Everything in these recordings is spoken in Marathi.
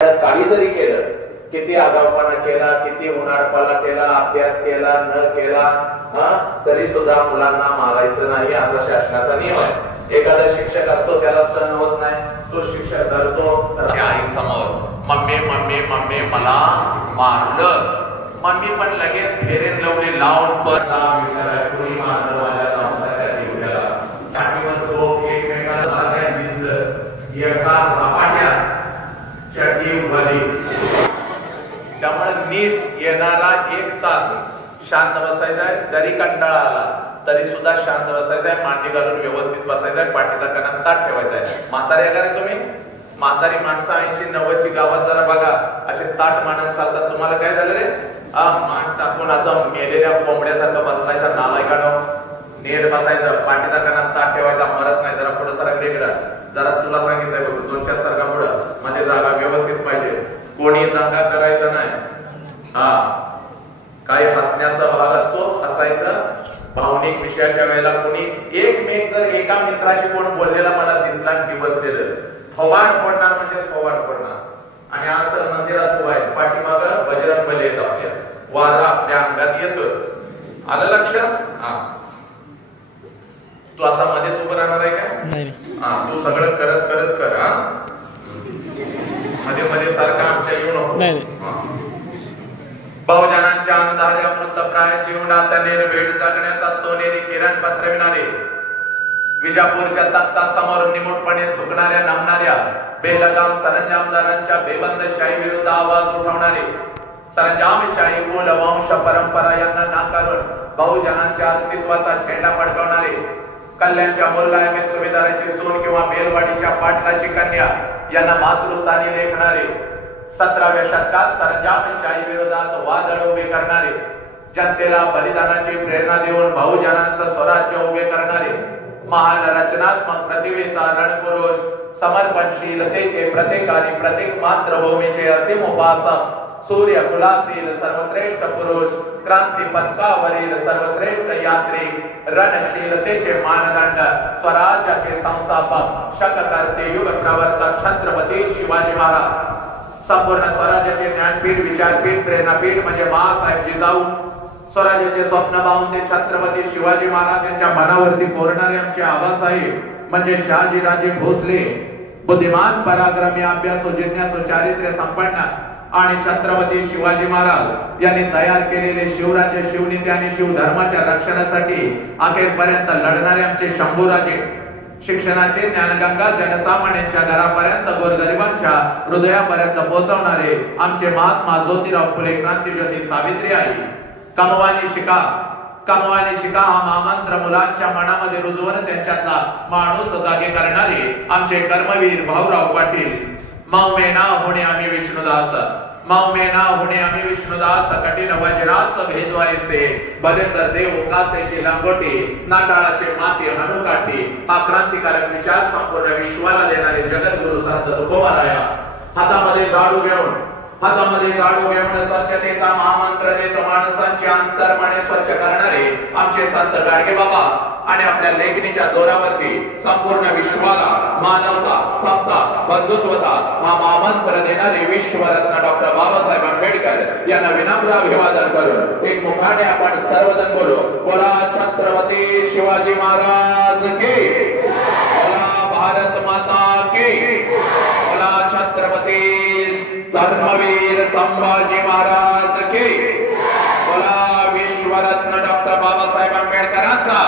काही जरी केलं, किती आगाऊपणा केला, किती उन्हाळपणा केला, अभ्यास केला न केला तरी सुद्धा मुलांना मारायचं नाही असा शासनाचा नियम आहे. एखादा शिक्षक असतो त्याला सहन होत नाही, तो शिक्षक करतो आई समोर मम्मी मम्मी मम्मी मला मारलं, मम्मी पण लगेच फेरेन लावले लावून कोणी मारलं माझ्या संसाराच्या जीवनाला एकमेकाला दिसलं एका रपाट्यात त्यामुळे नीट येणारा एक तास शांत बसायचा आहे. जरी कंटाळा आला तरी सुद्धा शांत बसायचा आहे, मांडी घालून व्यवस्थित बसायचा आहे, पाठीचा कणा ताट ठेवायचा आहे. म्हातारे का रे तुम्ही? म्हातारी माणसं 80-90 ची गावात जरा बघा, असे ताट मानून चालतात. तुम्हाला काय झालं रे? मान टाकून असं मेलेल्या कोंबड्यासारखं बसलायचा, नालायकानो. नीट बसायचं, पाठीचा कणा ताट ठेवायचा, मरत नाही. जरा पुढे सरकले इकडं, जरा तुला सांगितलंय बघ 2-4 सरका पुढं, मध्ये जागा व्यवस्थित पाहिजे, कोणी दंगा करायचा नाही. काही हसण्याचा भाग असतो, हसायचं. भावनिक विषयाच्या वेळेला कोणी एकमेक जर एका मित्राशी कोण बोललेला मला दिसला की बसलेलं, फवाड फोडणार म्हणजे फवाड फोडणार. आणि आज तर मंदिरात उभा आहे, पाठीमागं बजरंगबली येत, आपल्या वारा आपल्या अंगात येतो. आलं लक्षात? तू असा मध्येच उभं राहणार आहे का? तू सगळं करत करत कर, मध्ये मध्ये सारखा आमच्या येऊ नको. बहुजनांच्या अंधाऱ्या मृतप्राय जीवनात निर्भीड जगण्याचा सोनेरी किरण पसरविणारे, विजापूरच्या तख्तासमोर निमूटपणे झुकणाऱ्या नमणाऱ्या बेलगाम सरंजामदारांच्या बेबंदशाही विरुद्ध आवाज उठवणारे, सरंजामशाही मूल वंश परंपरा यांना नाकारून बहुजनांच्या अस्तित्वाचा झेंडा फडकवणारे, कल्याणच्या मुलगायमीत सुभेदाराची सून किंवा बेलवाडीच्या पाटलाची कन्या यांना मातृस्थानी लेखणारे, 17व्या शतकात सरंजामशाही विरोधात वादळ उभे करणारे, जनतेला बलिदानाची प्रेरणा देऊन बहुजनांचं स्वराज्य उभे करणारे, महान रचनात्मक प्रतिभेचा रणपुरुष, समर्पणशीलतेचे प्रतीक आणि प्रतीक मातृभूमीचे असीम उपासक, सूर्य कुलातील सर्वश्रेष्ठ पुरुष, क्रांती पथकावरील सर्वश्रेष्ठ यात्री, रणशीलतेचे मानदंड, स्वराज्याचे संस्थापक, शककर्ते, युग प्रवर्तक छत्रपती शिवाजी महाराज, संपूर्ण स्वराज्याचे ज्ञानपीठ, विचारपीठ, प्रेरणापीठ म्हणजे बाळासाहेब जिजाऊ, स्वराज्याचे स्वप्न पाहून ते छत्रपती शिवाजी महाराज यांच्या मनावरती कोरणारे आमचे आबासाहेब म्हणजे शहाजीराजे भोसले, बुद्धिमान, पराक्रमी, अभ्यासू, जिज्ञासू, चारित्र्य संपन्न आणि छत्रपती शिवाजी महाराज यांनी तयार केलेले शिवराज्य, शिवनीती आणि शिवधर्माच्या रक्षणासाठी अखेरपर्यंत लढणारे आमचे शंभूराजे, शिक्षणाचे ज्ञानगंगा जनसामान्यांच्या घरापर्यंत, गोरगरिबांच्या हृदयापर्यंत पोहोचवणारे आमचे महात्मा ज्योतिराव फुले, क्रांतीज्योती सावित्री आई, कमवानी शिका, कमवानी शिका हा महामंत्र मुलांच्या मनामध्ये रुजवून त्यांच्यातला माणूस जागे करणारे आमचे कर्मवीर भाऊराव पाटील, मौ में ना होणे आम्ही विष्णुदास, मौ में ना होणे आम्ही विष्णुदास, कठीण वज्रास भेदवायचे भले तर देव कासेची लंगोटी, नाटाळाचे माती हनुकाठी, हा क्रांतिकारक विचार संपूर्ण विश्वाला देणारे जगद्गुरु संत तुकोबाराया, हातामध्ये झाडू घेऊन स्वच्छतेचा महामंत्र देत माणसांची अंतर्मने स्वच्छ करणारे आमचे संत गाडगे बाबा आणि आपल्या लेखणीच्या जोरावरती संपूर्ण विश्वाला मानवता, समता, बंधुत्वता हा महामंत्र देणारे विश्वरत्न डॉक्टर बाबासाहेब आंबेडकर यांना विनम्र अभिवादन करून एक मुखाने आपण सर्वजण बोलू, बोला छत्रपती शिवाजी महाराज की, बोला भारत माता की, बोला छत्रपती धर्मवीर संभाजी महाराज की, बोला विश्वरत्न डॉक्टर बाबासाहेब आंबेडकरांचा.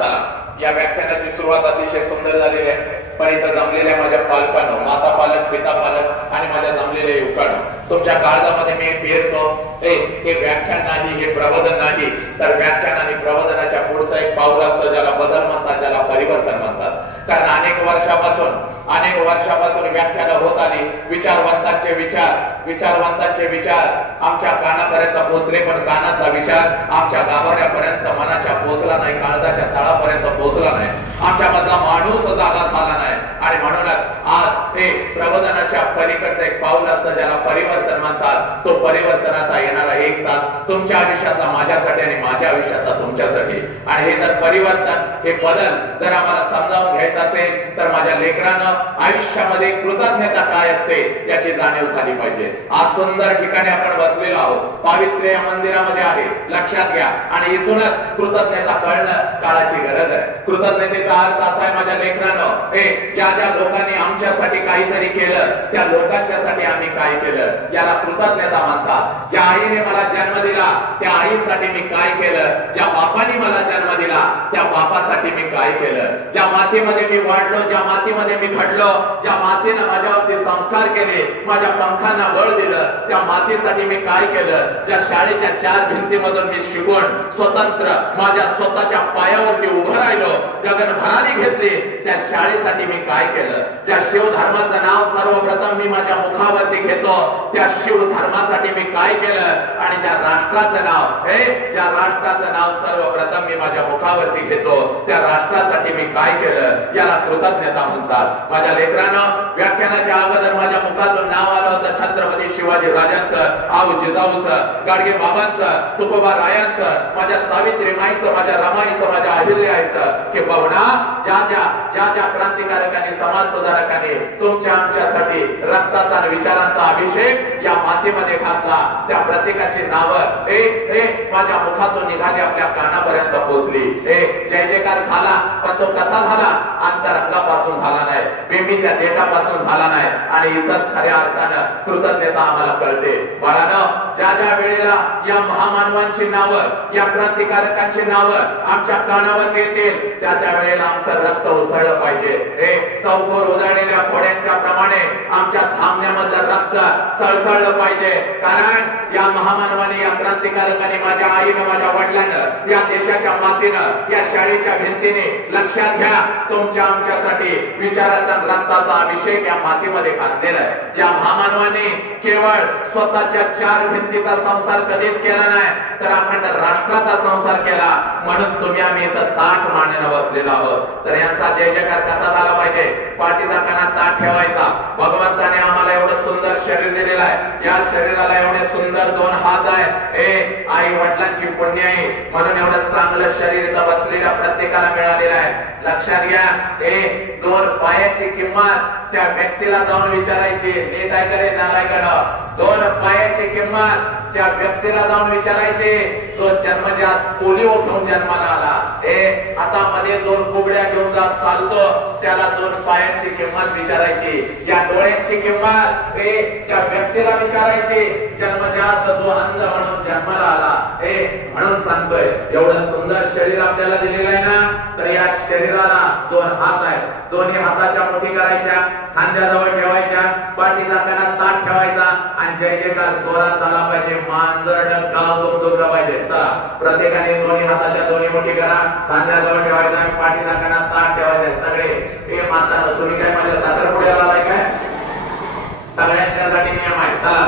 चला, या व्याख्यानाची सुरुवात अतिशय सुंदर झालेली आहे. पण इथं जमलेल्या माझ्या पालकांनो, माता पालक, पिता पालक आणि माझ्या जमलेल्या युवकांनो, तुमच्या काळजामध्ये मी पेरतो, हे व्याख्यान नाही, हे प्रबोधन नाही, तर व्याख्यान आणि प्रबोधनाच्या पुढचं एक पाऊल असतं ज्याला बदल म्हणतात, ज्याला परिवर्तन म्हणतात. कारण अनेक वर्षापासून व्याख्यान होत आली, विचारवंतांचे विचार आमच्या कानापर्यंत पोहोचले, पण कानाचा विचार आमच्या गाभाऱ्यापर्यंत, मनाच्या पोहोचला नाही, काळजाच्या तळापर्यंत पोहोचला नाही, आमच्या मधला माणूस जागा झाला नाही. आणि म्हणूनच आज हे प्रबोधनाच्या पलीकडचं एक पाऊल असतं ज्याला परिवर्तन म्हणतात. तो परिवर्तनाचा येणारा एक तास तुमच्या आयुष्यातला माझ्यासाठी आणि माझ्या आयुष्यातला तुमच्यासाठी. आणि हे जर परिवर्तन, हे बदल जर आम्हाला समजावून घ्यायचं असेल तर माझ्या लेकरानं आयुष्यामध्ये कृतज्ञता काय असते याची जाणीव झाली पाहिजे. आज सुंदर ठिकाणी आपण बसलेलो आहोत, पावित्र्य या मंदिरामध्ये आहे, लक्षात घ्या. आणि इथूनच कृतज्ञता कळणं काळाची गरज आहे. कृतज्ञतेचा अर्थ असा आहे माझ्या लेकरांनो, ज्या ज्या लोकांनी आमच्यासाठी काहीतरी केलं त्या लोकांच्यासाठी आम्ही काय केलं याला कृतज्ञता म्हणतात. ज्या आईने मला जन्म दिला त्या आईसाठी मी काय केलं, ज्या बापाने मला जन्म दिला त्या बापासाठी मी काय केलं, ज्या मातीमध्ये मी वाढलो, ज्या मातीमध्ये मी घडलो, ज्या मातीने माझ्यावरती संस्कार केले, माझ्या पंखांना बळ दिलं त्या मातीसाठी मी काय केलं, ज्या शाळेच्या 4 भिंतीमधून मी शिकून स्वतंत्र माझ्या स्वतःच्या पायावरती उभं राहिलो, गगनभरारी घेतली त्या शाळेसाठी मी काय केलं, ज्या शिवधर्माचं नाव सर्वप्रथम मी माझ्या मुखावरती घेतो त्या शिवधर्मासाठी मी काय केलं, आणि ज्या राष्ट्राचं नाव ज्या राष्ट्राचं नाव सर्वप्रथम मी माझ्या मुखावरती घेतो त्या राष्ट्रासाठी मी काय केलं याला कृतज्ञता म्हणतात. माझ्या लेकरांनो, व्याख्यानाच्या अगोदर माझ्या मुखातून नाव आलं होतं छत्रपती शिवाजी राजांचं, आऊ जिजाऊचं, गाडगे बाबांचं, तुकोबा रायांचं, माझ्या सावित्री माईचं, माझ्या रमाईचं, माझ्या अहिल्याईचं, की बघा ज्या ज्या क्रांतिकारकांनी, समाज सुधारकांनी तुमच्या आमच्यासाठी रक्ताचा आणि विचारांचा अभिषेक या मातीमध्ये घातला त्या प्रत्येकाची नावं माझ्या मुखातून निघाली, आपल्या कानापर्यंत पोहोचली. जय जयकार झाला, पण तो कसा झाला? अंतरंगापासून झाला नाही, बेबीच्या देठापासून झाला नाही. आणि इथंच खऱ्या अर्थानं कृतज्ञता आम्हाला कळते. बाळांनो, ज्या ज्या वेळेला या महामानवांची नावं, या क्रांतिकारकांची नावं आमच्या कानावर येतील त्या त्या वेळेला आमचं रक्त उसळलं पाहिजे. चौकोर उधळलेल्या घोड्यांच्या प्रमाणे आमच्या थांबण्यामधलं रक्त सळसळलं पाहिजे. कारण या महामानवाने, या क्रांतिकारकाने, माझ्या आईनं, माझ्या वडिलांनं, या देशाच्या मातीनं, या शाळेच्या भिंतीने, लक्षात घ्या, तुमच्या आमच्यासाठी विचाराचा रक्ताचा अभिषेक या मातीमध्ये घातलेला आहे. या महामानवाने केवळ स्वतःच्या 4 भिंतीचा संसार कधीच केला नाही, तर अखंड राष्ट्राचा संसार केला. म्हणून तुम्ही आम्ही इथं ताट मांडणं बसलेलो आहोत. तर यांचा जय जयकार कसा झाला पाहिजे? पाठीचा कानात ताट ठेवायचा. भगवंताने आम्हाला एवढं सुंदर शरीर दिलेलं आहे, या शरीराला एवढे सुंदर 2 हात आहे. आई वडिलांची पुण्य आहे म्हणून एवढं चांगलं शरीर इथं बसलेल्या प्रत्येकाला मिळालेलं आहे. लक्षात घ्या, 2 पायाची किंमत त्या व्यक्तीला जाऊन विचारायची. नीट आहे करे नालायकडं, 2 पायाची किंमत त्या व्यक्तीला जाऊन विचारायची जो जन्मजात पोलिओ घेऊन जन्माला आला. हातामध्ये 2 कुबड्या घेऊन जात चालतो त्याला 2 पायांची किंमत विचारायची. या डोळ्यांची किंमत त्या व्यक्तीला विचारायची जन्मजात जो अंध म्हणून जन्माला आला. म्हणून सांगतोय, एवढं सुंदर शरीर आपल्याला दिलेलं आहे ना, तर या शरीराला 2 हात आहेत. दोन्ही हाताच्या मुठी करायच्या, खांद्याजवळ ठेवायच्या, पाठीचा कानात ताट ठेवायचा आणि जय जयकार जोरात झाला पाहिजे. मांजर गाव दुमदुमलं पाहिजे. चला, प्रत्येकाने दोन्ही हाताच्या दोन्ही मुठी करा, खांद्याजवळ ठेवायचा आणि पाठीचा कानात ताट ठेवायचे. सगळे हे मानताना तुम्ही काय माझ्या साखरपुड्याला आलाय काय? सगळ्यांच्यासाठी नियम आहे. चला,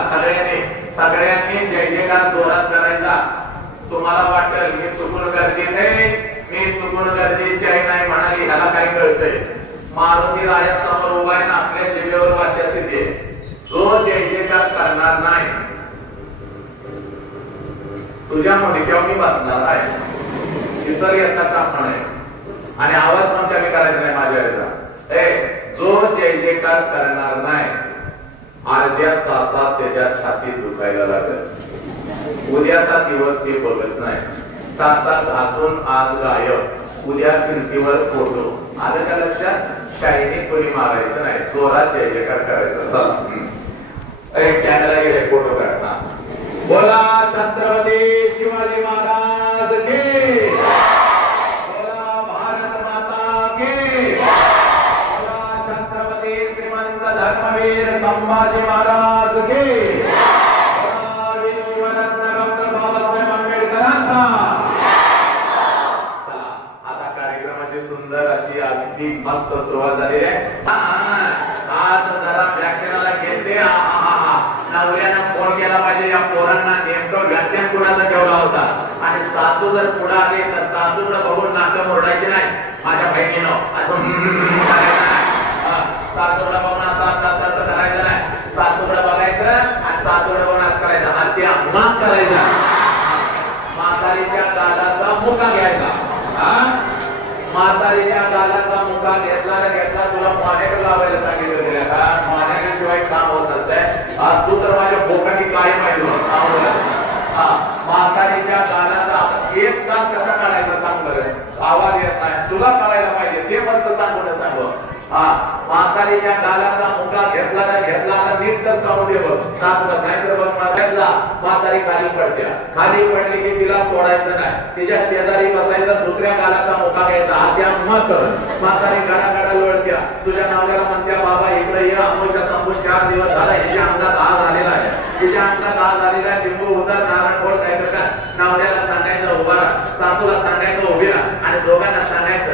सगळ्यांनी जय जयकार जोरात करायचा. तुम्हाला वाटेल मी चुकून गरजेचं आहे, मी चुकून गरजेची आहे नाही म्हणाली, ह्याला काय कळतंय? मारुती राजासमोर उभा आहे ना, आपल्या जिभेवर वाचा सिद्धी. जो जय जयकार करणार नाही तुझ्या मुंडक्यावर मी बसणार आहे. इसर याचा काम म्हणे आणि आवाज पण कमी करायचा नाही माझ्या वेळेला. जो जय जयकार करणार नाही अर्ध्या तासात त्याच्या छातीत दुखायला लागेल. उद्याचा दिवस ते बघत नाही. तासा घासून आज गायब, उद्या भिंतीवर फोटो. आलं का लक्षात? शाईने कोणी मारायचं नाही, जोरात जय जयकार करायचं. चला, कॅमेरा गेले, फोटो काढा. बोला छत्रपती शिवाजी महाराज की, बोला भारत माता की, बोला छत्रपती श्रीमंत धर्मवीर संभाजी महाराज की, बोला विश्वरत्न डॉक्टर बाबासाहेब आंबेडकरांचा. आता कार्यक्रमाची सुंदर अशी अगदी मस्त सुरुवात झाली आहे. आज जरा व्याख्यानाला घेतले. नवऱ्यानं फोन केला पाहिजे, या पोरांना नेमकं व्याख्यान कुणाचा ठेवला होता. आणि सासू जर पुढे आले तर सासूकडे बघून नाटक ओरडायची नाही. माझ्या बहिणीनं असं करायचं नाही. सासूकडे बघून असं करायचं नाही. सासूकडे बघायचं आणि सासूकडे बघून असं करायचं. हत्या माग करायचा. म्हातारीच्या गालाचा मुका घ्यायचा. म्हातारीच्या गालाचा मुका घेतला तुला मानेकडे लावायला सांगितलं का? मानेशिवाय काम आज तू तर माझ्या बोकाची काय माहिती म्हातारीच्या गाण्याचा एक तास कसा काढायचा सांग बरं. आवाज येत नाही तुला कळायला पाहिजे ते मस्त सांगून सांगू. म्हातारीच्या गालाचा मुका घेतला ना नीट तर सांगू दे बघ सांगत नाही तर बघ घेतला म्हातारी खाली पडते. खाली पडली की तिला सोडायचं नाही. तिच्या शेजारी बसायचं दुसऱ्या गालाचा मुका घ्यायचा. आद्या मत म्हातारी गडागडा लोळत्या. तुझ्या नावाला म्हणत्या बाबा इकडे ये अमोशा संपून 4 दिवस झाला. हिच्या अंगात आग आलेला आहे. तिच्या अंगात आग आलेला लिंबू उतर नारळ फोड काय तर काय. नावल्याला सांगायचं उभा राहा. सासूला सांगायचं उभी राहा. आणि दोघांना सांगायचं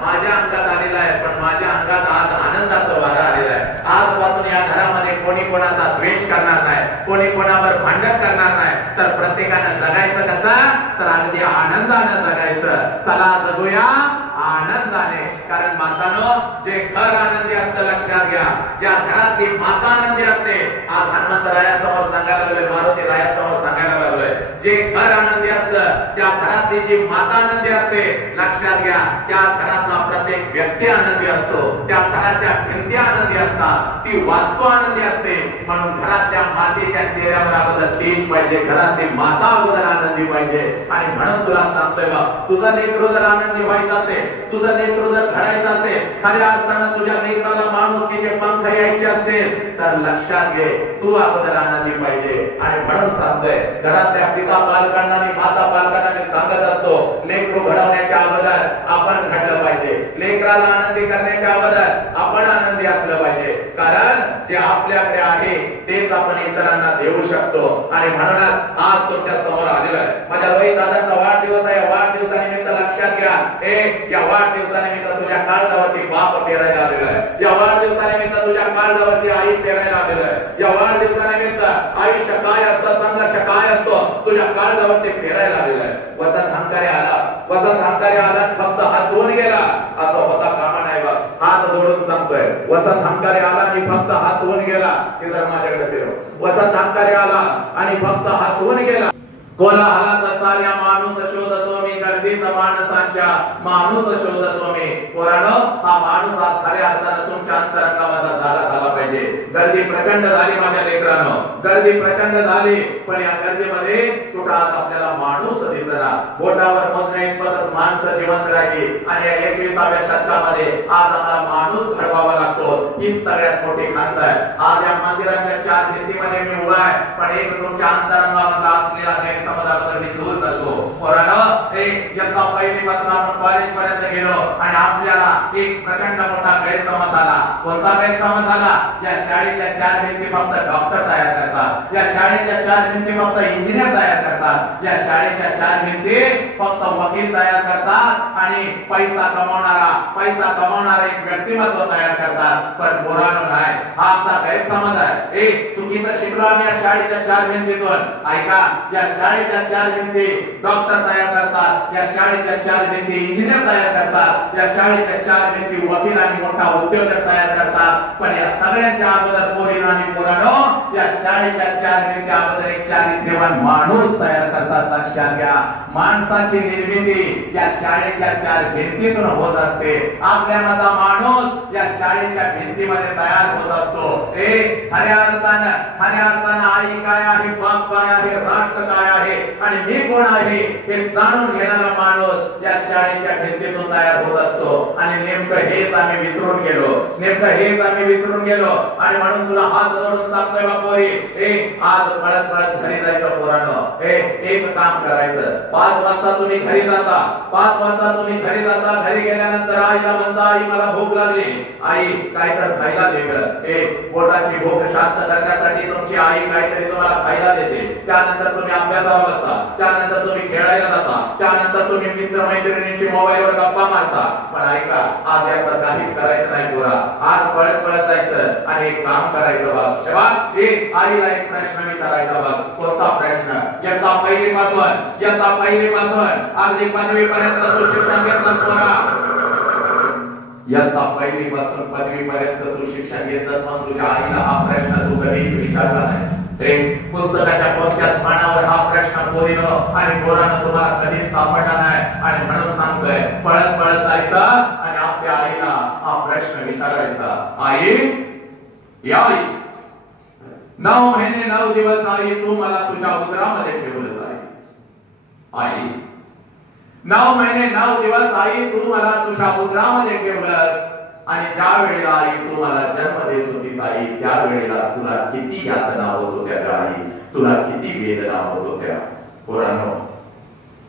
माझ्या अंगात आलेला आहे पण माझ्या अंगात आज आनंदाचं वारं आलेलं आहे. आजपासून या घरामध्ये कोणी कोणाचा द्वेष करणार नाही. कोणी कोणावर भांडण करणार नाही. तर प्रत्येकानं जगायचं कसं तर अगदी आनंदानं जगायचं. चला जगूया आनंदाने. कारण मातानो जे घर आनंदी असतं लक्षात घ्या. ज्या घरातली माता आनंदी असते. आज हनुमंतरायासमोर सांगायला लागलोय मारुती रायासमोर सांगायला लागलोय जे घर आनंदी असतं त्या घरातली जी माता आनंदी असते लक्षात घ्या त्या घरातला प्रत्येक व्यक्ती आनंदी असतो. त्या घराच्या भिंती आनंदी असतात. ती वास्तू आनंदी असते. म्हणून घरातल्या मातेच्या चेहऱ्यावर अगोदर तेज पाहिजे. घरातली माता अगोदर आनंदी पाहिजे. आणि म्हणून तुला सांगतोय बा तुझा लेकरू जर आनंदी व्हायचा असेल तुझं लेकरू जर घडायचं असेल खऱ्या अर्थानं तुझ्या लेकराला माणुसकीचे पंख यायचे असतील तर लक्षात घे तू अगोदर आनंदी पाहिजे. आणि म्हणून सांगतोय घरातल्या पिता पालकांना आणि माता पालकांना मी सांगत असतो लेकरू घडवण्याच्या अगोदर आपण घडलं पाहिजे. लेकराला आनंदी करण्याच्या अगोदर आपण आनंदी असलं पाहिजे. कारण जे आपल्याकडे आहे तेच आपण इतरांना देऊ शकतो. आणि म्हणूनच आज तुमच्या समोर आलेलं आहे माझ्या रोहित दादाचा वाढदिवस आहे. वाढदिवसानिमित्त लक्षात घ्या या वाढदिवसानिमित्त तुझ्या काळजावरती बाप पेरायला आलेला आहे. या वाढदिवसानिमित्त तुझ्या काळजावरती आई पेरायला आलेलं आहे. या वाढदिवसानिमित्त आयुष्य काय असतं संघर्ष काय असतो तुझ्या काळजावरती पेरायला आलेलं आहे. वसंत हंकारे आला फक्त हसवून गेला असं होता कामा नाही बा. हात जोडून सांगतोय वसंत हंकारे आला आणि फक्त हसवून गेला. ते जर माझ्याकडे फिरव वसंत हंकारे आला आणि फक्त हसवून गेला. कोलाहलात साऱ्या माणूस शोधतो मी गर्दीत माणसांच्या माणूस शोधतो मी. पोरांनो हा माणूस आज खऱ्या अर्थानं तुमच्या अंतरंगामध्ये झाला पाहिजे. गर्दी प्रचंड झाली माझ्या लेकरांनो गर्दी प्रचंड झाली पण या गर्दीमध्ये कुठं आज आपल्याला माणूस दिसला. बोटावर मोजण्याइतपत माणसं जिवंत राहिली आणि या 21व्या शतकामध्ये आज आम्हाला माणूस घडवावा लागतो. हीच सगळ्यात मोठी खंत आहे. आज या मंदिराच्या 4 भिंतीमध्ये मी उभा आहे पण एक तुमच्या अंतरंगामधला असलेला गैरसमजाबद्दल मी दूर नसतो. पोरांनो इयत्ता पहिलीपासून आपण कॉलेज पर्यंत गेलो आणि आपल्याला एक प्रचंड मोठा गैरसमज आला. कोणता गैरसमज आला? या शाळेच्या 4 भिंती फक्त डॉक्टर तयार करतात. या शाळेच्या 4 भिंती फक्त इंजिनियर तयार करतात. या शाळेच्या 4 भिंती फक्त वकील तयार करतात आणि पैसा कमावणारा एक व्यक्तिमत्व तयार करतात. पण पोरांनो नाही हा आमचा गैरसमज आहे. चुकीचं शिकलो आम्ही या शाळेच्या 4 भिंतीतून. ऐका या शाळेच्या 4 भिंती डॉक्टर तयार करतात. या शाळेच्या 4 भिंती इंजिनियर तयार करतात. या शाळेच्या 4 भिंती वकील आणि मोठा उद्योजक तयार करतात. पण या सगळ्यांच्या अगोदर पोरीनो आणि पोरांनो या शाळेच्या 4 भिंती अगोदर एक चारित्र्यवान माणूस तयार करतात. लक्षात घ्या माणसाची निर्मिती या शाळेच्या 4 भिंतीतून होत असते. आपल्यामधला माणूस या शाळेच्या भिंतीमध्ये तयार होत असतो. खऱ्या अर्थानं आई काय आहे बाप काय आहे राष्ट्र काय आहे आणि मी कोण आहे हे जाणून घेणारा माणूस या शाळेच्या भिंतीतून तयार होत असतो. आणि नेमकं हेच आम्ही विसरून गेलो आणि म्हणून तुला हात जोडून सांगतोय बापोरी आज पळत घरी जायचं. पोरांनो एक काम करायचं. 5 वाजता तुम्ही घरी जाता. घरी गेल्यानंतर आईला म्हणता आई मला भूक लागली. आई काय तर खायला दे गं. पोटाची भूक शांत करण्यासाठी तुमची आई काहीतरी तुम्हाला खायला देते. त्यानंतर तुम्ही अभ्यासाला बसता. त्यानंतर तुम्ही खेळायला जाता. त्यानंतर तुम्ही मित्र मैत्रिणींची मोबाईलवर गप्पा मारता. पण ऐका आज याचं काही करायचं नाही पोरा. आज पळत जायचं आणि एक काम करायचं बघ. तेव्हा आईला एक प्रश्न विचारायचा बघ. कोणता प्रश्न? इयत्ता पहिलीपासून अगदी 5वी पर्यंत तू शिक्षण घेतलं पोरा. इयत्ता पहिलीपासून 5वी पर्यंत तू शिक्षण घेतलंस मग तुझ्या आईला हा प्रश्न तू कधीच विचारला नाही. पुस्तकाच्या कोणत्याच पानावर हा प्रश्न पोरीनो आणि पोरानं तुम्हाला कधीच सापडला नाही. आणि म्हणून सांगतोय पळत जायचं आणि आपल्या आईला हा प्रश्न विचारायचा. आई 9 महिने 9 दिवस आई तू मला तुझ्या उदरामध्ये ठेवलंस आई 9 महिने 9 दिवस आई तू मला तुझ्या उदरामध्ये ठेवलंस आणि ज्या वेळेला आई तू मला जन्म देत होतीस आई त्या वेळेला तुला किती यातना होत होत्या आई तुला किती वेदना होत होत्या पोरांनो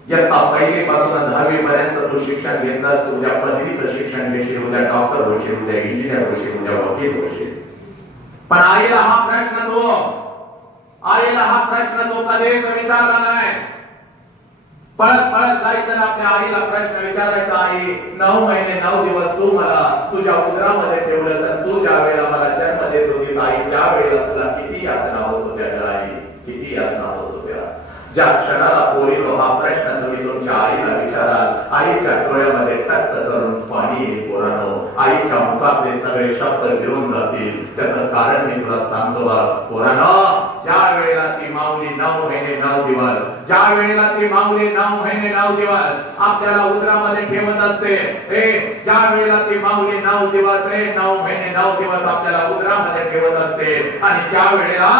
इयत्ता पहिली पासून 10वी पर्यंत तू शिक्षण घेतलास उद्या पदवीचं शिक्षण घेशील उद्या डॉक्टर होशील उद्या इंजिनियर होशील उद्या वकील होशील पण आईला हा प्रश्न तो कधीच विचारला नाही पळत पळत जायचं आपल्या आईला प्रश्न विचारायचा आई 9 महिने 9 दिवस तू मला तुझ्या उदरामध्ये ठेवलंस आणि तू ज्या वेळेला मला जन्म देत होतीस आई त्या वेळेला तुला किती यातना होत होत्या आई किती यातना होत होत्या ज्या क्षणाला पोरीनो हा प्रश्न तुम्ही तुमच्या आईला विचाराल आईच्या डोळ्यामध्ये टच करून पाणी येईल पोरानो आईच्या मुखातले सगळे शब्द घेऊन जातील त्याचं कारण मी तुला सांगतो पोरानो ज्या वेळेला ती माऊली 9 महिने 9 दिवस ज्या वेळेला ती माऊली 9 महिने 9 दिवस आपल्याला उदरामध्ये ठेवत असते ज्या वेळेला ती माऊली 9 दिवस 9 महिने 9 दिवस आपल्याला उदरामध्ये ठेवत असते आणि ज्या वेळेला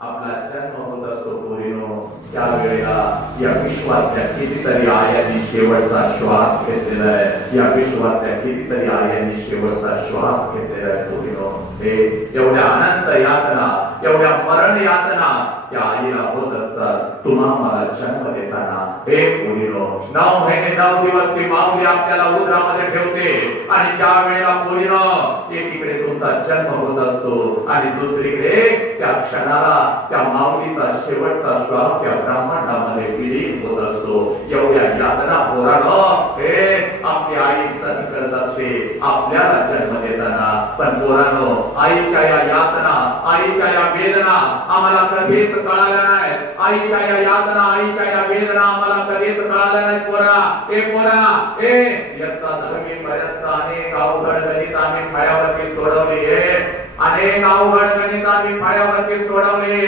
आपला जन्म होत असतो पोरीनो त्या वेळेला या विश्वातल्या कितीतरी आयांनी शेवटचा श्वास घेतलेला आहे या विश्वातल्या कितीतरी आयांनी शेवटचा श्वास घेतलेला आहे पोरीनो एवढ्या अनंत यातना एवढ्या मरण यातना त्या आईला होत असतात तुम्हा मला जन्म देताना पोरीनो 9 महिने 9 दिवस ती माऊली आपल्याला उदरामध्ये ठेवते आणि ज्या वेळेला पोरीनो एकीकडे तुमचा जन्म होत असतो आणि दुसरीकडे त्या क्षणाला त्या माऊलीचा शेवटचा श्वास या ब्रह्मांडामध्ये विलीन होत असतो एवढ्या यातना पोरानो आपली आई सहन करत असते आपल्याला जन्म देताना पण पोरानो आईच्या या यातना आईच्या या वेदना आम्हाला कधीच कळाल्या नाही आईच्या या यातना आईच्या या वेदना आम्हाला कधीच कळाल्या नाही पोरा इयत्ता 10वी पर्यंत अनेक अवघड गणित आम्ही फळ्यावरती सोडवले अनेक अवघड गणित आम्ही फळ्यावरती सोडवले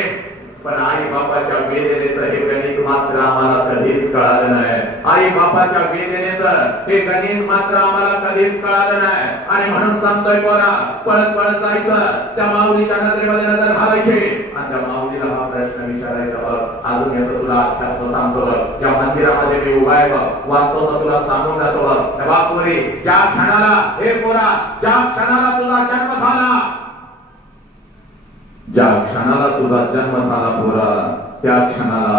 पण आई बापाच्या वेदनेचं हे गणित मात्र आम्हाला कधीच कळालं नाही आई बापाच्या वेदनेचं हे गणित मात्र आम्हाला कधीच कळालं नाही आणि म्हणून सांगतोय पोरा पळत पळत जायचं त्या माऊलीच्या नजरेमध्ये नजर घालायची आणि त्या माऊलीला हा प्रश्न विचारायचा बघ अजून याचं तुला अध्यात्म सांगतो बघ ज्या मंदिरामध्ये मी उभा आहे बघ वास्तव तुला सांगून जातो बघ बापुरी ज्या क्षणाला पोरा ज्या क्षणाला तुझा जन्म झाला ज्या क्षणाला तुझा जन्म झाला पोरा त्या क्षणाला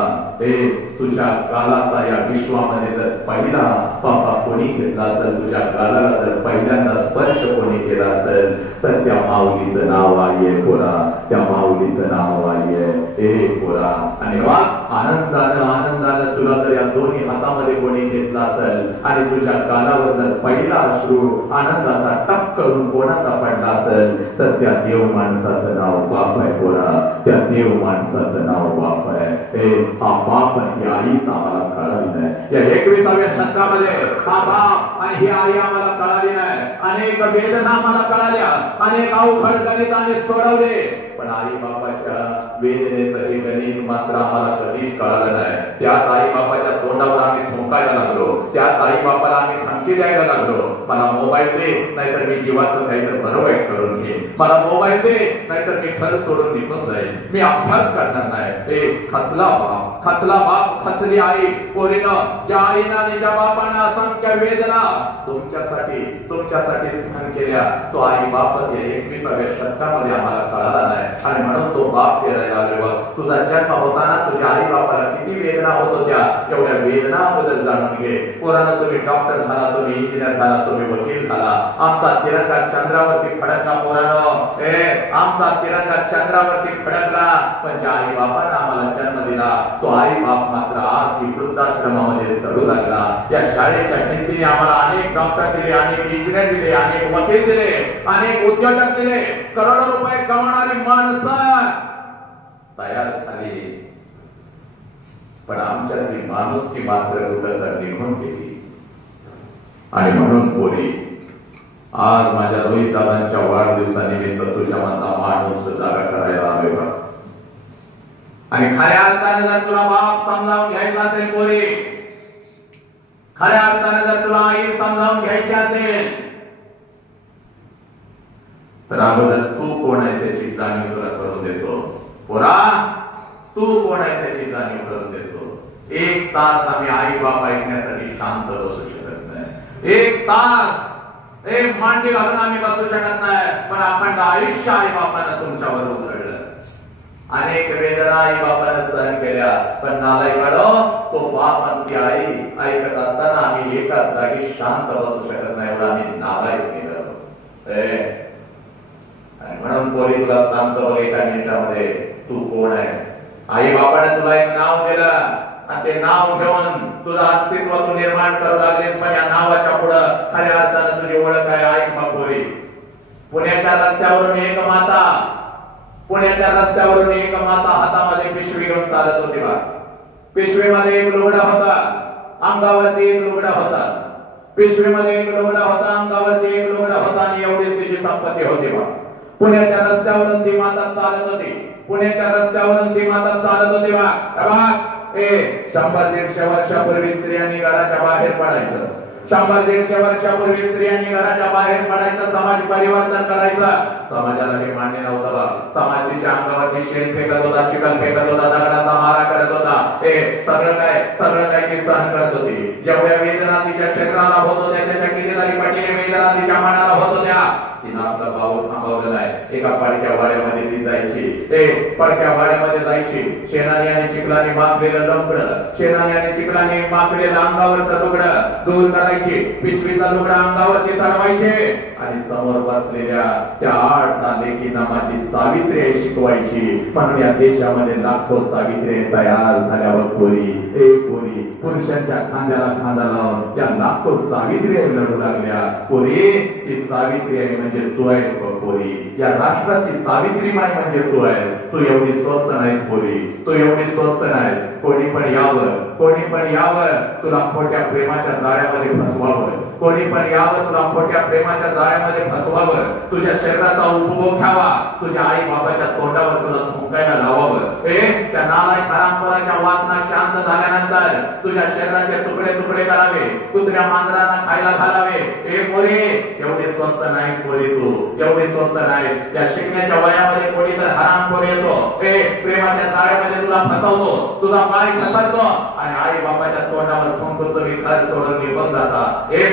तुझ्या गालाचा या विश्वामध्ये जर पहिला पापा कोणी घेतला असेल तुझ्या गालाला जर पहिल्यांदा स्पर्श कोणी केला असेल तर त्या माऊलीचं नाव आहे पोरा त्या माऊलीचं नाव आहे पोरा आणि वा आनंदानं तुला जर या दोन्ही हातामध्ये कोणी घेतला असेल आणि तुझ्या गालावर जर पहिला अश्रू आनंदाचा टप करून कोणाचा पडला असेल तर त्या देव माणसाचं नाव बाप आहे पोरा त्या देव माणसाचं नाव बाप आहे हा बाप आणि ही आईच आम्हाला कळाली नाही या 21व्या शतकामध्ये हा बाप आणि ही आई आम्हाला कळाली नाही अनेक वेदना आम्हाला कळाल्या अनेक अवघड गणिताने सोडवले पण आई बापाच्या वेदनेचं हे गणित मात्र आम्हाला कधीच कळालं नाही त्याच आई बापाच्या तोंडावर आम्ही थुंकायला लागलो त्याच आई बापाला आम्ही धमकी द्यायला लागलो मला मोबाईल दे नाहीतर मी जीवाचं काहीतरी बरं वाईट करून घे मला मोबाईल दे नाहीतर मी घर सोडून निघून जाईल मी अभ्यास करणार नाही खचला बाप खचली आई पोरीनं ज्या आईनं आणि ज्या बापानं असंख्य वेदना तुमच्यासाठी सहन केल्या तो आई बापच या 21व्या शतकामध्ये आम्हाला कळाला नाही आणि म्हणून तो बाप केला तुझा जन्म होताना तुझ्या आई बापाला किती वेदना होत होत्या एवढ्या वेदनाबद्दल जाणून घे पोरानं तुम्ही डॉक्टर झाला तुम्ही इंजिनियर झाला तुम्ही वकील झाला आमचा तिरंगा चंद्रावरती फडकला पोरानं आमचा तिरंगा चंद्रावरती फडकला पण ज्या आई बापानं आम्हाला जन्म दिला तो आई बाप मात्र आज ही वृद्धाश्रमामध्ये सडू लागला या शाळेच्या किमतीने आम्हाला अनेक डॉक्टर दिले अनेक इंजिनियर दिले अनेक वकील दिले अनेक उद्योजक दिले करोडो रुपये कमावणारी माणसं तयार झाली पण आमच्यातली माणुसकी मात्र कुठं निघून गेली आणि म्हणून पोरी आज माझ्या रोहित दादांच्या वाढदिवसानिमित्त तुझ्या मनाला माणूस जागा करायला हवे बघ आणि खऱ्या अर्थाने जर तुला बाप समजावून घ्यायचा असेल पोरी खऱ्या अर्थाने जर तुला आई समजावून घ्यायची असेल तर अगोदर तू कोण आहेस याची जाणीव तुला करून देतो. पोरा, तू कोण आहेस याची जाणीव करून देतो. 1 तास आम्ही आई बाप ऐकण्यासाठी शांत बसू शकत नाही. 1 तास एक मांडी घालून आम्ही बसू शकत नाही. पण अखंड आयुष्य आई बापानं तुमच्यावर उधळलं. अनेक वेदना आई बापानं सहन केल्या. पण नालायकाडो, तो बाप आणि ती आई ऐकत असताना आम्ही एकाच जागी शांत बसू शकत नाही. एवढा आम्ही नालायक केलं. म्हणून पोरी तुला सांगतो एका मिनिटामध्ये, तू कोण आहे. आई बापाने तुला एक नाव दिलं आणि ते नाव घेऊन तुझं अस्तित्व तू निर्माण करू लागलीस. पण या नावाच्या पुढं खऱ्या अर्थानं तुझी ओळख आहे. ऐक मग पोरी, पुण्याच्या रस्त्यावरून एक माता, पुण्याच्या रस्त्यावरून एक माता हातामध्ये पिशवी घेऊन चालत होती. बा, पिशवीमध्ये एक लुगडा होता, अंगावरती एक लुगडा होता. पिशवीमध्ये एक लुगडा होता, अंगावरती एक लुगडा होता आणि एवढीच तिची संपत्ती होती. बा, पुण्याच्या रस्त्यावरून ती माता चालत होती. पुण्याच्या रस्त्यावरून ती माता चालत होती. बा, 100-150 वर्षापूर्वी स्त्रियांनी घराच्या बाहेर पडायचं. 100-150 वर्षापूर्वी स्त्रियांनी घराच्या बाहेर पडायचं, समाज परिवर्तन करायचं. समाजाला हे मान्य नव्हतं. बा, समाज तिच्या अंगावरती शेण फेकत होता, चिखल फेकत होता, दगडाचा मारा करत होता. सगळं काय ती सहन करत होती. जेवढ्या वेदना तिच्या शरीराला होत होत्या त्याच्या कितीतरी पटीने वेदना तिच्या मनाला होत होत्या. तिनं आपला भाऊ थांबवलेला आहे. एका पडक्या वाड्यामध्ये ती जायची. पडक्या वाड्यामध्ये जायची. शेणाने आणि चिखलाने माखलेलं लंगडं, शेणाने आणि चिखलाने माखलेलं अंगावरचं लुगडं दूर करायची. पिशवीचा लुगडा अंगावरती चढवायचे आणि समोर बसलेल्या त्या 8 लेकींना माझी सावित्री शिकवायची. पण या देशामध्ये लाखो सावित्री तयार झाल्यावर पोरी पुरुषांच्या खांद्याला खांदा लावून त्या लाखो सावित्री लढू लागल्या. पोरी, ती सावित्री आहे म्हणजे तू आहेस. पोरी, या राष्ट्राची सावित्री माय म्हणजे तू आहेस. तू एवढी स्वस्त नाहीस पोरी, तू एवढी स्वस्त नाहीस. कोणी पण यावं तुला खोट्या प्रेमाच्या जाळ्यामध्ये फसवावं. कोणी पण यावं तुला खोट्या प्रेमाच्या जाळ्यामध्ये फसवावं. तुझ्या शरीराचा उपभोग घ्यावा. तुझ्या आई बाबाच्या तोंडावर तुला थुंकायला लावावं. त्या नालायक हरामखोराच्या वासना शांत झाल्यानंतर तुझ्या शरीराचे तुकडे तुकडे करावे, कुत्र्या मांजरांना खायला घालावे. पोरी, एवढी स्वस्त नाही पोरी, तू एवढी स्वस्त नाही. या शिकण्याच्या वयामध्ये कोणी तर हरामखोर येतो, प्रेमाच्या जाळ्यामध्ये तुला फसवतो, तुझा पाय घसरतो आणि आई बाबाच्या तोंडावर थुंकतो, घर सोडून निघून जाता.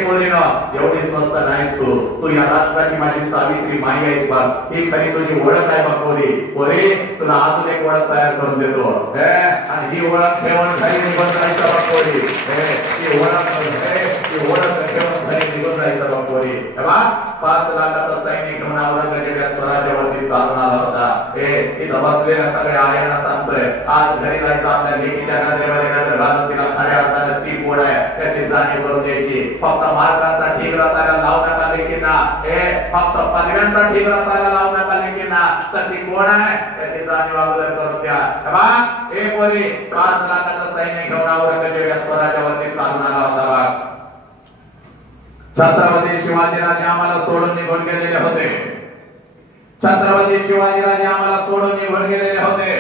पोरीनो, एवढी स्वस्त नाहीस तू या राष्ट्राची माझी सावित्री माई आहेस. बघ, ही खरी तुझी ओळख आहे. बघ पोरी, तुला अजून एक ओळख तयार करून देतो आणि ही ओळख ठेवून घरी निघून जायचं. बघ पोरी, ही ओळख ठेवून घरी निघून जायचं. बघ पोरी, 5 लाखाचा सैनिक घेऊन औरंगजेबाच्या स्वराज्यावरती चालून आला होता. इथं बसलेल्या सगळ्या आयांना सांगतोय, आज घरी जायचं. आपल्या लेकीच्या नजरेमध्ये नजर घालून तिला खऱ्या अर्थानं ती कोण आहे त्याची जाणीव करून द्यायची. फक्त मार्गाचा ठीक रचायला लावू नका लेकींना, फक्त पदव्यांचा ठीक रचायला लावू नका लेकींना, तर ती कोण आहे त्याची जाणीव अगोदर करून द्या. पोरी, 5 लाखाचा सैनिक घेऊन औरंगजेबाच्या स्वराज्यावरती चालून आला होता. छत्रपती शिवाजीराजे आम्हाला सोडून निघून गेलेले होते. छत्रपती शिवाजीराजे आम्हाला सोडून निघून गेलेले होते.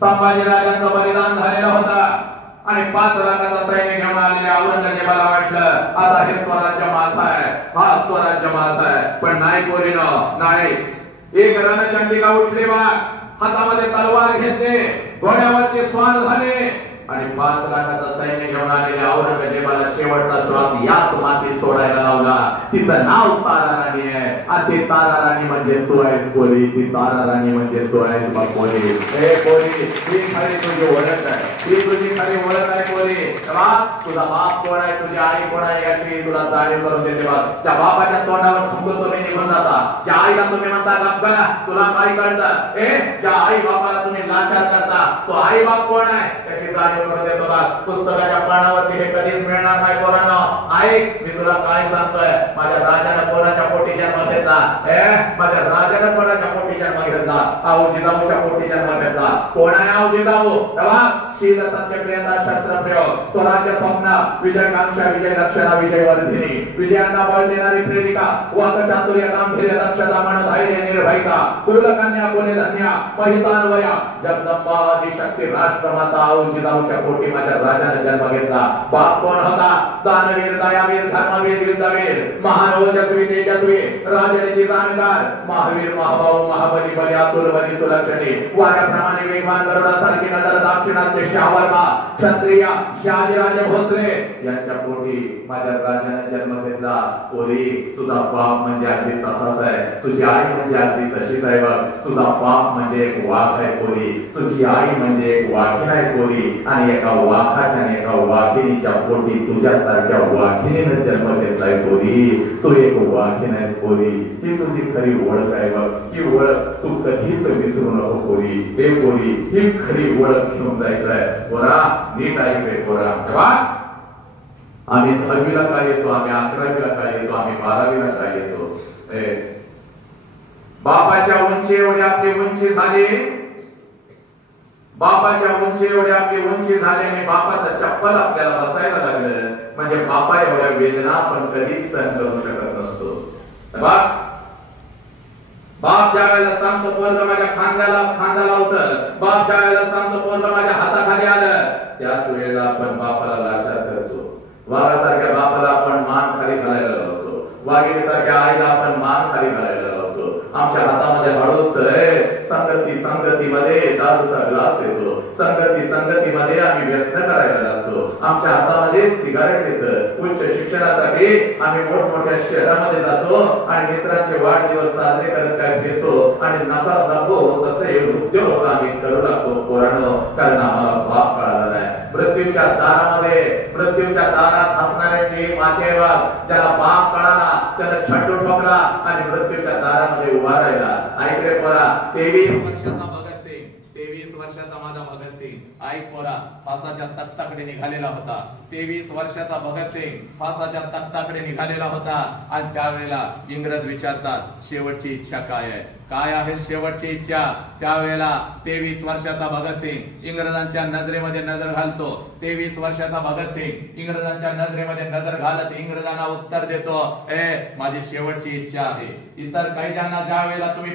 संभाजीराजांचं बलिदान झालेलं होतं आणि 5 लाखाचा सैन्य घेऊन आलेल्या औरंगजेबाला वाटलं आता हे स्वराज्य माझं आहे, हा स्वराज्य माझं आहे. पण नाही पोरीनो, नाही. एक रणचंडिका उठली. बा, हातामध्ये तलवार घेतली, घोड्यावरती स्वार झाले आणि 5 लाखाचा सैन्य घेऊन आलेल्या औरंगजेबाला शेवटचा श्वास याच मातीत सोडायला लावला. तिचं नाव तारा राणी आहे आणि ती तारा राणी म्हणजे तू आहेस पोरी, ती तारा राणी म्हणजे तू आहेस. बघ पोरी, पोरी, ही खरी तुझी ओळख आहे, ही तुझी खरी ओळख आहे पोरी. तुझा बाप कोण आहे, तुझी आई कोण आहे याची तुला जाणीव करून देते. बघ, त्या बापाच्या तोंडावर थुंकून तुम्ही निघून जाता. ज्या आईला तुम्ही म्हणता गप्पा, तुला काय कळतं? ज्या आई बापाला तुम्ही लाचार करता, तो आई बाप कोण आहे त्याची जाणीव करून देतो. बघ, पुस्तकाच्या पानावरती हे कधीच मिळणार नाही पोरांनो. ऐक, मी तुला काय सांगतोय. माझ्या राजाने कोणाच्या पोटी जन्म घेतला? माझ्या राजाने कोणाच्या पोटी जन्म घेतला? जिजाऊच्या पोटी जन्म घेतला. कोण आहे जिजाऊ? शील सत्यप्रियता शस्त्र प्रयोग स्वराज्य स्वप्न विजयकांक्षा विजय लक्षणा विजय वर्धिनी विजयांना बळ देणारी प्रेरिका वाक चातुर्य गांभीर्य दक्षता मनोधैर्य निर्भयता कुलकन्या कुलधन्या महितान्वया जगदंबा आदिशक्ती राष्ट्रमाता जिजाऊच्या पोटी माझ्या राजाने जन्म घेतला बाप कोण होता दानवीर दयावीर धर्मवीर युद्धवीर महान ओजस्वी तेजस्वी राजनीती जाणकार महावीर महाभाऊ महाबली बली आतुर बली सुलक्षणी वाऱ्याप्रमाणे वेगवान गरुडासारखी नजर दाक्षिणात्य शाहवर्मा क्षत्रिय शहाजीराजे भोसले यांच्या पोटी माझ्या राजाने जन्म घेतला पोरी तुझा बाप म्हणजे अगदी तसाच आहे तुझी आई म्हणजे अगदी तशीच आहे बघ तुझा बाप म्हणजे एक वाघ आहे पोरी तुझी आई म्हणजे एक वाघीण आहे पोरी आणि एका वाघाच्या आणि एका वाघिणीच्या पोटी तुझ्यासारख्या वाघिणीने जन्म घेतलाय पोरी तू एक वाघीण आहेस पोरी ही तुझी खरी ओळख आहे बघ ही ओळख तू कधीच विसरू नको पोरी हे पोरी ही खरी ओळख घेऊन जायचंय पोरा नीट ऐक रे पोरा तेव्हा आम्ही 10वीला काय येतो आम्ही 11वीला काय येतो आम्ही 12वीला काय येतो बापाच्या उंची एवढी आपली उंची झाली बापाच्या उंची एवढी आपली उंची झाली आणि बापाचं चप्पल आपल्याला बसायला लागलं म्हणजे बापा एवढ्या वेदना आपण कधीच सहन करू शकत नसतो बाप ज्या वेळेला सांगतो पोरग माझ्या खांदा लावतं बाप ज्या वेळेला सांगतो पोरग माझ्या हाताखाली आलं त्याच वेळेला आपण बापाला लाचार करतो वाघासारख्या बापाला आपण मान खाली घालायला लावतो वाघिणीसारख्या आईला आपण मान खाली घालायला लावतो आमच्या हातामध्ये हळूच संगतीमध्ये दारूचा ग्लास येतो संगतीमध्ये आम्ही व्यसन करायला लागतो आमच्या हातामध्ये सिगारेट येतं उच्च शिक्षणासाठी आम्ही मोठमोठ्या शहरामध्ये जातो आणि मित्रांचे वाढदिवस साजरे करत काय घेतो आणि नको तसे उद्योग आम्ही करू लागतो पोरांनो कारण आम्हाला बाप कळाला नाही मृत्यूच्या दारात हसणाऱ्याची माते ज्याला बाप कळाला त्याला छंडू ठोकला आणि मृत्यूच्या दारामध्ये उभा राहिला ऐक रे पोरा 23 वर्षाचा भगत सिंग 23 वर्षाचा माझा भगत सिंग ऐक पोरा फासाच्या तख्ताकडे निघालेला होता 23 वर्षाचा भगत सिंग फासाच्या तख्ताकडे निघालेला होता आणि त्यावेळेला इंग्रज विचारतात शेवटची इच्छा काय आहे शेवटची इच्छा त्यावेळेला 23 वर्षाचा भगत सिंग इंग्रजांच्या नजरेमध्ये नजर घालतो 23 वर्षाचा भगत सिंग इंग्रजांच्या नजरेमध्ये नजर घालत इंग्रजांना उत्तर देतो माझी शेवटची इच्छा आहे इतर कैद्यांना ज्या वेळेला तुम्ही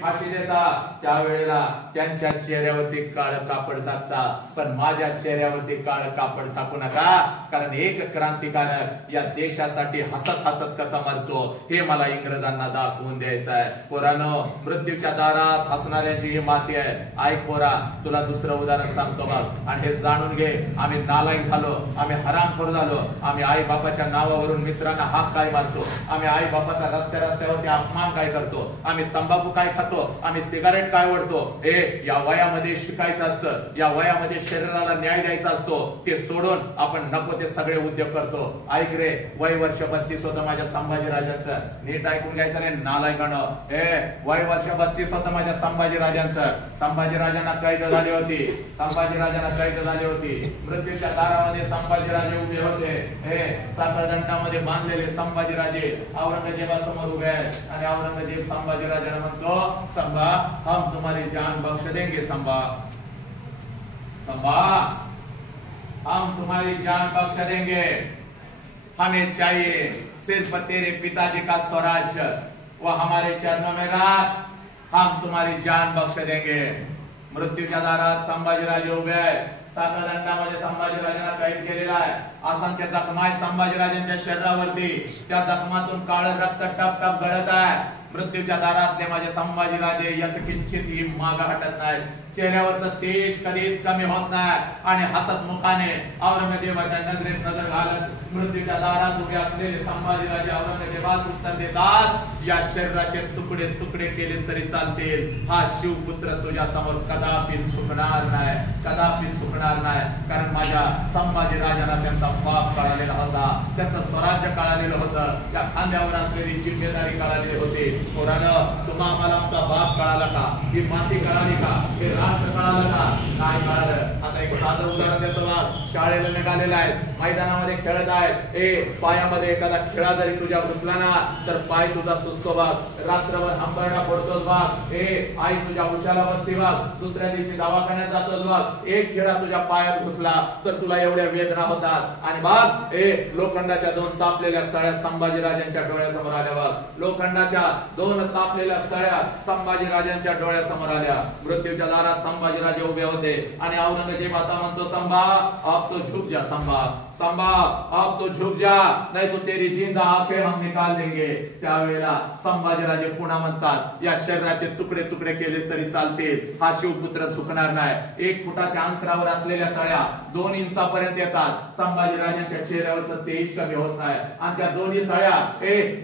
फाशी देता त्यावेळेला त्यांच्या चेहऱ्यावरती काळं कापड झाकता पण माझ्या चेहऱ्यावरती काळं कापड झाकू नका कारण एक क्रांतिकारक या देशासाठी हसत हसत कसा मरतो हे मला इंग्रजांना दाखवून द्यायचं आहे पोरानो मृत्यूच्या दारात हसणाऱ्यांची ही माती आहे ऐक पोरा तुला दुसरं उदाहरण सांगतो बघ आणि हे जाणून घे आम्ही नालायक झालो आम्ही हरामखोर झालो आम्ही आई बापाच्या नावावरून मित्रांना हाक काय मारतो आम्ही आई बापाचा रस्त्यावरती अपमान काय करतो आम्ही तंबाखू काय खातो आम्ही सिगारेट काय ओढतो या वयामध्ये शिकायचं असतं या वयामध्ये शरीराला न्याय द्यायचा असतो ते सोडून आपण नको ते सगळे उद्योग करतो ऐक रे वय वर्ष 32 होतं माझ्या संभाजीराजांचं नीट ऐकून घ्यायचं रे नालायकानं वय वर्ष 32 होतं माझ्या संभाजीराजांचं संभाजीराजांना कैद झाली होती मृत्यूच्या दारामध्ये संभाजीराजे उभे होते साखळदंडामध्ये बांधलेले संभाजीराजे औरंगजेबासमोर उभे आहेत आणि औरंगजेब संभाजीराजांना म्हणतो संभा हम तुम्हारी जान बख्श देंगे संभा हम तुम्हारी जान बख्श देंगे हमें चाहिए सिर्फ तेरे पिताजी का स्वराज्य वो हमारे चरणों में राख हम तुम्हारी जान बख्श देंगे मृत्यूच्या दारात संभाजीराजे उभे आहेत साखळदंडामध्ये संभाजीराजांना कैद केलेला आहे असंख्य जखमा आहेत संभाजीराजांच्या शरीरावरती त्या जखमातून काळं रक्त टप टप गळत आहे मृत्यूच्या दारातले माझे संभाजीराजे यत्किंचित ही माग हटत नाही चेहऱ्यावरचं तेज कधीच कमी होत नाही आणि हसत मुखाने औरंगजेबाच्या नजरेत नजर घालत मृत्यूच्या दारात उभे असलेले संभाजीराजे औरंगजेबास उत्तर देतात या शरीराचे तुकडे तुकडे केले तरी चालतील हा शिवपुत्र तुझ्या समोर कदापि झुकणार नाही कारण माझ्या संभाजीराजांना त्यांचा बाप कळालेला होता त्यांचं स्वराज्य कळालेलं होतं त्या खांद्यावर असलेली जिम्मेदारी कळालेली होती पोरानं तुम्हा आम्हाला आमचा बाप कळाला का ही माती कळाली का हे राष्ट्र कळालं का काय कळालं आता एक साधं उदाहरण देतो शाळेला निघालेला आहे मैदानामध्ये खेळत आहेत, पायामध्ये एखादा खिळा जरी तुझ्या घुसला ना तर पाय तुझा सुचतो बघ, रात्रभर हंबरडा पडतोस बघ, आई तुझ्या उशाला बसते बघ, दुसऱ्या दिवशी दवाखान्यात जातोस बघ, एक खिळा तुझ्या पायात घुसला तर तुला एवढ्या वेदना होतात. आणि बघ लोखंडाच्या 2 तापलेल्या सळ्या संभाजीराजांच्या डोळ्यासमोर आल्या बघ, लोखंडाच्या 2 तापलेल्या सळ्या संभाजीराजांच्या डोळ्यासमोर आल्या. मृत्यूच्या दारात संभाजीराजे उभे होते आणि औरंगजेब आता म्हणतो, संभा अब तो झुक जा, संभा अब तो झुक जा, नहीं तो तेरी जिंदा आंखें हम निकाल देंगे. त्यावेळेला संभाजीराजे पुन्हा म्हणतात, या शरीराचे तुकडे तुकडे केलेस तरी चालतील, हा शिवपुत्र झुकणार नाही. 1 फुटाच्या अंतरावर असलेल्या सळ्या 2 इंचापर्यंत येतात. संभाजीराजांच्या चेहऱ्यावरचं तेज कमी होत नाही आणि त्या दोन्ही सळ्या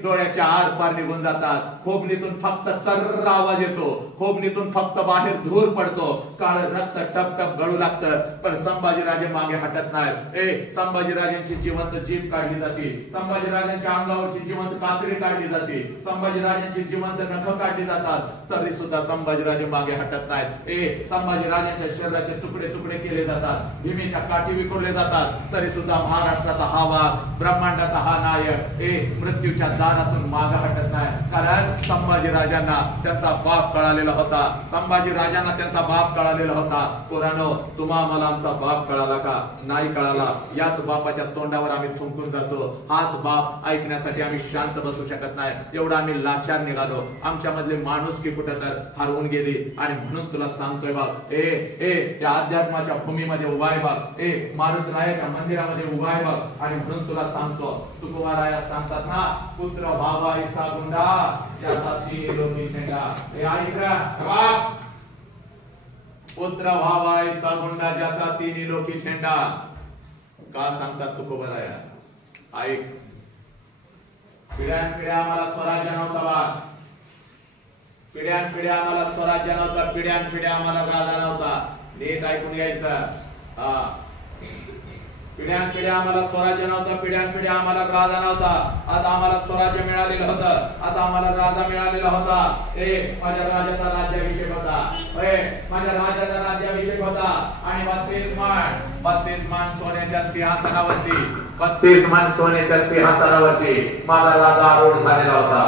डोळ्याच्या आर पार निघून जातात. खोबणीतून फक्त चर्र आवाज येतो, खोबणीतून फक्त बाहेर धूर पडतो, काळ रक्त टप टप गळू लागतं. पण संभाजीराजे मागे हटत नाहीत. संभाजीराजांची जिवंत जीभ काढली जाते, संभाजीराजांच्या अंगावरची जिवंत कातडी काढली जाते, संभाजीराजांची जिवंत नख काढली जातात, तरी सुद्धा संभाजीराजे मागे हटत नाहीत. संभाजीराजांच्या शरीराचे तुकडे तुकडे केले जातात, भीमेच्या काठी विखुरले जातात, तरी सुद्धा महाराष्ट्राचा हा वाघ, ब्रह्मांडाचा हा नायक मृत्यूच्या दारातून मागे हटत नाही. कारण संभाजीराजांना त्यांचा बाप कळालेला होता, संभाजीराजांना त्यांचा बाप कळालेला होता. पोरांनो, तुम्हा मला आमचा बाप कळाला का? नाही कळाला. याच बापाच्या तोंडावर आम्ही थुंकून जातो. हाच बाप ऐकण्यासाठी आम्ही शांत बसू शकत नाही, एवढा आम्ही लाचार निघालो. आमच्या मधले माणुसकी कुठे तर हरवून गेली. आणि म्हणून तुला सांगतोय बाप, त्या अध्यात्माच्या भूमीमध्ये उभा आहे बाप, मारुतरायाच्या मंदिरामध्ये उभा आहे बाप. आणि म्हणून तुला सांगतो, तुकोबाराया सांगतात ना, पुत्र व्हावा ऐसा गुंडा ज्याचा 3 लोकी शेंडा. ऐक रा बाप, पुत्र व्हावा ऐसा गुंडा ज्याचा 3 लोकी शेंडा. का सांगतात तुकोबाराया? ऐक, पिढ्यानपिढ्या आम्हाला स्वराज्य नव्हता बा, पिढ्यानपिढ्या आम्हाला स्वराज्य नव्हता, पिढ्यानपिढ्या आम्हाला राजा नव्हता. नीट ऐकून घ्यायचं. पिढ्यानपिढ्या आम्हाला स्वराज्य नव्हतं, पिढ्यानपिढ्या आम्हाला राजा नव्हता. आता आम्हाला स्वराज्य मिळालेलं होतं, आता आम्हाला राजा मिळालेला होता. माझ्या राजाचा राज्याभिषेक होता, माझ्या राजाचा राज्याभिषेक होता. आणि 32 मान सोन्याच्या सिंहासनावरती, 32 मान सोन्याच्या सिंहासनावरती माझा राजा आरूढ झालेला होता.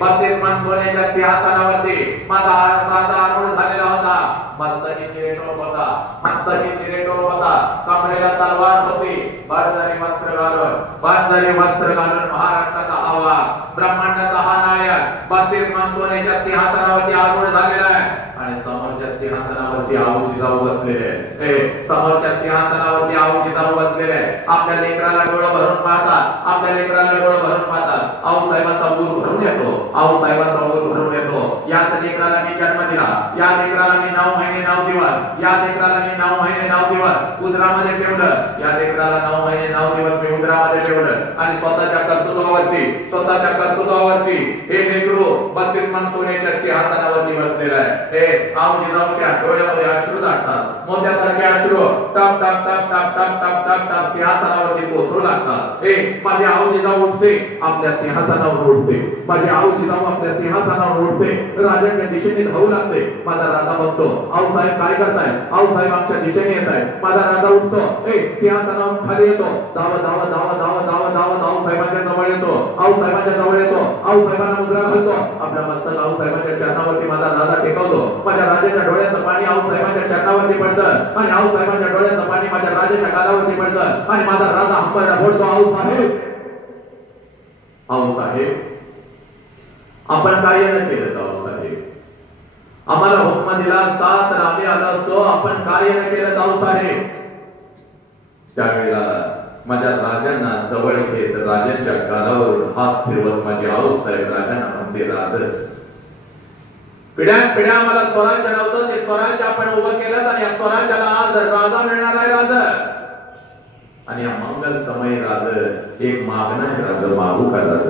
32 मान सोन्याच्या सिंहासनावरती माझा राजा आरूढ झालेला होता. मस्तकी चिरेटोप होता, मस्तकी चिरेटोप होता, कमरेला तलवार होती, बाजदारी वस्त्र घालून, बाजदारी वस्त्र घालून महाराष्ट्राचा आवा, ब्रह्मांडाचा हा नायक 32 मान सोन्याच्या सिंहासनावरती आरूढ झालेला आहे. आणि समोरच्या सिंहासनावरती आऊजी जाऊ बसलेले, समोरच्या सिंहासनावरती आऊजी जाऊ बसलेले. आपल्या लेकराला डोळं भरून पाहतात, आपल्या लेकराला डोळं भरून पाहतात. आऊ साहेबांचा ऊर भरून येतो, आऊ साहेबांचा ऊर भरून येतो. याच लेकराला मी जन्म दिला, या लेकराला मी 9 महिने 9 दिवस, या लेकराला मी 9 महिने 9 दिवस उदरामध्ये ठेवलं, या लेकराला 9 महिने 9 दिवस मी उदरामध्ये ठेवलं. आणि स्वतःच्या कर्तृत्वावरती हे लेकरू 32 मान सोन्याच्या सिंहासनावरती बसलेला आहे. आऊ जिजाऊच्या डोळ्यामध्ये अश्रू दाटतात, मोत्यासारखे अश्रू टप टप टप टप टप टप टप टप सिंहासनावरती कोसळू लागतात. माझे आऊ जिजाऊ उठते, आपल्या सिंहासनावर उठते, माझे आऊ जिजाऊ आपल्या सिंहासनावर उठते, राजाच्या दिशेने धावू लागते. माझा राजा बघतो, आऊ साहेब काय करताय? आऊ साहेब आमच्या दिशेने येत आहे. माझा राजा उठतो, सिंहासनावर खाली येतो, धाव धाव धाव धाव धाव धाव धाव साहेबांच्या जवळ येतो, आऊ साहेबांच्या जवळ येतो, आऊ साहेबांना मुद्रा घालतो, आपल्या मस्तक आऊ साहेबांच्या चरणावरती माझा राजा टेकवतो. माझ्या राजाच्या डोळ्याचं पाणी आऊ साहेबांच्या चरणावरती पडतं आणि आऊ साहेबांच्या डोळ्याचं पाणी माझ्या राजाच्या गालावरती पडतं आणि माझा राजा हंबरडा फोडतो, आऊ साहेब, आऊ साहेब आपण कार्य न केलं. आऊ साहेब आम्हाला हुकमा दिला असता तर आम्ही आलो असतो, आपण कार्य न केलं. आऊ साहेब त्यावेळेला माझ्या राजांना जवळ घेत राजांच्या गालावर हात फिरवत माझे आऊ साहेब राजांना म्हणते, राज पिढ्या मला स्वराज्य नव्हतं, ते स्वराज्य आपण उभं केलं आणि या स्वराज्याला आज राजा मिळणार आहे. राज आणि या मंगल समय राज एक मागणं आहे, राज मागू का? राज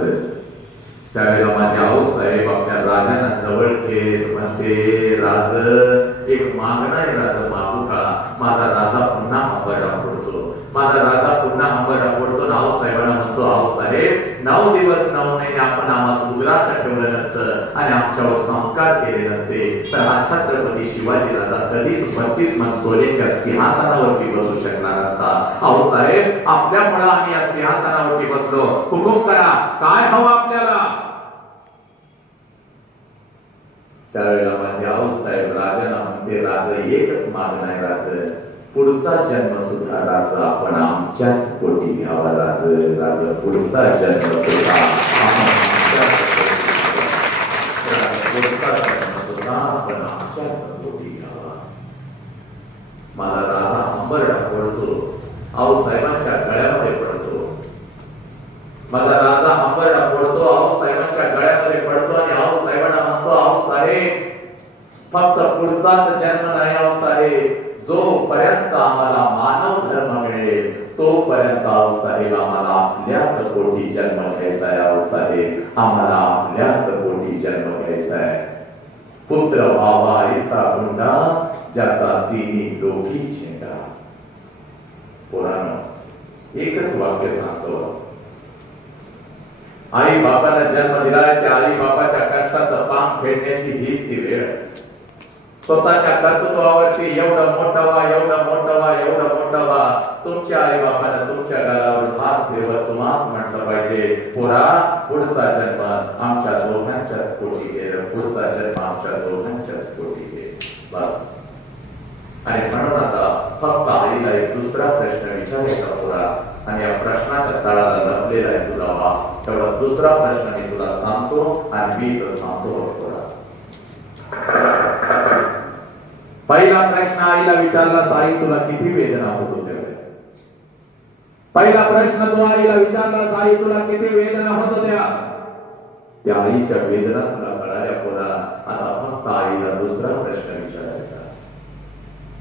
त्यावेळेला माझे आऊ साहेब आपल्या राजांना जवळ घेत म्हणते, राज एक मागणं आहे, राज मागू का? माझा राजा पुन्हा हंबरडा फोडतो, माझा राजा पुन्हा हंबरडा फोडतो. आऊ साहेबांना म्हणतो, आऊ साहेब 9 दिवस 9 महिने आपण आम्हाला उदरात ठेवलं पाहिलं नसतं आणि आमच्यावर संस्कार केले नसते तर हा छत्रपती शिवाजी राजा कधीच 32 मन सोन्याच्या सिंहासनावरती बसू शकला नसता. अहो साहेब, आपल्यामुळे आम्ही या सिंहासनावरती बसलो. हुकूम करा, काय हवं आपल्याला? त्यावेळेला माझे आऊसाहेब राजांना म्हणते, राज एकच मागणं आहे राज, पुढचा जन्म सुद्धा राज आपण आमच्याच पोटी घ्यावा. राज राज पुढचा जन्म सुद्धा आपण आमच्याच पोटी घ्यावा. माझा राजा अंबरडा पडतो, आऊसाहेबांच्या गळ्यामध्ये पडतो. माझा राजा अंबरडा पडतो, आऊसाहेबांच्या गळ्यामध्ये पडतो आणि आऊसाहेबांना म्हणतो, आऊसाहेब फक्त पुढचाच जन्म नाही आऊसाहेब, जोपर्यंत आम्हाला मानव धर्म मिळेल तोपर्यंत आऊसाहेब आम्हाला आपल्याच पोटी जन्म घ्यायचा आहे. आऊसाहेब आम्हाला आपल्याच पोटी जन्म घ्यायचा आहे. पुत्र व्हावा ऐसा गुंडा ज्याचा तिन्ही डोकी झेंडा. पोरांनो, एकच वाक्य सांगतो. आई बापाला जन्म दिलाय, त्या आई बापाच्या कष्टाचं पान फेडण्याची हीच ती वेळ. स्वतःच्या कर्तृत्वावरती एवढं मोठं व्हा, एवढं मोठं व्हा, एवढं मोठं व्हा. तुमच्या आई बापाला तुमच्या गालावर हात फिरवत तुम्हास म्हटलं पाहिजे, पोरा पुढचा जन्म आमच्या दोघांच्याच पोटी घे, पुढचा जन्म आमच्या दोघांच्याच पोटी घे. बस. आणि म्हणून आता फक्त आईला एक दुसरा प्रश्न विचारायचा पोरा, आणि या प्रश्नाच्या तळाला लपलेला आहे तुला वा. तेवढा दुसरा प्रश्न मी तुला सांगतो आणि मी तो सांगतो पोरा. पहिला प्रश्न आईला विचारला, आई तुला किती वेदना होत होत्या? पहिला प्रश्न तो आईला विचारला, आई तुला किती वेदना होत होत्या? त्या आईच्या वेदना तुला कळाल्या पोरा. आता फक्त आईला दुसरा प्रश्न विचारायचा,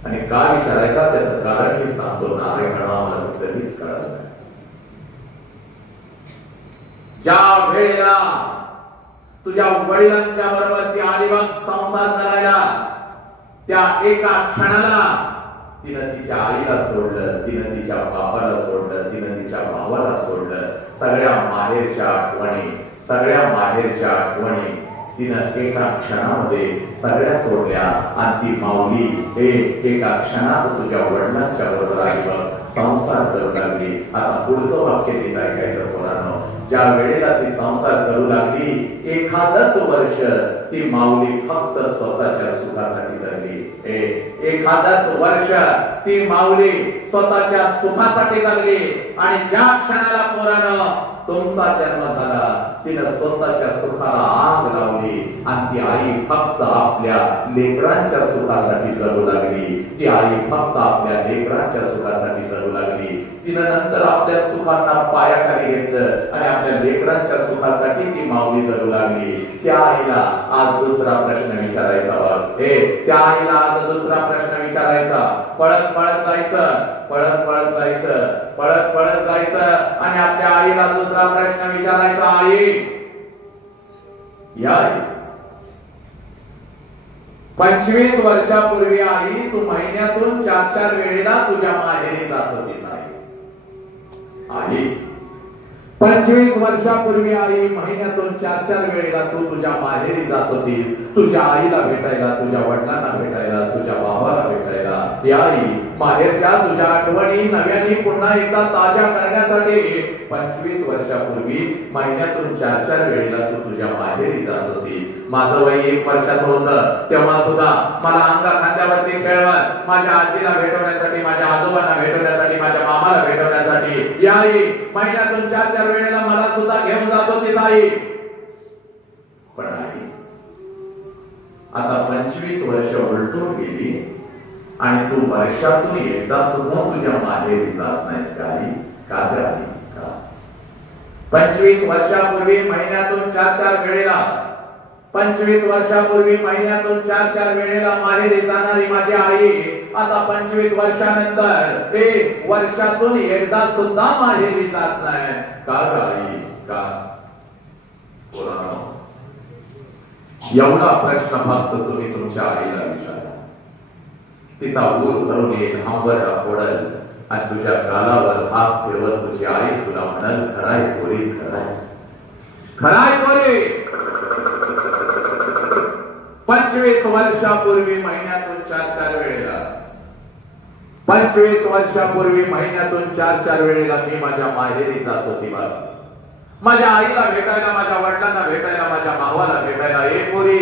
आणि का विचारायचा त्याचं कारण मी सांगतो. नारायणा मला कधीच कळलं नाही. ज्या वेळेला तुझ्या वडिलांच्या बरोबर ती अलिबाग संसार करायला, त्या एका क्षणाला तिनं तिच्या आईला सोडलं, तिनं तिच्या बापाला सोडलं, तिनं तिच्या भावाला सोडलं. सगळ्या माहेरच्या आठवणी, सगळ्या माहेरच्या आठवणी तिनं एका क्षणामध्ये सगळ्या सोडल्या. आणि ती माऊली एका क्षणात तुझ्या वडिलांच्या बरोबर आली, संसार करू लागली. आता पुढचं वाक्य तिला ऐकायचं पोरांनो. ज्या वेळेला ती संसार करू लागली, एखादच वर्ष ती माऊली फक्त स्वतःच्या सुखासाठी जगली. एखादच वर्ष ती माऊली स्वतःच्या सुखासाठी जगली. आणि ज्या क्षणाला पोरानं तुमचा जन्म झाला, तिनं स्वतःच्या सुखाला आग लावली आणि ती आई फक्त आपल्या लेकरांच्या सुखासाठी जगू लागली. ती आई फक्त आपल्या लेकरांच्या सुखासाठी जगू लागली. तिनं नंतर आपल्या सुखांना पायाखाली घेतलं आणि आपल्या लेकरांच्या सुखासाठी ती माऊली जगू लागली. त्या आईला आज दुसरा प्रश्न विचारायचा. त्या आईला आज दुसरा प्रश्न विचारायचा. पळत पळत जायचं, पळत पळत जायचं, पळत पळत जायचं आणि आपल्या आईला दुसरा प्रश्न विचारायचा. आई या 25 वर्षापूर्वी आई तू महिन्यातून 4-4 वेळेला तुझ्या माहेरी जात होतीस. आई 25 वर्षापूर्वी आई महिन्यातून 4-4 वेळेला तू तुझ्या माहेरी जात होतीस, तुझ्या आईला भेटायला, तुझ्या वडिलांना भेटायला, तुझ्या भावाला भेटायला. या आई माहेरच्या तुझ्या आठवणी नव्याने पुन्हा एकदा ताज्या करण्यासाठी 25 वर्षापूर्वी महिन्यातून 4-4 वेळेला तू तुझ्या माहेरी जात होतीस. माझं वय 1 वर्षाचं होतं तेव्हा सुद्धा मला अंगा खांद्यावरती खेळवत माझ्या आजीला भेटवण्यासाठी, माझ्या आजोबांना भेटवण्यासाठी, माझ्या मामाला भेटवण्यासाठी या आई महिन्यातून 4-4 वेळेला मला सुद्धा घेऊन जात होतीस आई. पण आई आता 25 वर्ष उलटून गेली आणि तू वर्षातून एकदा सुद्धा तुझ्या माहेरी जात नाहीस का आई? का आई? का 25 वर्षापूर्वी महिन्यातून 4-4 वेळेला, 25 वर्षापूर्वी महिन्यातून 4-4 वेळेला माहेरी जाणारी माझी आई आता 25 वर्षानंतर वर्षातून एकदा सुद्धा माहेरी जात नाही का आई? का? एवढा प्रश्न फक्त तुम्ही तुमच्या आईला विचारा. तिचा ऊर भरून येईल, हांबरा फोडल आणि तुझ्या गालावर हात फिरवत तुझी आई तुला म्हणाल, खराय पोरी, खराय, खराय पोरी. 25 वर्षापूर्वी महिन्यातून 4 वेळेला 25 वर्षापूर्वी महिन्यातून 4 वेळेला मी माझ्या माहेरी जात होती बा. माझ्या आईला भेटायला, माझ्या वडिलांना भेटायला, माझ्या भावाला भेटायला. एक पोरी,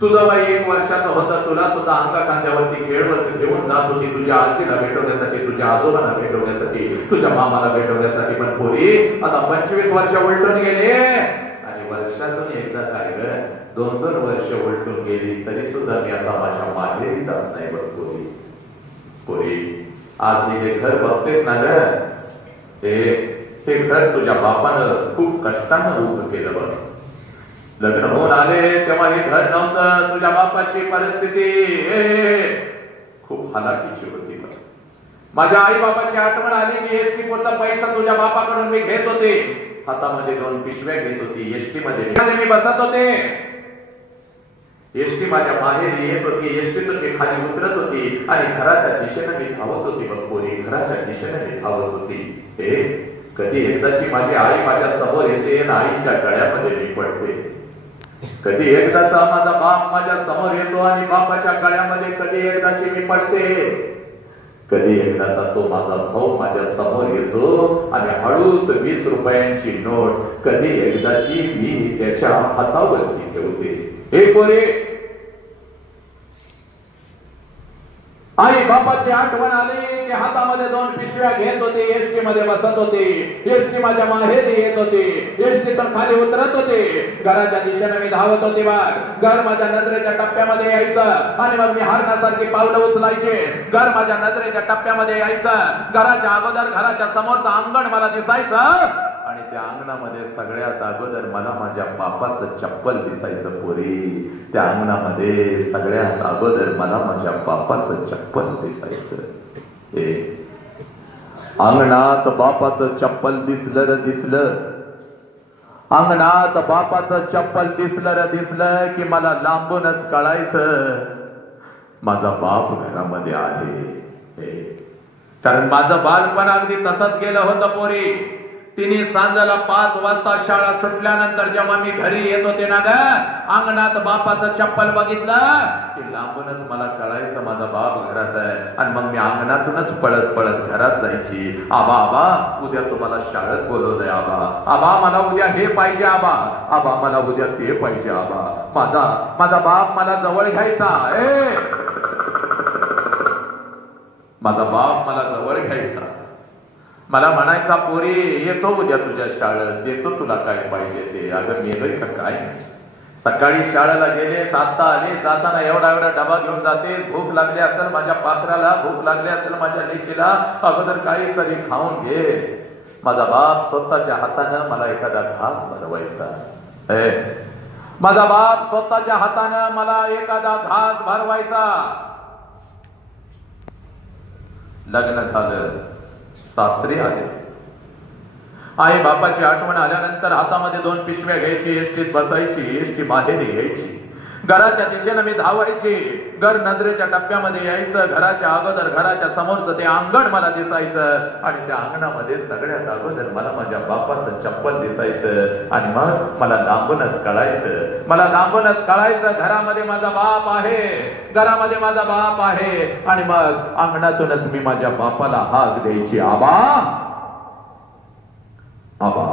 तुझं बाई 1 वर्षाचं होतं, तुला सुद्धा अंगा खांद्यावरती खेळवत घेऊन जात होती तुझ्या आजीला भेटवण्यासाठी, तुझ्या आजोबाला भेटवण्यासाठी, तुझ्या मामाला भेटवण्यासाठी. पण पोरी आता 25 वर्ष उलटून गेले आणि वर्षातून एकदा काय ग 2-2 वर्ष उलटून गेली तरी सुद्धा मी आता माझ्या माहेरी जात नाही बघ पोरी. पोरी आज मी जे घर बघतेस ना ग, ते घर तुझ्या बापानं खूप कष्टानं उभं केलं बघ. लग्न होऊन आले तेव्हा हे घर नव्हतं. तुझ्या बापाची परिस्थिती खूप हालाकीची होती. माझ्या आई बाबाची आठवण आली की एसटी पुरता पैसा तुझ्या बापाकडून मी घेत होते. हातामध्ये 2 पिशव्या घेत होती. एसटी मध्ये मी बसत होते. एसटी माझ्या माहेरी येत होती. एसटीतून मी खाली उतरत होती आणि घराच्या दिशेने मी धावत होती बघ पोरी. घराच्या दिशेने मी धावत होती. हे कधी एकदाची माझी आई माझ्या समोर येते आणि आईच्या गळ्यामध्ये मी पडते. कधी एकदाचा माझा बाप माझ्या समोर येतो आणि बापाच्या गळ्यामध्ये कधी एकदाची मी पडते. कधी एकदाचा तो माझा भाऊ माझ्या समोर येतो आणि हळूच 20 रुपयांची नोट कधी एकदाची मी त्याच्या हातावरती ठेवते. हे पोरे, आई बापाची आठवण आली की हातामध्ये 2 पिशव्या घेत होते. एसटी मध्ये बसत होते. एसटी माझ्या माहेरी येत होते. एसटीतून खाली उतरत होते. घराच्या दिशेने मी धावत होते. घर माझ्या नजरेच्या टप्प्यामध्ये यायचं आणि मग मी हरणासारखी पावलं उचलायचे. घर माझ्या नजरेच्या टप्प्यामध्ये यायचं. घराच्या अगोदर घराच्या समोरचं अंगण मला दिसायचं आणि त्या अंगणामध्ये सगळ्यात अगोदर मला माझ्या बापाचं चप्पल दिसायचं पोरी. त्या अंगणामध्ये सगळ्यात अगोदर मला माझ्या बापाचं चप्पल दिसायचं. अंगणात बापाचं चप्पल दिसलं र दिसलं. अंगणात बापाचं चप्पल दिसलं र दिसलं की मला लांबूनच कळायचं माझा बाप घरामध्ये आहे. कारण माझं बालपण अगदी तसंच गेलं होतं पोरी. तिने सांजाला 5 वाजता शाळा सुटल्यानंतर जेव्हा मी घरी येत होते ना ग, अंगणात बापाचं चप्पल बघितलं की लांबूनच मला कळायचं माझा बाप घरात आहे. आणि मग मी अंगणातूनच पळत पळत घरात जायची. आबा आबा उद्या तुम्हाला शाळेत बोलवलंय. आबा आबा मला उद्या हे पाहिजे. आबा आबा मला उद्या ते पाहिजे. आबा माझा बाप मला जवळ घ्यायचा. माझा बाप मला जवळ घ्यायचा. मला म्हणायचा पोरी येतो उद्या तुझ्या शाळेत, देतो तुला काय पाहिजे ते. अगं मेलोय का काय. सकाळी शाळेला गेले, सातता आले. जाताना एवढा डबा घेऊन जाते. भूक लागली असेल माझ्या पाखराला, भूक लागली असेल माझ्या लेकीला, अगोदर काहीतरी खाऊन घे. माझा बाप स्वतःच्या हातानं मला एखादा घास भरवायचा. माझा बाप स्वतःच्या हातानं मला एखादा घास भरवायचा. लग्न झालं, सासरी आले. आई बापाची आठवण आल्यानंतर हातामध्ये 2 पिशव्या घ्यायची. एसटीत बसायची. एसटी माहेरी घ्यायची. घराच्या दिशेने मी धावायची. घर नजरेच्या टप्प्यामध्ये यायचं. घराच्या अगोदर घराच्या समोरचं ते अंगण मला दिसायचं आणि त्या अंगणामध्ये सगळ्यात अगोदर मला माझ्या बापाचं चप्पल दिसायचं. आणि मग मला लांबूनच कळायचं घरामध्ये माझा बाप आहे. घरामध्ये माझा बाप आहे. आणि मग अंगणातूनच मी माझ्या बापाला हाक द्यायची. आबा आबा.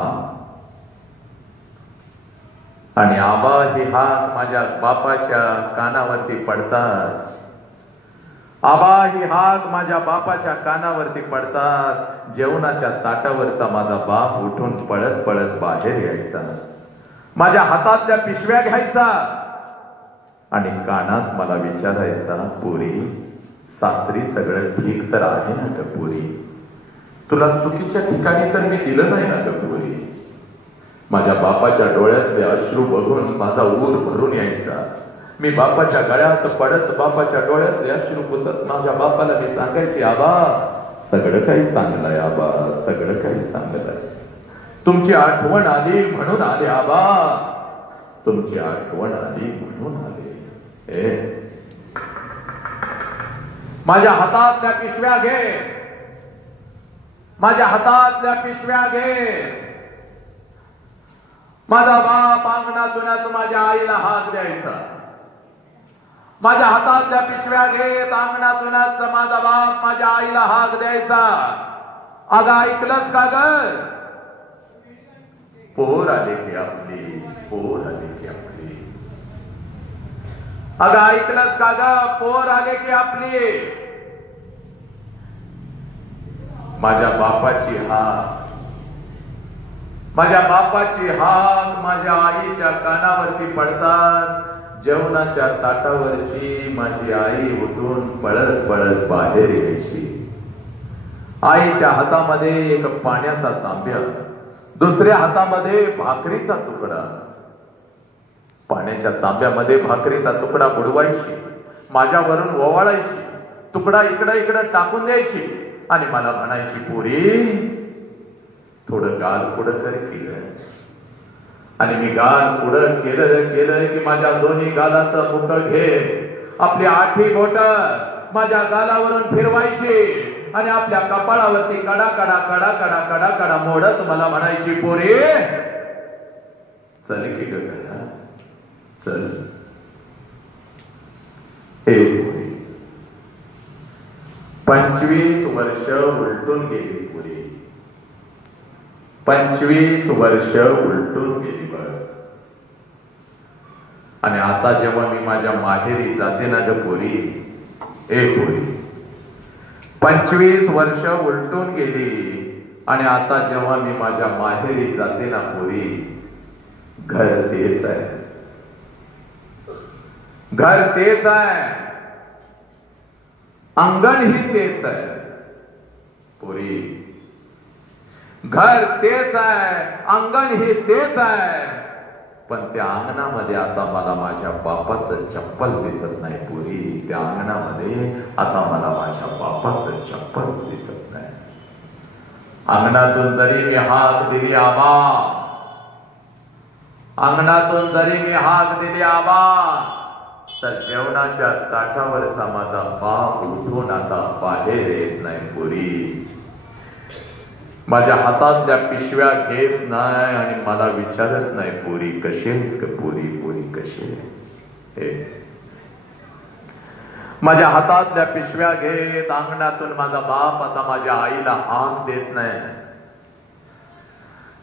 आणि आबा ही हाक माझ्या बापाच्या कानावरती पडतात. आबा ही हाक माझ्या बापाच्या कानावरती पडतात. जेवणाच्या ताटावरचा माझा बाप उठून पळत पळत बाहेर यायचा. माझ्या हातातल्या पिशव्या घ्यायचा आणि कानात मला विचारायचा, पोरी सासरी सगळं ठीक तर आहे ना ग पोरी. तुला चुकीच्या ठिकाणी तर मी दिलं नाही ना ग पोरी. माझ्या बापाच्या डोळ्यातले अश्रू बघून माझा ऊर भरून यायचा. मी बापाच्या गळ्यात पडत बापाच्या डोळ्यातले अश्रू पुसत माझ्या बापाला मी सांगायची, आबा सगळं काही चांगलं आहे. आबा सगळं काही चांगलं आहे. तुमची आठवण आली म्हणून आले. आबा तुमची आठवण आली म्हणून आले. माझ्या हातातल्या पिशव्या घे. माझ्या हातातल्या पिशव्या घे. माझा बाप अंगणातूनच माझ्या आईला हाक द्यायचा. माझ्या हातातल्या पिशव्या घेत अंगणातूनच माझा बाप माझ्या आईला हाक द्यायचा, अगं ऐकलंस का ग? पोर आले की आपली, पोर आले की आपली. अगं ऐकलंस का ग? पोर आले की आपली. माझ्या बापाची हाक, माझ्या बापाची हाक माझ्या आईच्या कानावरती पडतात. जेवणाच्या ताटावरची माझी आई उठून पळत पळत बाहेर यायची. आईच्या हातामध्ये एक पाण्याचा तांब्या, दुसऱ्या हातामध्ये भाकरीचा तुकडा. पाण्याच्या तांब्यामध्ये भाकरीचा तुकडा बुडवायची, माझ्यावरून ओवाळायची, तुकडा इकडं इकडं टाकून द्यायची आणि मला म्हणायची, पोरी थोडं गाल पुढं कर की. आणि मी गाल पुढं केलं की माझ्या दोन्ही गालाचं मुठ घे, आपली आठी बोट माझ्या गालावरून फिरवायची आणि आपल्या कपाळावरती कडा कडा कडा कडा कडा कडा मोडत मला म्हणायची, पोरी चल की ग चल. हे 25 वर्ष उलटून गेली पुरी, 25 वर्ष उलटून गेली बघ. आणि आता जेव्हा मी माझ्या माहेरी जाते ना ग पोरी, ए पोरी 25 वर्ष उलटून गेली आणि आता जेव्हा मी माझ्या माहेरी जाते ना पोरी, घर तेच आहे, घर तेच आहे, अंगण ही तेच आहे पोरी. घर तेच आहे, अंगण ही तेच आहे, पण त्या अंगणामध्ये आता मला माझ्या बापाचं चप्पल दिसत नाही पोरी. त्या अंगणामध्ये आता मला माझ्या बापाचं चप्पल दिसत नाही. अंगणातून जरी मी हाक दिली आबा, अंगणातून जरी मी हाक दिली आबा, तर जेवणाच्या ताटावरचा माझा बाप उठून आता बाहेर येत नाही पोरी. माझ्या हातातल्या पिशव्या घेत नाही आणि मला विचारत नाही, पोरी कशीस ग पोरी, पोरी कशी. माझ्या हातातल्या पिशव्या घेत अंगणातून माझा बाप आता माझ्या आईला हाक देत नाही.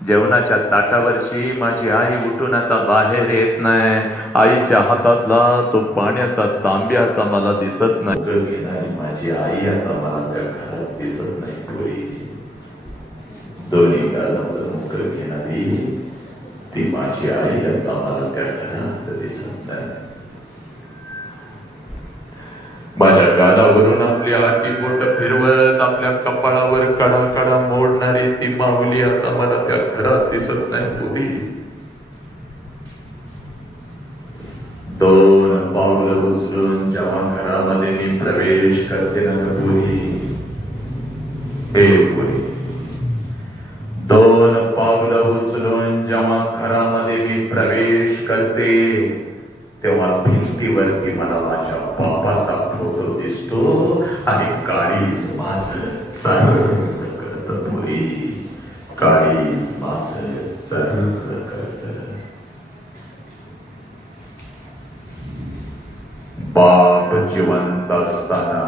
जेवणाच्या ताटावरची माझी आई उठून आता बाहेर येत नाही. आईच्या हातातला तो पाण्याचा तांब्या आता मला दिसत नाही. माझी आई आता मला त्या घरात दिसत नाही पोरी. दोन्ही गालाचं मुकळ घेणारी ती माझी आई आता मला त्या घरात दिसत नाही. माझ्या गालावरून आपली आठी बोट फिरवत आपल्या कपाळावर कडा कडा मोडणारी ती माऊली आता मला त्या घरात दिसत नाही पोरी. 2 पावलं उचलून जेव्हा घरामध्ये मी प्रवेश करते ना पोरी, हे पोरी 2 पावलं उचलून जेव्हा घरामध्ये मी प्रवेश करते तेव्हा भिंतीवरती मला माझ्या बापाचा फोटो दिसतो आणि काळीज माझं चर्र करत पोरी, काळीज माझं चर्र करत. बाप जिवंत असताना,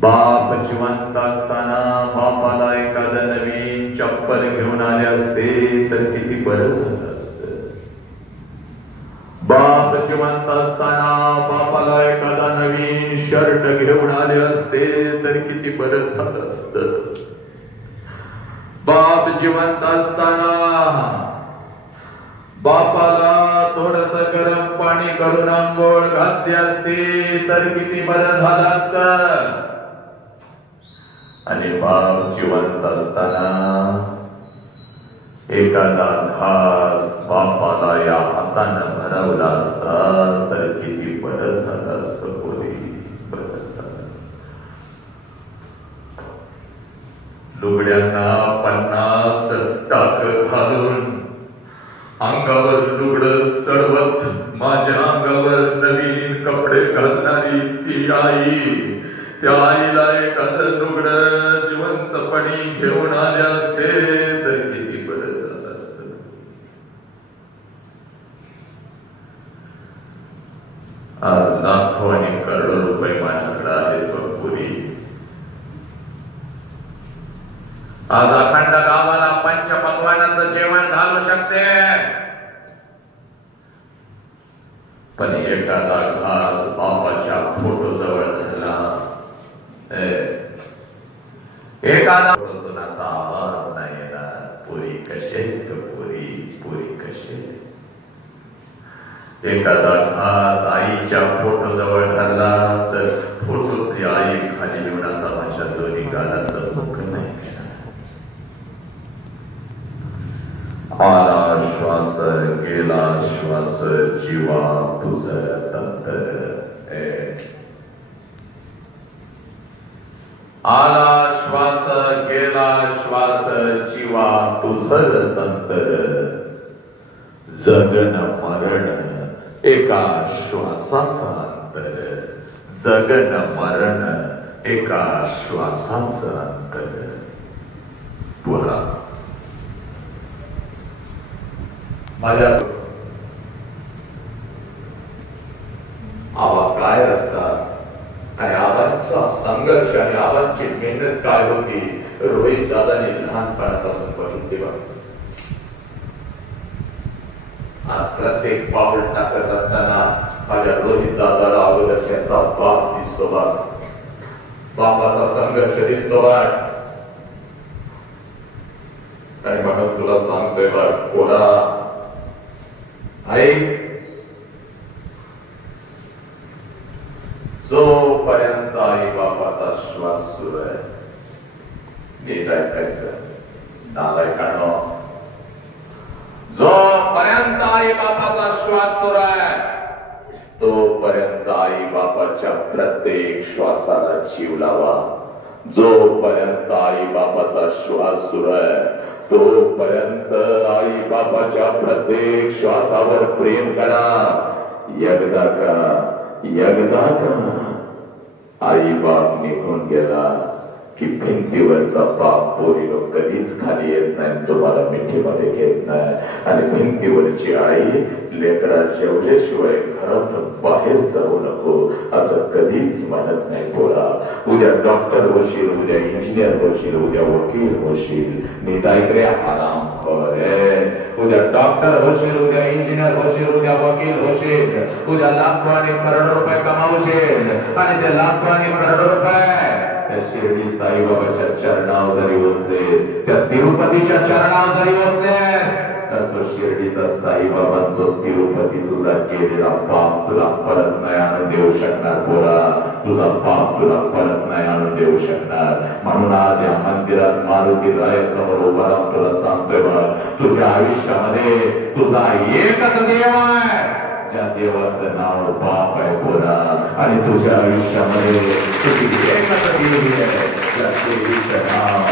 बाप जिवंत असताना बापाला एखादं नवीन चप्पल घेऊन आले असते तर किती बरं झालं. बाप जिवंत असताना बापाला एखादा नवीन शर्ट घेऊन आले असते तर किती बरं झालं असतं. बाप जिवंत असताना बापाला थोडस गरम पाणी करून आंघोळ घातली असते तर किती बरं झालं असतं. आणि बाप जिवंत असताना एखादा घास बापाला या हातानं भरवला असता तर किती बरं झालं असतं पोरी, बरं झालं. लुगड्यांना 50 टाक घालून अंगावर लुगडं चढवत माझ्या अंगावर नवीन कपडे घालणारी ती आई, त्या आईला एखादं लुगडं जिवंतपणी घेऊन आले असते तर किती बरं झालं असतं. आज लाखो आणि करोडो रुपये माझ्याकडे आहेत पुरी. आज अखंड गावाला पंचपक्वानाचं जेवण घालू शकते, पण एखादा घास बापाच्या फोटो जवळ झाला, एखादा आता आवाज नाही येणार. पुरी कशेच पुरी, पुरी कशे. एखादा घास आईच्या फोटो जवळ धरला तर फोटोतली आई खाली येऊन आता माझ्या दोन्ही गालाचं मुख नाही. आला श्वास गेला श्वास जीवा तुझ तंतर. आला श्वास गेला श्वास जीवा तुझ तंतर. जगन मरण एका श्वासाचा अंतर. जगन मरण एका श्वासाचं अंतर. बोला माझ्या आवा काय असतात आणि आवांचा संघर्ष आणि आवांची मेहनत काय होती रोहित दादाने लहानपणापासून बघितली बघ. आज प्रत्येक पाऊल टाकत असताना माझ्या रोहित दादाला अगोदर त्यांचा बाप दिसतो बघ, बापाचा संघर्ष दिसतो बघ. आणि म्हणून तुला सांगतोय बघ पोरा, आई जोपर्यंत आई बापाचा श्वास सुरू आहे, नीट ऐकायचं नालायकांनो, जोपर्यंत आई बापाचा श्वास सुरू आहे तोपर्यंत आई बापाच्या प्रत्येक श्वासाला जीव लावा. जोपर्यंत आई बापाचा श्वास सुरू आहे तोपर्यंत आई बापाच्या प्रत्येक श्वासावर प्रेम करा. एकदा का आई बाप निघून गेला की भिंतीवरचा बाप पोरीनो कधीच खाली येत नाही, तुम्हाला मिठीमध्ये घेत नाही. आणि भिंतीवरची आई लेकरा जेवल्याशिवाय घरातून बाहेर जाऊ नको असं कधीच म्हणत नाही. पोरा, उद्या डॉक्टर होशील, उद्या इंजिनियर होशील, उद्या वकील होशील. नीट ऐक रे आराम कर. उद्या डॉक्टर होशील, उद्या इंजिनियर होशील, उद्या वकील होशील, उद्या लाखो आणि करोडो रुपये कमावशील. आणि ते लाखो आणि करोडो रुपये त्या शिर्डी साईबाबाच्या चरणावर जरी होते, त्या तिरुपतीच्या चरणावर जरी होते, तर तो शिर्डीचा साईबाबा तो तिरुपती तुझा केलेला पाप तुला परत नाही आणून देऊ शकणार. पोरा, तुझा पाप तुला परत नाही आणून देऊ शकणार. म्हणून आज या मंदिरात मारुती रायासमोर उभा राहून तुला सांगतोय बघ, तुझ्या आयुष्यामध्ये तुझा एकच देव आहे, ज्या देवाचं नाव बाप आहे पोरा. आणि तुझ्या आयुष्यामध्ये तुझी एकच देवी आहे, त्या देवीचं नाव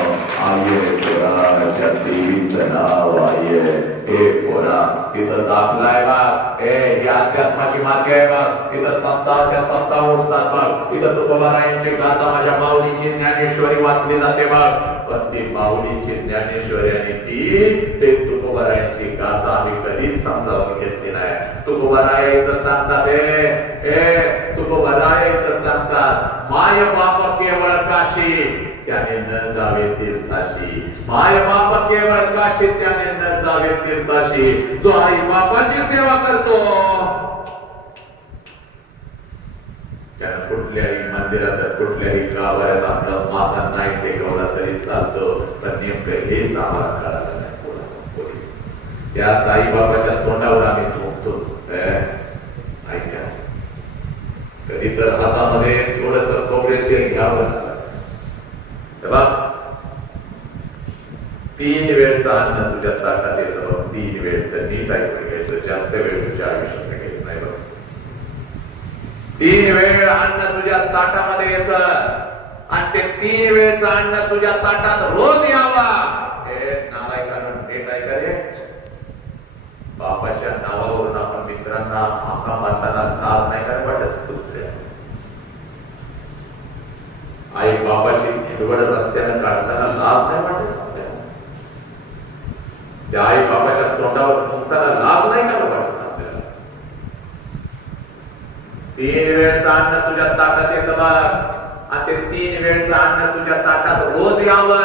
आई आहे पोरा. त्या देवीचं नाव आई आहे. हे पोरा, तिथं दाखलाय बघ, ही अध्यात्माची माती आहे बघ. तिथं सप्ताहाच्या सप्ताह उठतात बघ. इथं तुकोबारायांची गाथा माझ्या माऊलीची ज्ञानेश्वरी वाचली जाते बघ. पण ती माऊलीची ज्ञानेश्वरी आणि ती तुकोबारायांची गाथा आम्ही कधीच समजावून घेतली नाही. तुकोबाराय इथं सांगतात, तुकोबाराय इथं सांगतात, माय बाप केवळ काशी त्याने न जावे तीर्थाशी. माय बाप केवळ काशी त्याने न जावे तीर्थाशी. जो आई बापाची सेवा करतो त्यानं कुठल्याही मंदिरात कुठल्याही गावात आपला माथा नाही टेकवला तरी चालतो. पण नेमकं हेच आम्हाला कळालं नाही. त्या साईबाबाच्या तोंडावर आम्ही झोपतो. ऐका, कधी तर हातामध्ये थोडस खोबरेल तेल घ्यावं. तेव्हा 3 वेळचं अन्न तुझ्या ताटात येतं. 3 वेळचं नीट ऐकून घ्यायचं. जास्त वेळ तुझ्या आयुष्यात घेत नाही बघ. 3 वेळ अन्न तुझ्या ताटामध्ये येतं आणि ते 3 वेळचं अन्न तुझ्या ताटात रोज यावा. हे नालायकानं नीट ऐका रे. बापाच्या नावावरून आपण मित्रांना हाका मारताना लाज नाही काय वाटत? दुसऱ्या आई बापाची हिरवड रस्त्यानं काढताना लाज नाही वाटत आपल्याला? त्या आई बापाच्या तोंडावर थुंकताना लाज नाही का वाटत आपल्याला? 3 वेळचं अन्न तुझ्या ताटात येतं बघ, आणि ते 3 वेळचं अन्न तुझ्या ताटात रोज यावं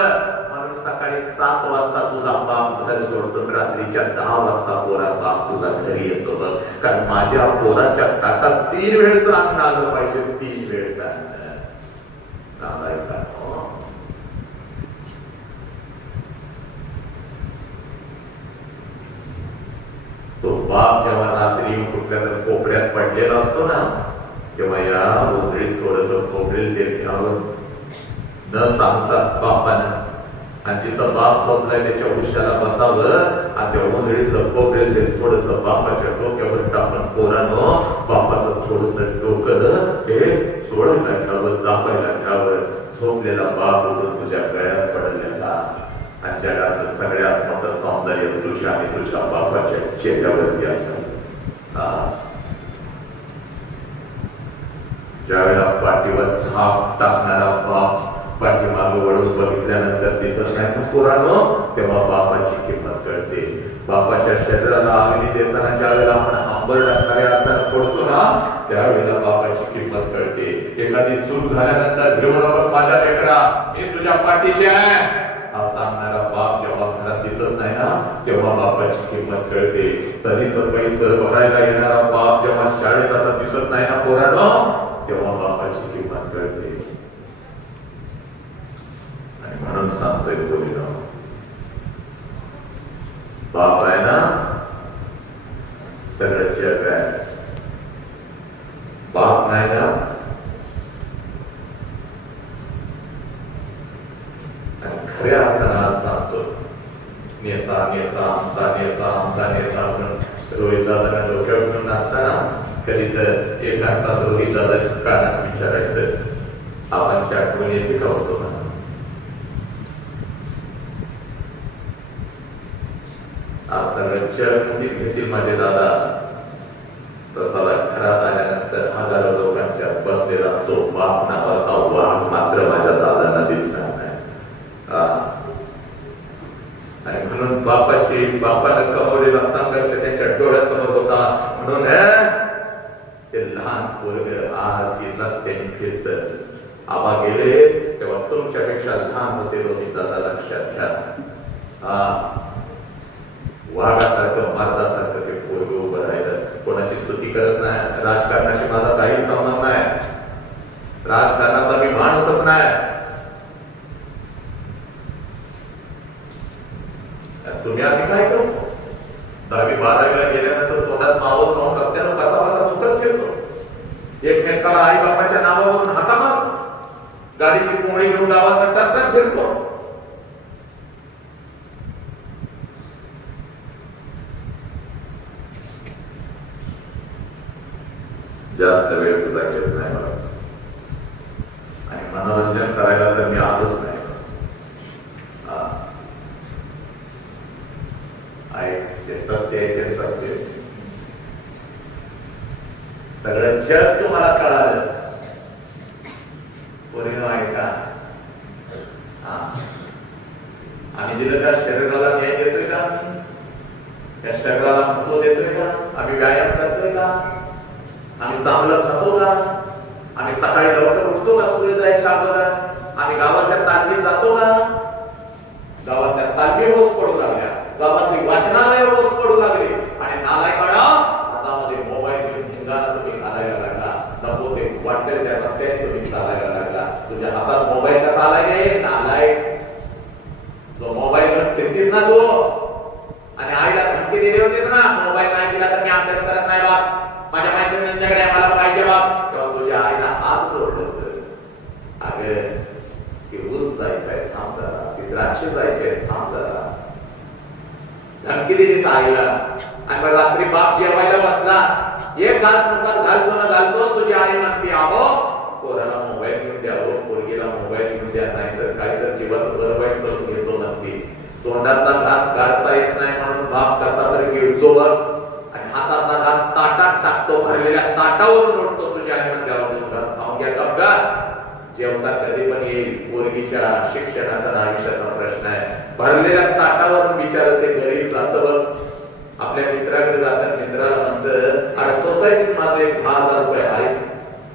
म्हणून सकाळी 7 वाजता तुझा बाप घर सोडतो, रात्रीच्या 10 वाजता पोरा बाप तुझा घरी येतो बघ. कारण माझ्या पोराच्या ताटात 3 वेळचं अन्न आलं पाहिजे, 3 वेळचं अन्न. तो बाप जेव्हा रात्री कुठल्या तर कोपऱ्यात पडलेला असतो ना, तेव्हा या उंदरीत थोडस खोबरेल ते घ्यावं न सांगता बापानं, आणि जिथं बाप झोपलाय त्याच्या उशाला बसावं आणि त्या उंदरीतलं खोबरेल ते थोडस बापाच्या डोक्यावर टाकून पोरानो बापाचं थोडस डोकं हे सोडायला घ्यावं, दाबायला घ्यावं. झोपलेला बाप उठून तुझ्या गळ्यात पडलेला, आणि जगाचं सगळ्यात मोठं सौंदर्य तुझ्या आणि तुझ्या बापाच्या चेहऱ्यावरती असेल. ज्यावेळेला पाठीवर थाप टाकणारा बाप पाठीमागं वळून बघितल्यानंतर दिसत नाही ना पोरांनो, तेव्हा बापाची किंमत कळते. बापाच्या शरीराला अग्नी देताना ज्यावेळेला आपण आंबरडा खऱ्या अर्थानं फोडतो ना, त्यावेळेला बापाची किंमत कळते. एखादी चूक झाल्यानंतर घेऊ नकोस माझ्या लेकरा, मी तुझ्या पाठीशी आहे असं सांगणारा बाप जेव्हा घरात दिसत नाही ना, तेव्हा बापाची किंमत कळते. सरीचं पैसं भरायला येणारा बाप जेव्हा शाळेत आता दिसत नाही ना पोरांनो, तेव्हा बापाची किंमत कळते. आणि म्हणून सांगतोय बोलीनो, बाप आहे ना सगळं जग आहे, बाप नाही ना. खऱ्या अर्थानं आज सांगतो, नेता नेता आमचा नेता आमचा नेता म्हणून रोहित दादाला डोक्यावर म्हणून असताना कधी तर एक हातात रोहित दादाच्या कानात विचारायचं, आव्हानची आठवण येते का होतो ना. आज सगळं जग घेतील माझे दादा. प्रसादा घरात आल्यानंतर हजारो लोकांच्या बसलेला तो बाप नावाचा वाघ मात्र माझ्या दादांना दिसणार नाही. आणि म्हणून बापानं कमवलेला संघर्ष त्याच्या डोळ्यासमोर होता. म्हणून ते लहान पोरग आज रस्त्याने फिरत आबा गेले तेव्हा तुमच्यापेक्षा लहान होते रोहित दादा, लक्षात घ्या. वाघासारखं मारदासारखं ते पोरग उभं राहिलं. कोणाची स्तुती करत नाही, राजकारणाशी माझा काही संबंध नाही, राजकारणाचा मी माणूसच नाही. तुम्ही आधी काय करतो? 10वी 12वीला गेल्यानंतर तोंडात मावत राहून रस्त्यानं कसा चुकत फिरतो. एकमेकाला आई बापाच्या नावावरून हाका मारतो, गाडीची कोंबडी घेऊन गावात टर्टर फिरतो. जास्त वेळ तुझा घेत नाही मला, आणि मनोरंजन करायला तर मी आलोच नाही. ते सत्य आहे, ते सत्य. सगळं जग तुम्हाला कळालं पोरीनो ऐका. आम्ही दिलं त्या शरीराला न्याय देतोय का? त्या शरीराला महत्व देतोय का? आम्ही व्यायाम करतोय का? आम्ही चांगलं खातो का? आम्ही सकाळी लवकर उठतो का सूर्य जायच्या अगोदर? आम्ही गावाच्या तालमीत जातो का? गावातल्या तालमी रोज पडू लागल्या, गावातली वाचनालय रोज पडू लागली, आणि नालायकाला हातामध्ये मोबाईल घेऊन हिंगाणा तुम्ही घालायला लागला. नको ते वाटतं त्या रस्त्यात तुम्ही चालायला लागला. तुझ्या हातात मोबाईल कसा आलाय नालायक? तो मोबाईल घेऊन फिरतीस ना तू, आणि आईला धमकी दिली होतीस ना, मोबाईल नाही दिला तर मी अभ्यास करत नाही बाप, माझ्या मैत्रिणींच्याकडे मला पाहिजे बाप. तेव्हा तुझ्या आईला हात सोडलं अगं की ऊस जायचंय थांब जरा, की द्राक्ष जायचे थांब जरा. धमकी दिलीस आईला, आणि मग रात्री बाप जेवायला बसला, एक घास मुखात घालतो ना घालतो, तुझी आई म्हणते आहो पोराला मोबाईल घेऊन द्यावं, पोरगीला मोबाईल घेऊन द्या, नाही तर काय तर जीवाचं बरं वाईट करून घेतो म्हणते. तोंडातला घास गाळता येत नाही म्हणून बाप कसा तरी गिळतो बघ, आणि हातातला घास ताटात टाकतो, भरलेल्या ताटावरून उठतो. तुझी आई म्हणते आहो घास खाऊन घ्या कपडा, जेवता कधी पण येईल. पोरगीच्या शिक्षणाचा आयुष्याचा प्रश्न आहे. भरलेल्या ताटावरून विचारत ते गरीब जातं बघ, आपल्या मित्राकडे जातात, मित्राला म्हणतं अरे सोसायटीत माझं एक 10,000 रुपये आहे,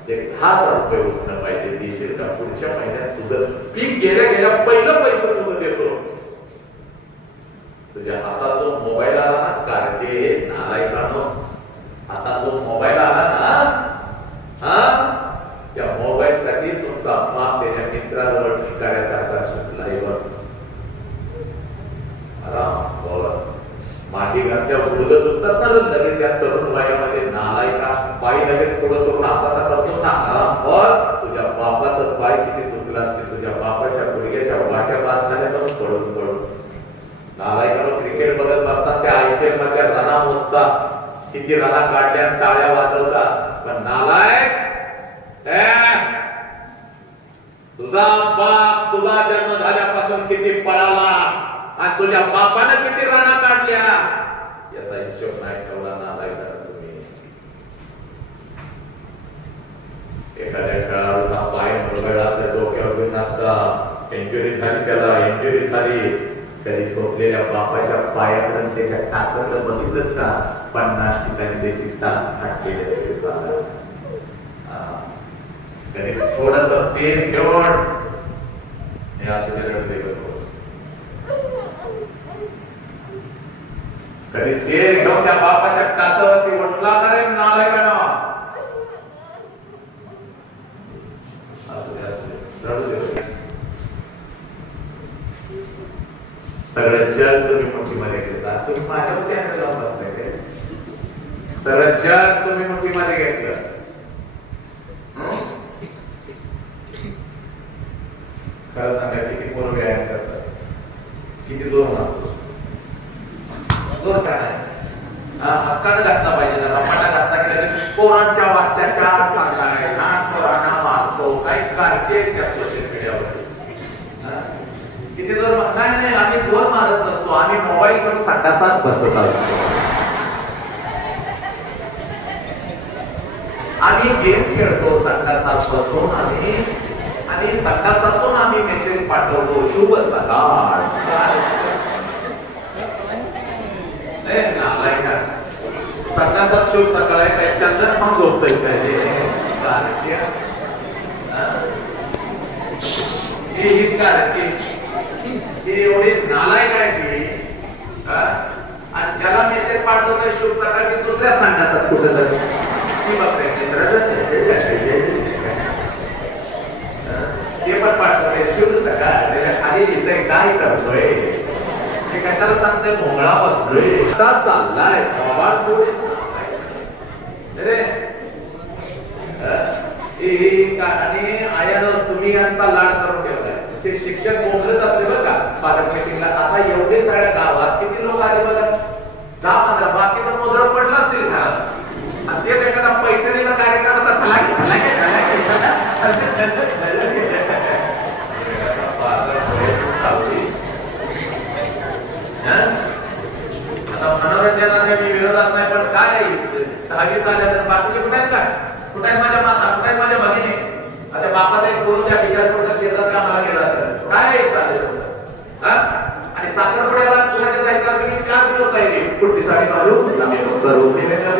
एक 10,000 रुपये उसणं पाहिजे, देशील का? पुढच्या महिन्यात तुझं पीक गेल्या गेल्या पहिलं पैसे तुझं देतो. तुझ्या हातात जो मोबाईल आला ना कार्टे नालायकानो, आता जो मोबाईल आला ना त्या मोबाईल साठी तुमचा बाप त्याच्या मित्राजवळ भिकाऱ्यासारखा सुटलाय बघ. आराम बोला माटी घातल्या बोलत होतात ना लगेच त्या तरुण वयामध्ये नालायका पायी लगेच पुढं करून असा करतो ना. आराम बोल तुझ्या बापाचं पाय किती तुटलं असते, तुझ्या बापाच्या गुडघ्याच्या वाट्या पास झाल्या तर पडून पडून. नालायकानं क्रिकेट बघत बसतात, त्या IPL मधल्या रना मोजतात, किती रना काढल्या टाळ्या वाजवतात. पण नालायक तुझा बाप तुझा जन्म झाल्यापासून किती पळाला आणि तुझ्या बापानं किती रना काढल्या याचा हिशोब नाही ठेवला नालायकानं तुम्ही. एखाद्या खेळाडूचा पाय मुरगळला तर डोक्यावर नसता, इंजुरी झाली, त्याला इंजुरी झाली, कधी झोपलेल्या बापाच्या पायाकडे त्याच्या टाचाकडे बघितलंच का? 50 ठिकाणी त्याची टाच फाटलेली असते साला. कधी थोडस तेल घेऊन हे असं रडते बघ, कधी तेल घेऊन त्या बापाच्या टाचावरती उठला करेन नालायकानं रडू दे. सगळं जग तुम्ही मुठीमध्ये घेतला, तुम्ही माझ्याच कॅमेरा जाऊन बसले, सगळं जग तुम्ही मुठीमध्ये घेतलं. खरं सांगा किती पोरं व्यायाम करतात, किती दोन माणूस दोन हक्कानं घातला पाहिजे ना, रपाटा घातला की पोरांच्या वाट्याच्या काढलाय ना, पोरांना मारतो काही कार्य त्या सोशल मीडियावर. किती जोर नाही, आम्ही जोर मारत नसतो, आम्ही मोबाईल घेऊन संडासात बसत असतो, आम्ही गेम खेळतो संडासात बसून आम्ही, आणि संडासातून आम्ही मेसेज पाठवतो शुभ सकाळ. संडासात शुभ सकाळ आहे काय? चंदन पण झोपतोय काय? एवढी नालायक आहे की, आणि ज्याला मेसेज पाठवतोय शुभ सकाळ की दुसऱ्या संडासात कुठं जातो ते पण पाठवतोय शुभ सकाळ, त्याच्या खाली लिहितंय काय करतोय, ते कशाला सांगतोय भोंगळा बसतोय चाललाय रे. आणि आयानं तुम्ही यांचा लाड करून ठेवलाय. ते शिक्षक बोलत असले बघा पालक मीटिंगला, आता एवढे सगळ्या गावात किती लोक आले बघा, 10-15, बाकीचं मोदळ पडलं असतील घरात, आणि ते एखादा पैठणीचा कार्यक्रम होता, चला की चला की आता मनोरंजनाच्या मी विरोधात नाही, पण काय 10-20 आल्या तर बाकीचे कुठे आहेत काय? कुठे आहेत माझ्या माता, कुठे आहेत माझ्या भगिनी? आता बापाचा एक करून त्या बिचारपूरच्या शेतात कामाला गेला असेल, काय चाललंय? आणि साखरपुड्याला पुण्याच्या जायचं असं की 4 दिवस आहे, कुठली साडी घालून करू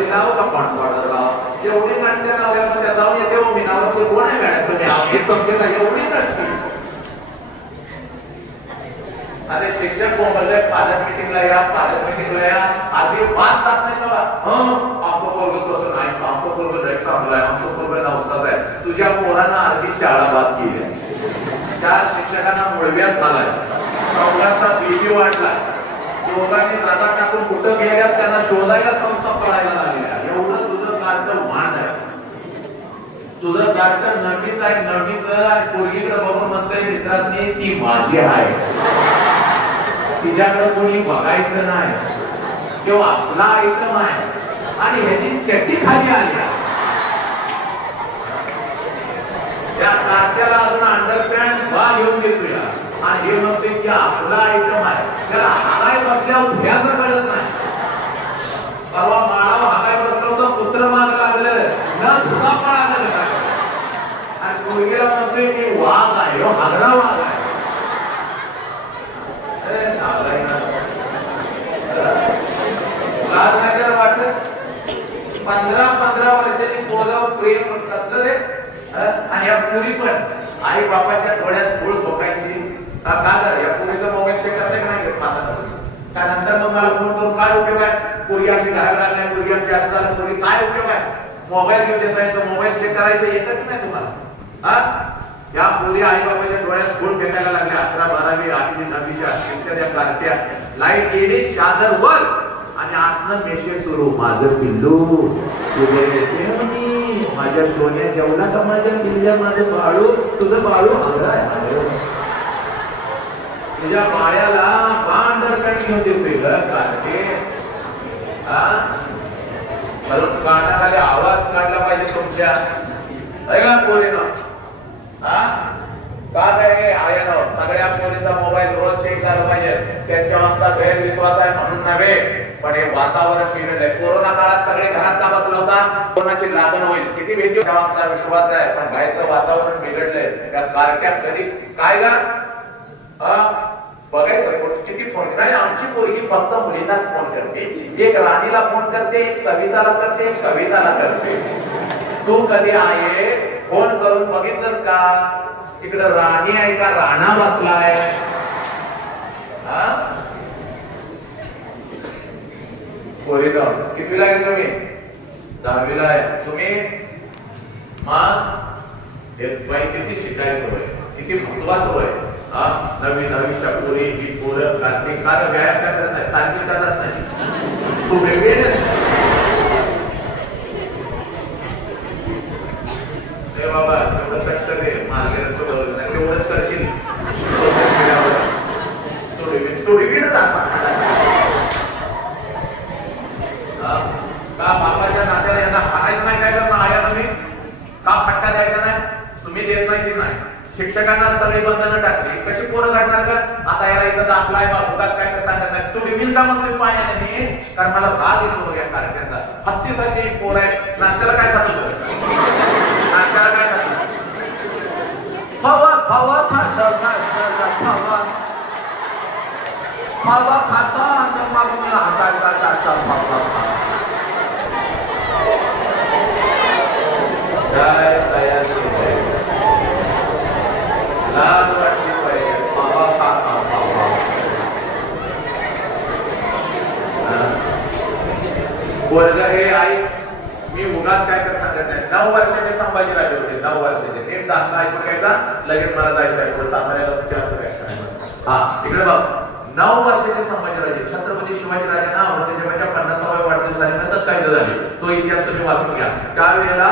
लाव का पण लाव, एवढी नाट्य नावल्या जाऊन येते मी नाव कोण आहे मॅडम तुम्ही तुमचे काय एवढी नाटकी. आता शिक्षक बोलले पालक मीटिंगला या, पालक मीटिंगला या, आधी बात जात नाही का? आमचं पोरगं कसं नाही, आमचं पोरगं नाही सांगलाय, आमचं पोरगं नवसाच आहे. तुझ्या पोरांना अर्धी शाळा बाद केली, 4 शिक्षकांना मुळव्यात झालाय, मुलांचा बीपी वाढला, दोघांनी रजा टाकून कुठं गेल्यात त्यांना शोधायला संस्था पळायला लागल्या. एवढं तुझं कार्ट वाढ आहे, तुझं कार्ट नवीच आहे, नवीच आणि पोरगीकडे बघून म्हणतंय मित्रांनी ती माझी आहे, तिच्याकडे कोणी बघायचं नाही, किंवा आपला आयटम आहे, आणि ह्याची चट्टी खाली आली, त्या कार्ट्याला अजून अंडरपॅन्ट बा घेऊन घेतोया, आणि हे म्हणते की आपला आयटम आहे, त्याला हागाय बसल्यावर भ्याचं कळत नाही. परवा माळावर हागाय बसलं होतं, कुत्र माग लागलं न धुका पण आलं काय, आणि पोरगीला म्हणते की वाघ आहे, हागडा वाघ आहे. वाटत 15 वर्षाची पोरगाव प्रेम कसलं रे. आणि या पुरी पण आई बापाच्या डोळ्यात धूळ ठोकायची. का कर या पुरीचा मोबाईल चेक करते का नाही त्यानंतर मग मला फोन करून काय उपयोग आहे. पुरी आमची घराला नाही, पुरी आमची असं झालं, पुरी काय उपयोग आहे. मोबाईल घेऊन येत नाही तर मोबाईल चेक करायचं येतच नाही तुम्हाला. हा या पुरी आई बाबाच्या डोळ्यात धूळ फेकायला लागल्या. 11, 12वी, 8वी, 9वीच्या त्या कारत्या लाईट गेली चादर वर आणि आतनं मेसेज सुरू. माझं पिल्लू माझ्या सोन्या जेवला का माझ्या पिल्ल्या, माझं बाळू, तुझं बाळू आलं आहे, तुझ्या बाळ्याला बांधरकणी घेऊन देतोय कारते. कानाखाली आवाज काढला पाहिजे तुमच्या ऐका पोरीनं. का काय आयानं सगळ्या पोरीचा मोबाईल रोज चेक झाला पाहिजे. त्यांच्या आमचा गैरविश्वास आहे म्हणून नव्हे, पण हे वातावरण बिघडलंय. कोरोना काळात सगळे घरात का बसला होता. कोरोनाची लागण होईल किती भीती आमचा विश्वास आहे, पण बाहेरचं वातावरण बिघडलंय. त्या कारक्या कधी काय का बघायचं किती फोन नाही. आमची पोरगी फक्त मुलींनाच फोन करते. एक राणीला फोन करते, एक सविताला करते, एक कविताला करते. तू कधी आहे फोन करून बघितलंस का इकडे राणी आहे का राणा बसलाय. पोरीला कितीला आहे तुम्ही. 10वीला आहे तुम्ही. मग बाई किती शिकायचं होय, किती महत्वाचं होय. 9वीच्या पोरी ही पोरं कार्तिक काल व्यायाम करत नाही, कार्तिक करत नाही. तू वेगळे बाबा तेवढं कष्ट रे मार्गेचं नाही तेवढंच करशील. का बापाच्या नात्याला यांना हाणायचं नाही काय करणार आया तुम्ही. का फटका द्यायचा नाही तुम्ही देत नाही की नाही. शिक्षकांना सगळी बंधनं टाकली कशी पोरं घडणार का. आता याला इथं दाखलाय बा उगाच काय तर सांगत नाही. तू डिमिन का म्हणतोय पायाने कारण मला राग येतो या कार्यक्रमाचा. हत्तीसाठी एक पोर आहे नाश्त्याला काय खातो नाश्त्याला काय खातो फवा फवा खाता फवा खाता आणि मग मी हाताळता काय तयार लाज वाटली पाहिजे. बाबा खाता पोरग हे आई मी उगाच काय तर सांगत नाही. 9 वर्षाचे संभाजीराजे होते. 9 वर्षाचे नीट दाखला ऐकून घ्यायचा. लगेच मला जायचं आहे पुढे साताऱ्याला जास्त व्याख्यान. हा इकडे बघ 9 वर्षाचे संभाजीराजे छत्रपती शिवाजी राजांना औरंगजेबाच्या 50व्या वाढदिवसानिमित्त कैद झाले. तो इतिहास तुम्ही वाचून घ्या. त्यावेळेला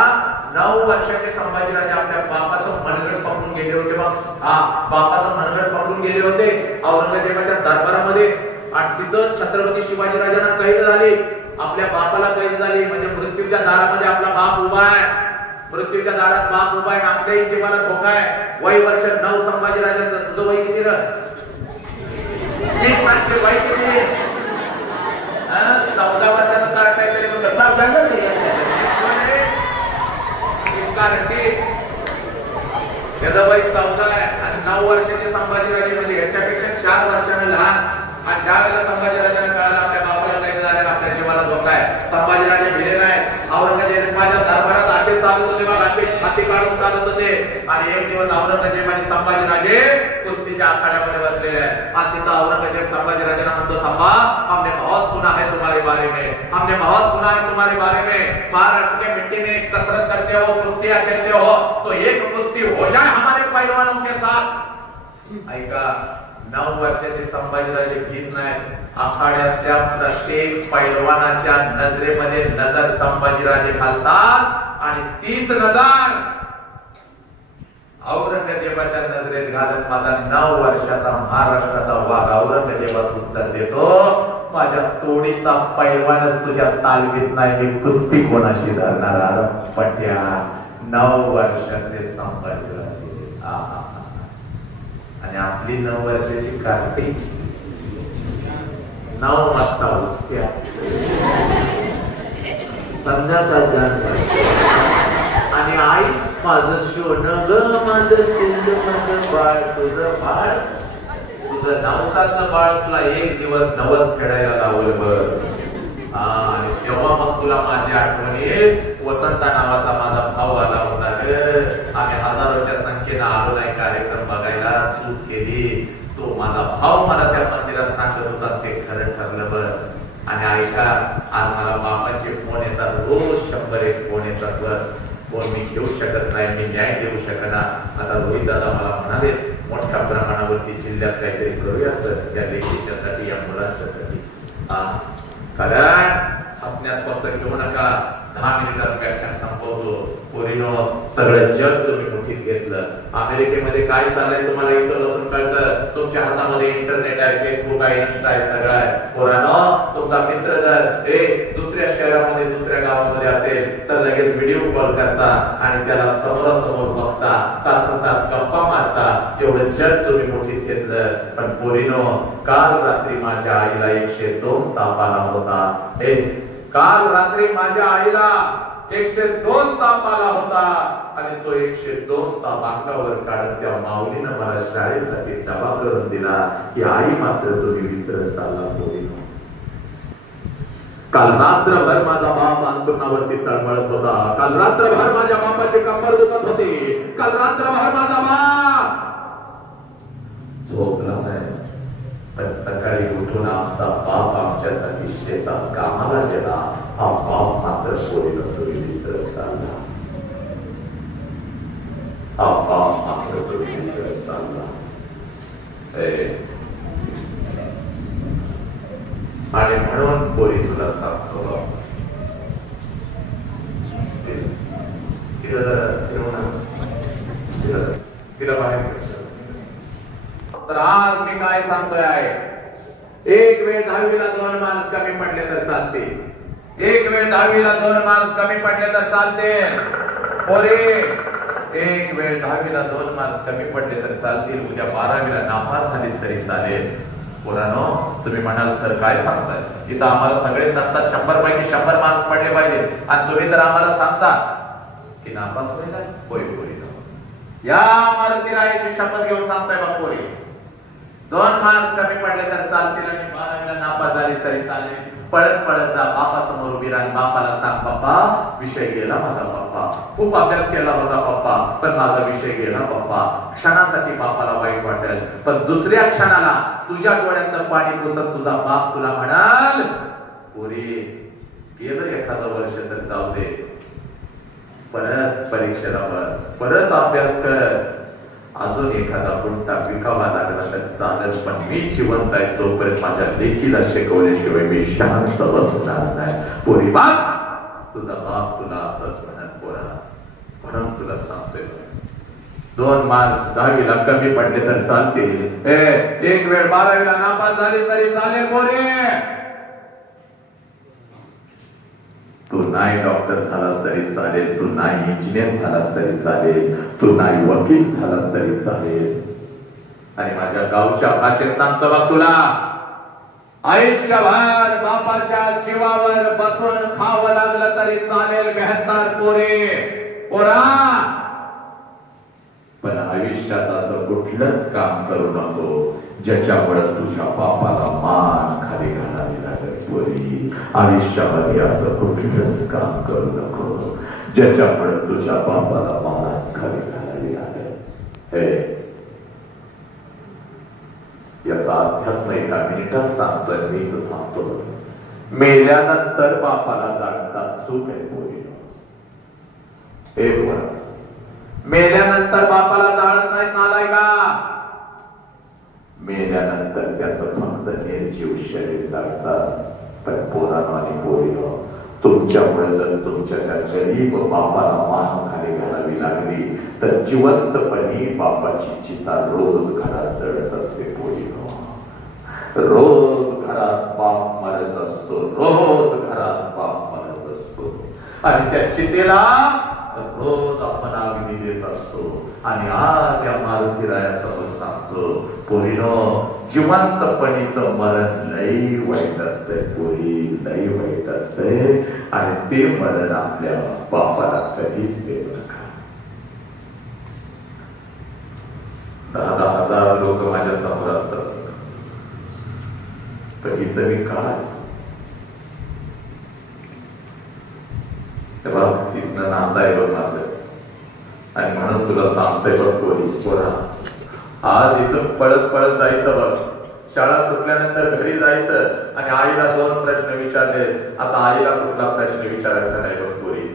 9 वर्षाचे संभाजीराजे आपल्या बापाचं मनगट पकडून गेले होते. मग बापाचं मनगट पकडून गेले होते औरंगजेबाच्या दरबारामध्ये. आणि तिथं छत्रपती शिवाजी राजांना कैद झाले. आपल्या बापाला कैद झाली म्हणजे मृत्यूच्या दारामध्ये आपला बाप उभा आहे. मृत्यूच्या दारात बाप उभा आहे. आपल्याही जीवाला धोका आहे. वय वर्ष 9 संभाजीराजांचं. तुझं वय किती र 14 वर्षाचं कार्ट आहे तरी त्याचं वय 14 आहे. आणि 9 वर्षाचे संभाजीराजे म्हणजे याच्यापेक्षा 4 वर्षांनी लहान. आणि ज्या वेळेला संभाजीराजांना कळालं आपल्या बापाला कैद झाले आपल्या जीवाला धोका आहे. संभाजीराजे भिले नाही. औरंगजेबाच्या दरबारात असे चालत होते बघ असे छाती काढून चालत होते. आणि एक दिवस औरंगजेब आणि संभाजीराजे कुस्तीच्या आखाड्यामध्ये बसलेले आहेत. आणि तिथं औरंगजेब संभाजीराजांना म्हणतो संभा हमने बहुत सुना है तुम्हारे बारे में, हमने बहुत सुना है तुम्हारे बारे में. महाराष्ट्र के मिट्टी में कसरत करते हो, कुस्तियां खेलते हो, तो एक कुस्ती हो जाए हमारे पहलवानों के साथ. ऐका 9 वर्षाचे संभाजीराजे भीत नाहीत. आखाड्यातल्या प्रत्येक पैलवानाच्या नजरेमध्ये नजर संभाजीराजे घालतात आणि तीच नजर औरंगजेबाच्या नजरेत घालत माझा 9 वर्षाचा महाराष्ट्राचा वाघ औरंगजेबास उत्तर देतो माझ्या तोडीचा पैलवानच तुझ्या तालमीत नाही. मी कुस्ती कोणाशी धरणार पट्ट्या. 9 वर्षाचे संभाजीराजे. आणि आपली 9 वर्षाची कार्तिक 9 वाजता उठत्या संध्याकाळ आणि आई माझं सोनं ग माझं तुझं माझं बाळ तुझं बाळ तुझं नवसाचं बाळ तुला एक दिवस नवस फेडायला लावलं बघ. आणि तेव्हा मग तुला माझी आठवण येईल. वसंता नावाचा माझा भाऊ आला होता ग. आम्ही हजारोच्या संख्येनं आलो नाही कार्यक्रम बघायला. सूट केली. तो माझा भाऊ मला त्या मंदिरात सांगत होता ते खरं ठरलं बरं. आणि ऐका, आज मला बापाचे फोन येतात, रोज 101 फोन येतात बरं. फोन मी घेऊ शकत नाही, मी न्याय देऊ शकना. आता रोहित दादा मला म्हणाले मोठ्या प्रमाणावरती जिल्ह्यात काहीतरी करूया सर, त्या लेखीच्यासाठी, या मुलांच्यासाठी. कारण हसण्यात फक्त घेऊ नका. 10 मिनिटात व्याख्यान संपवतो. पोरीनो, सगळं जग तुम्ही मुठीत घेतलं. अमेरिकेमध्ये काय चाललंय तुम्हाला इथं बसून कळतं. तुमच्या हातामध्ये इंटरनेट आहे, फेसबुक आहे, इंस्टा आहे, सगळं आहे. पोरांनो, तुमचा मित्र जर दुसऱ्या शहरामध्ये, दुसऱ्या गावामध्ये असेल तर लगेच व्हिडिओ कॉल करता आणि त्याला समोरासमोर बघता, तास गप्पा मारता. एवढं जग तुम्ही मुठीत घेतलं. पण पोरीनो, काल रात्री माझ्या आईला 102 ताप आला होता. काल रात्री माझ्या आईला 102 ताप आला होता. आणि तो 102 ताप अंगावर काढत त्या माऊलीनं मला शाळेसाठी डबा करून दिला. ही आई मात्र तुम्ही विसरत चालला पोरीनो. काल रात्रभर माझा बाप अंतरुणावरती तळमळत होता. काल रात्रभर माझ्या बापाची कंबर दुखत होती. काल रात्रभर माझा बाप झोपला नाही. पण सकाळी उठून आमचा बाप आमच्यासाठी शेतात कामाला गेला. हा बाप मात्र पोरीला तुम्ही विसरत चालला. हा बाप मात्र तुम्ही विसरत चालला. आणि म्हणून पोरी तुला सांगतो, तिला बाहेर. तर आज मी काय सांगतोय आहे, एक वेळ 10वीला 2 मार्क्स कमी पडले तर चालते. एक वेळ 10वीला 2 मार्क्स कमी पडले तर चालते. पोरे, एक वेळ 10वीला 2 मार्क्स कमी पडले तर चालतील. उद्या 12वीला नापास झालीच तरी चालेल. पोरांनो, तुम्ही म्हणाल सर काय सांगताय, इथं आम्हाला सगळे नसतात 100 पैकी 100 मार्क्स पडले पाहिजे आणि तुम्ही तर आम्हाला सांगता की नापास होईल. होय पोरी, या मारुतीला याची शपथ घेऊन सांगताय बा पोरी, 2 मार्क्स कमी पडले तर चालतील आणि 12वीला नापास झाली तरी चालेल. पळत पळत जा बापासमोर उभी राहा. बापाला सांग, पप्पा विषय गेला माझा. पप्पा खूप अभ्यास केला होता पप्पा, पण माझा विषय गेला पप्पा. क्षणासाठी बापाला वाईट वाटेल, पण दुसऱ्या क्षणाला तुझ्या डोळ्यातलं पाणी पुसत तुझा बाप तुला म्हणाल, पोरी गेलं एखादं वर्ष तर जाऊ दे, परत परीक्षेला बस, परत अभ्यास कर. अजून एखादा गुंठा विकावा लागला तर चालेल, पण मी जिवंत आहे तोपर्यंत माझ्या लेकीला शिकवल्याशिवाय मी शांत बसणार नाही. पोरी बाप, तुझा बाप तुला असंच म्हणत पोरा. म्हणून तुला सांगतोय, 2 मार्क्स 10वीला कमी पडले तर चालतील. एक वेळ 12वीला नापास झाली तरी चालेल पोरी. तू नाही डॉक्टर झालास तरी चालेल, तू नाही इंजिनियर झालास तरी चालेल, तू नाही वकील झालास तरी चालेल. आणि माझ्या गावच्या भाषेत सांगतो बघ तुला, आयुष्यभर बापाच्या जीवावर बसून खावं लागलं तरी चालेल 72 पोरे पोरा. पण आयुष्यात असं कुठलंच काम करू नको ज्याच्यामुळे तुझ्या बापाला मान खाली घालावी लागेल. पोरी, आयुष्यामध्ये असं कुठलंच काम करू नको ज्याच्यामुळे तुझ्या बापाला मान खाली घालावी लागेल. याचा अध्यात्म एका मिनिटात सांगतोय मी, तो सांगतो. मेल्यानंतर बापाला जाणतात चूक आहे पोरी. मेल्यानंतर बापाला जाणत नाही नालाय का? मेल्यानंतर त्याचं फक्त निर्जीव शरीर जाणतात. पण पोरांनो आणि पोरीनो, तुमच्यामुळे जर तुमच्या गरीब बापाला मान खाली घालावी लागली तर जिवंतपणी बापाची चिता रोज घरात जळत असते पोरीनो. रोज घरात बाप मरत असतो, रोज घरात बाप मरत असतो. आणि त्या चितेला रोज आपण अग्नी देत असतो. आणि आज या मारुतीरायासमोर सांगतो, पोरीनो, जिवंतपणीचं मरण लई वाईट असतंय पोरी, लई वाईट असतंय. आणि ते मरण आपल्या बापाला कधीच देऊ नका. 10,000 लोक माझ्या समोर असतात, कधीतरी काय तेव्हा तिथनं नांदाय बघ माझं. आणि म्हणून तुला सांगतोय बघ पोरा, आज इथून पळत पळत जायचं बघ. शाळा सुटल्यानंतर घरी जायचं आणि आईला 2 प्रश्न विचारलेस. आता आईला कुठला प्रश्न विचारायचा नाही बघ पोरी.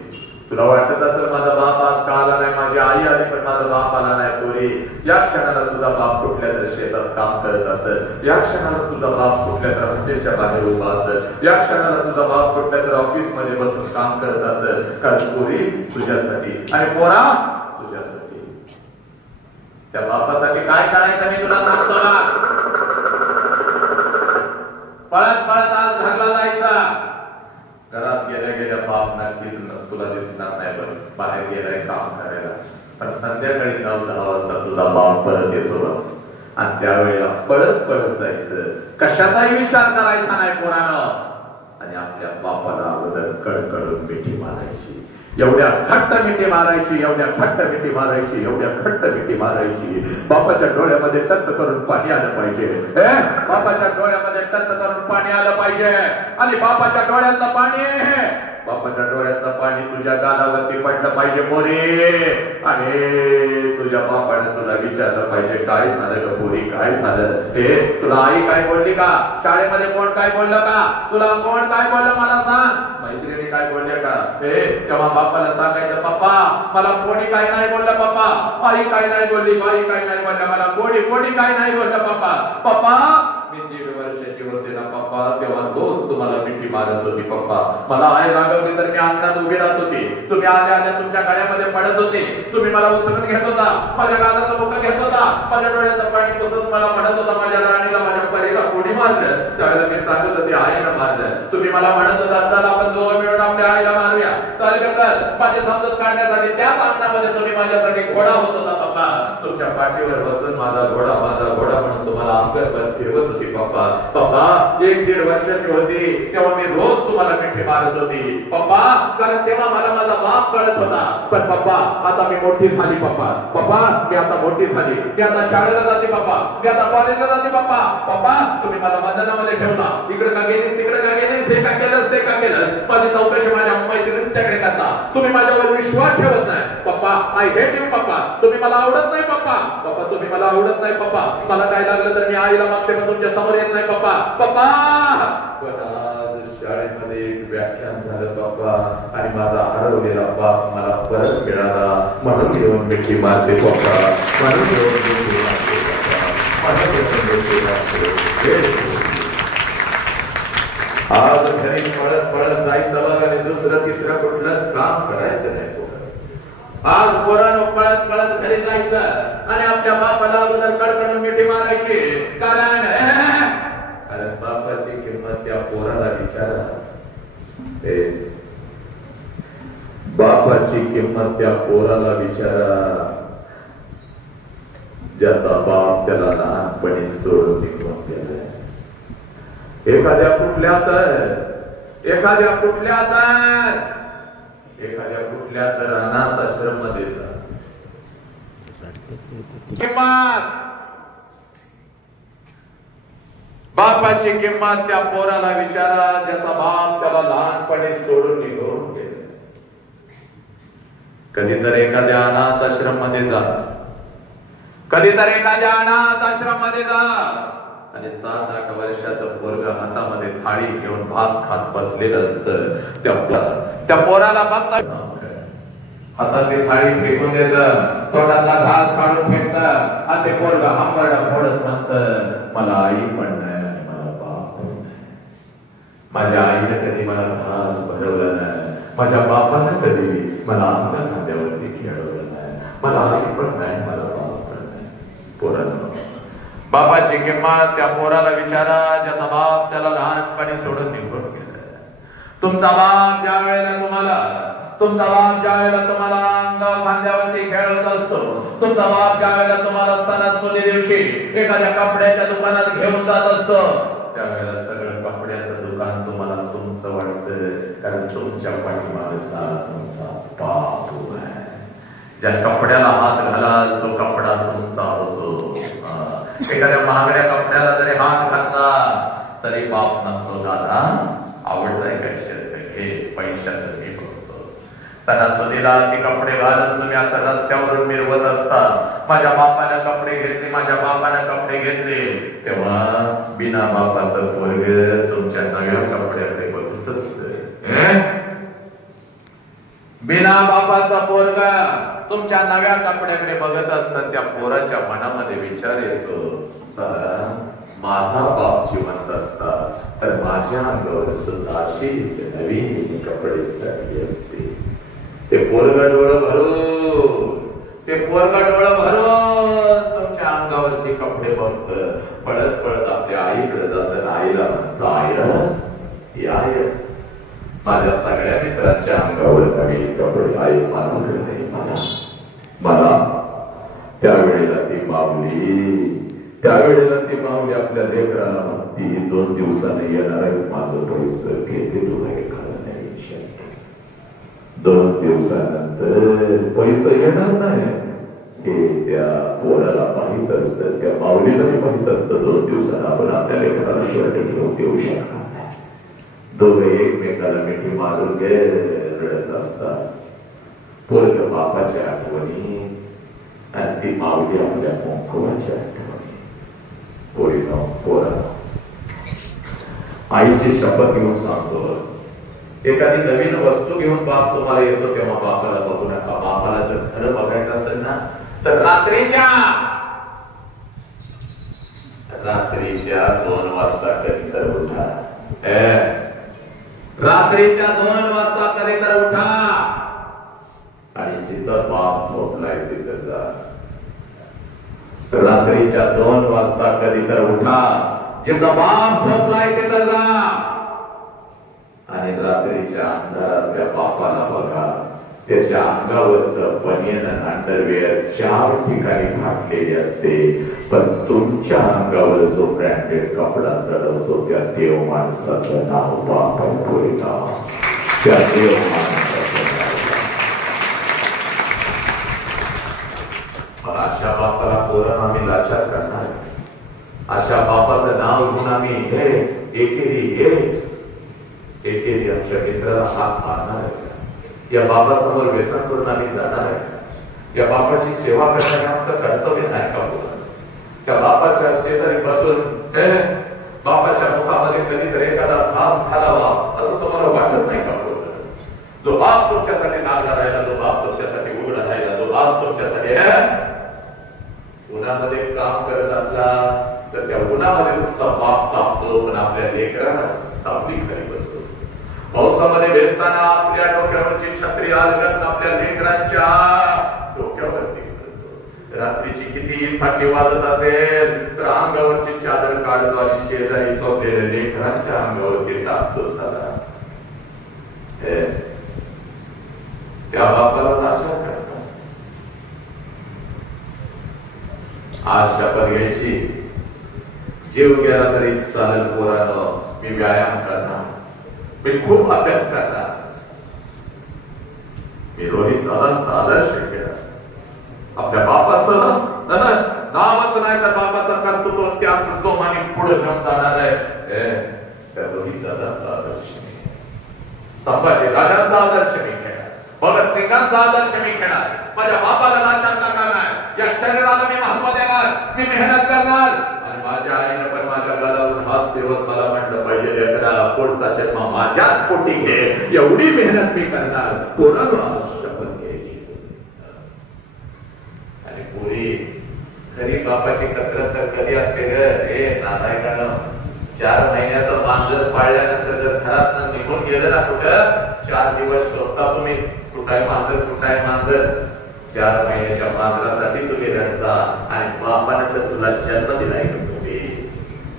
तुला वाटत असेल माझा बाप आज का आला नाही, माझी आई आली पण माझा बाप आला नाही. पोरी, या क्षणाला तुझा बाप कुठल्या तर शेतात काम करत असेल, या क्षणाला तुझा बाप कुठल्या तर हॉटेलच्या बाहेर उभा असेल, या क्षणाला तुझा बाप कुठल्या तर ऑफिस मध्ये बसून काम करत असेल. कारण पोरी तुझ्यासाठी आणि पोरा तुझ्यासाठी. त्या बापासाठी काय करायचं मी तुला सांगतो ना. पळत पळत आज घरला जायचा. घरात गेल्या गेल्या बाप नक्कीच तुला दिसणार नाही बरं, बाहेर गेलाय काम करायला. पण संध्याकाळी 9-10 वाजता तुझा बाप परत येतो आणि त्यावेळेला पळत पळत जायचं. कशाचाही विचार करायचा नाही पोरानं. आणि आपल्या बापाला अगोदर कडकडून मिठी मारायची. एवढ्या घट्ट मिठी मारायची, एवढ्या घट्ट मिठी मारायची, एवढ्या घट्ट मिठी मारायची. बापाच्या डोळ्यामध्ये टच करून पाणी आलं पाहिजे. बापाच्या डोळ्यामध्ये टच करून पाणी आलं पाहिजे. आणि बापाच्या डोळ्यातलं पाणी, बापाच्या डोळ्यातलं पाणी तुझ्या गालावरती पडलं पाहिजे पोरी. आणि तुझ्या बापाने तुला विचारलं पाहिजे काय झालं का पोरी, काय झालं. तुला आई काय बोलली का, शाळेमध्ये कोण काय बोललं का, तुला कोण काय बोललं मला सांग, मैत्रिणी काय बोलले का. तेव्हा बापाला सांगायचं पप्पा मला कोणी काय नाही बोललं, पप्पा आई काय नाही बोलली, आई काय नाही बोलल्या, मला कोणी काय नाही बोललं पप्पा. पप्पा मी 1.5 वर्षाची होते ना पप्पा, तेव्हा रोज तुम्हाला मिठी मारत होती पप्पा. मला आई रागवली तर मी अंगणात उभी राहत होती. तुम्ही आल्या आल्या तुमच्या गाड्यामध्ये पडत होते. तुम्ही मला उचलून घेत होता, माझ्या गालाचं मुख घेत होता, माझ्या डोळ्याचं पाणी पुसत मला म्हणत होता माझ्या राणीला, माझ्या परीला कोणी मारलं. त्यावेळेला मी सांगत होते आईनं मारलं. तुम्ही मला म्हणत होता चल आपण दोघं मिळून आपल्या आईला मारूया, चल का चल. माझी समजत काढण्यासाठी त्याच अंगणामध्ये तुम्ही माझ्यासाठी घोडा होत होता पप्पा. तुमच्या पाठीवर बसून माझा घोडा म्हणून तुम्हाला अंगण फिरवत होती पप्पा. पप्पा 1-1.5 वर्षाची होती तेव्हा मी रोज तुम्हाला मिठी मारत होती पप्पा. कारण तेव्हा मला माझा बाप कळत होता. पण पप्पा आता मी मोठी झाली पप्पा. पप्पा मी आता मोठी झाली, मी आता शाळेला जाते पप्पा, मी आता कॉलेजला जाते पप्पा. पप्पा तुम्ही मला बंधनामध्ये ठेवता, इकडे का गेलीस तिकडे का गेलीस, हे का केलंस ते का केलं, माझी चौकशी माझ्या मैत्रिणींच्याकडे करता. तुम्ही माझ्यावर विश्वास ठेवत नाही पप्पा. आय हेट यू पप्पा. तुम्ही मला आवडत नाही पप्पा. पप्पा तुम्ही मला आवडत नाही पप्पा. मला काय लागलं तर मी आईला मागते पण तुमच्या समोर येत नाही पप्पा. पप्पा पण आज शाळेमध्ये एक व्याख्यान झालं पप्पा आणि माझा हरवलेला बाप मला परत मिळाला म्हणून घेऊन मिठी मारते पप्पा, म्हणून घेऊन मिठी मारते पप्पा, म्हणून घेऊन मिठी मारते. आज घरी पळत पळत जायचं बघ आणि दुसरं तिसरं कुठलंच काम करायचं नाही. आज पोरानं पळत पळत घरी जायचं आणि आपल्या बापाला अगोदर कडकडून मिठी मारायची. कारण बापाची किंमत त्या पोराला विचारा. बापाची किंमत त्या पोराला विचारा ज्याचा बाप त्याला लहानपणी सोडून निघून गेला. एखाद्या कुठल्या तर अनाथ आश्रम मध्ये जा. किंमत बापाची किंमत त्या पोराला विचारा ज्याचा बाप त्याला लहानपणी सोडून निघून गेला. कधी तर एखाद्या अनाथ आश्रम मध्ये जा, कधी तर एखाद्या अनाथ आश्रम मध्ये जा आणि 7-8 वर्षाचं पोरग हातामध्ये थाळी घेऊन भात खात बसलेलं असतं. त्या पोराला बघता हातातली थाळी फेकून देत, तोंडातला घास काढून फेकत आणि ते पोरग हांबरडा फोडत म्हणत मला आई पण नाही आणि मला बाप पण नाही. माझ्या आईने कधी मला घास भरवलं नाही, माझ्या बापाने कधी मला अंगा खांद्यावरती खेळवलं नाही. मला आई पण नाही, मला बाप पण नाही. पोराला बापाची किंमत त्या पोराला विचारा ज्याचा बाप त्याला लहानपणी सोडून निघून गेला. तुमचा बाप ज्या वेळेला तुम्हाला अंगा खांद्यावरती खेळत असतो, तुमचा बाप ज्या वेळेला तुम्हाला सणासुदी दिवशी एखाद्या कपड्याच्या दुकानात घेऊन जात असतो, त्यावेळेला सगळं कपड्याचं दुकान तुम्हाला तुमचं वाटतं. कारण तुमच्या पाठीमागे तुमचा बाप उभा आहे. ज्या कपड्याला हात घालाल तो कपडा तुमचा होतो. एखाद्या महागड्या कपड्याला जरी हात घातला तरी बाप नसतो दादा आवडलाय का शर्ट, हे पैशाचं हे करतो. सणासुदीला ती कपडे घालून तुम्ही असं रस्त्यावरून मिरवत असता. माझ्या बापाने कपडे घेतले, माझ्या बापाने कपडे घेतले, तेव्हा बिना बापाचं पोरग तुमच्या नव्या कपड्याकडे बघत असत. बिना बापाचा पोरगा तुमच्या नव्या कपड्याकडे बघत असतात. त्या पोराच्या मनामध्ये विचार येतो, माझा बाप जिवंत असता तर माझ्या अंगावर सुद्धा अशीच नवीन कपडे चढले असते. ते पोरगा डोळं भरून तुमच्या अंगावरचे कपडे बघत पळत पळत आपल्या आईकडे जातात. आईला म्हणतो, आई माझ्या सगळ्या मित्रांच्या अंगावर नवीन कपडे आई मानवले नाही मला. त्यावेळेला ती माऊली आपल्या लेकराला म्हणती, 2 दिवसाने येणार आहे माझं पैसे घेते तुला एखादा नाही. 2 दिवसानंतर पैसे येणार नाही हे त्या पोराला माहित असतं, त्या माऊलीलाही माहित असतं. 2 दिवसांना आपण आपल्या लेकराला शर्ट घेऊन देऊ शकणार नाही. दोघे एकमेकाला मिठी मारून रडत असतात. पोरग बापाच्या आठवणी आणि ती माऊली आपल्या कुंकुमाच्या आठवणी. पोरा आईची शपथ घेऊन सांगतो, एखादी नवीन वस्तू घेऊन बाप तुम्हाला येतो तेव्हा बापाला बघू नका. बापाला जर खरं बघायचं असेल ना तर रात्रीच्या 2 वाजता कधी तर उठा. रात्रीच्या 2 वाजता कधी तर उठा आणि जिथं बाप झोपलाय तिथं जा. रात्रीच्या 2 वाजता कधी तर उठा, जिथं बाप झोपलाय तिथं जा आणि रात्रीच्या अंधारात त्या बापाला बघा. त्याच्या अंगावरचं बनियन अंडरवेअर 4 ठिकाणी फाटलेले असते, पण तुमच्या अंगावर जो ब्रँडेड कपडा चढवतो त्या देव माणसाचं नाव बाप आहे. त्या देव माणसाचं अशा बापाला पोरण आम्ही लाचार करणार. अशा बापाचं नाव घेऊन आम्ही एकेरी आमच्या मित्राला हात मारणार आहे. या बापासमोर व्यसन करून आम्ही जाणार आहे. या बापाची सेवा करण्याने आमचं कर्तव्य नाही का? त्या बापाच्या शेजारी बसून बापाच्या मुखामध्ये कधीतरी एखादा घास घालावा असं तुम्हाला वाटत नाही का? जो बाप तुमच्यासाठी नागला राहिला, जो बाप तुमच्यासाठी उघडा राहिला, जो बाप तुमच्यासाठी उन्हामध्ये काम करत असला तर त्या उन्हामध्ये तुमचा बाप कापतो, पण आपल्या लेकरांना सावली खाली बसतो. पावसामध्ये भेटताना आपल्या डोक्यावरची छत्री अलगद आपल्या लेकरांच्या डोक्यावरती करतो. रात्रीची किती फाटी वाजत असेल तर अंगावरची चादर काढतो आणि शेजारी झोपलेल्या लेकरांच्या अंगावरती टाकतो. साधा त्या बापाला लाचार करतात. आज शपथ घ्यायची, जीव गेला तरी चालेल पोरानं, मी व्यायाम करणार, मी खूप अभ्यास करणार, मी रोहित दादांचा आदर्श केला. आपल्या बापाचं नावच नाही तर बापाचं कर्तृत्व त्याच तो आणि पुढे घेऊन जाणार आहे. त्या रोहित दादांचा आदर्श, संभाजी राजांचा आदर्श मी घेणार, भगत सिंगांचा आदर्श मी घेणार. माझ्या बापाला लाचार करणार नाही, या शरीराला मी महत्व देणार, मी मेहनत करणार. आणि माझ्या आईने पण माझ्या गळावर हात ठेवत मला म्हटलं पाहिजे, लेकरा पोटचा जन्म माझ्याच पोटी घे, एवढी मेहनत मी करणार. कोणाला शपथ घ्यायची. आणि पुरी खरी बापाची कसरत तर कधी असते ग? हे नालायकानं 4 महिन्याचं मांजर पाळल्यानंतर जर घरात निघून गेलं ना कुठं, 4 दिवस शोधता तुम्ही कुठाय मांजर, कुठाय मांजर. 4 महिन्याच्या मांजरासाठी तुम्ही रडता आणि बापाने तर तुला जन्म दिलाय. तुम्ही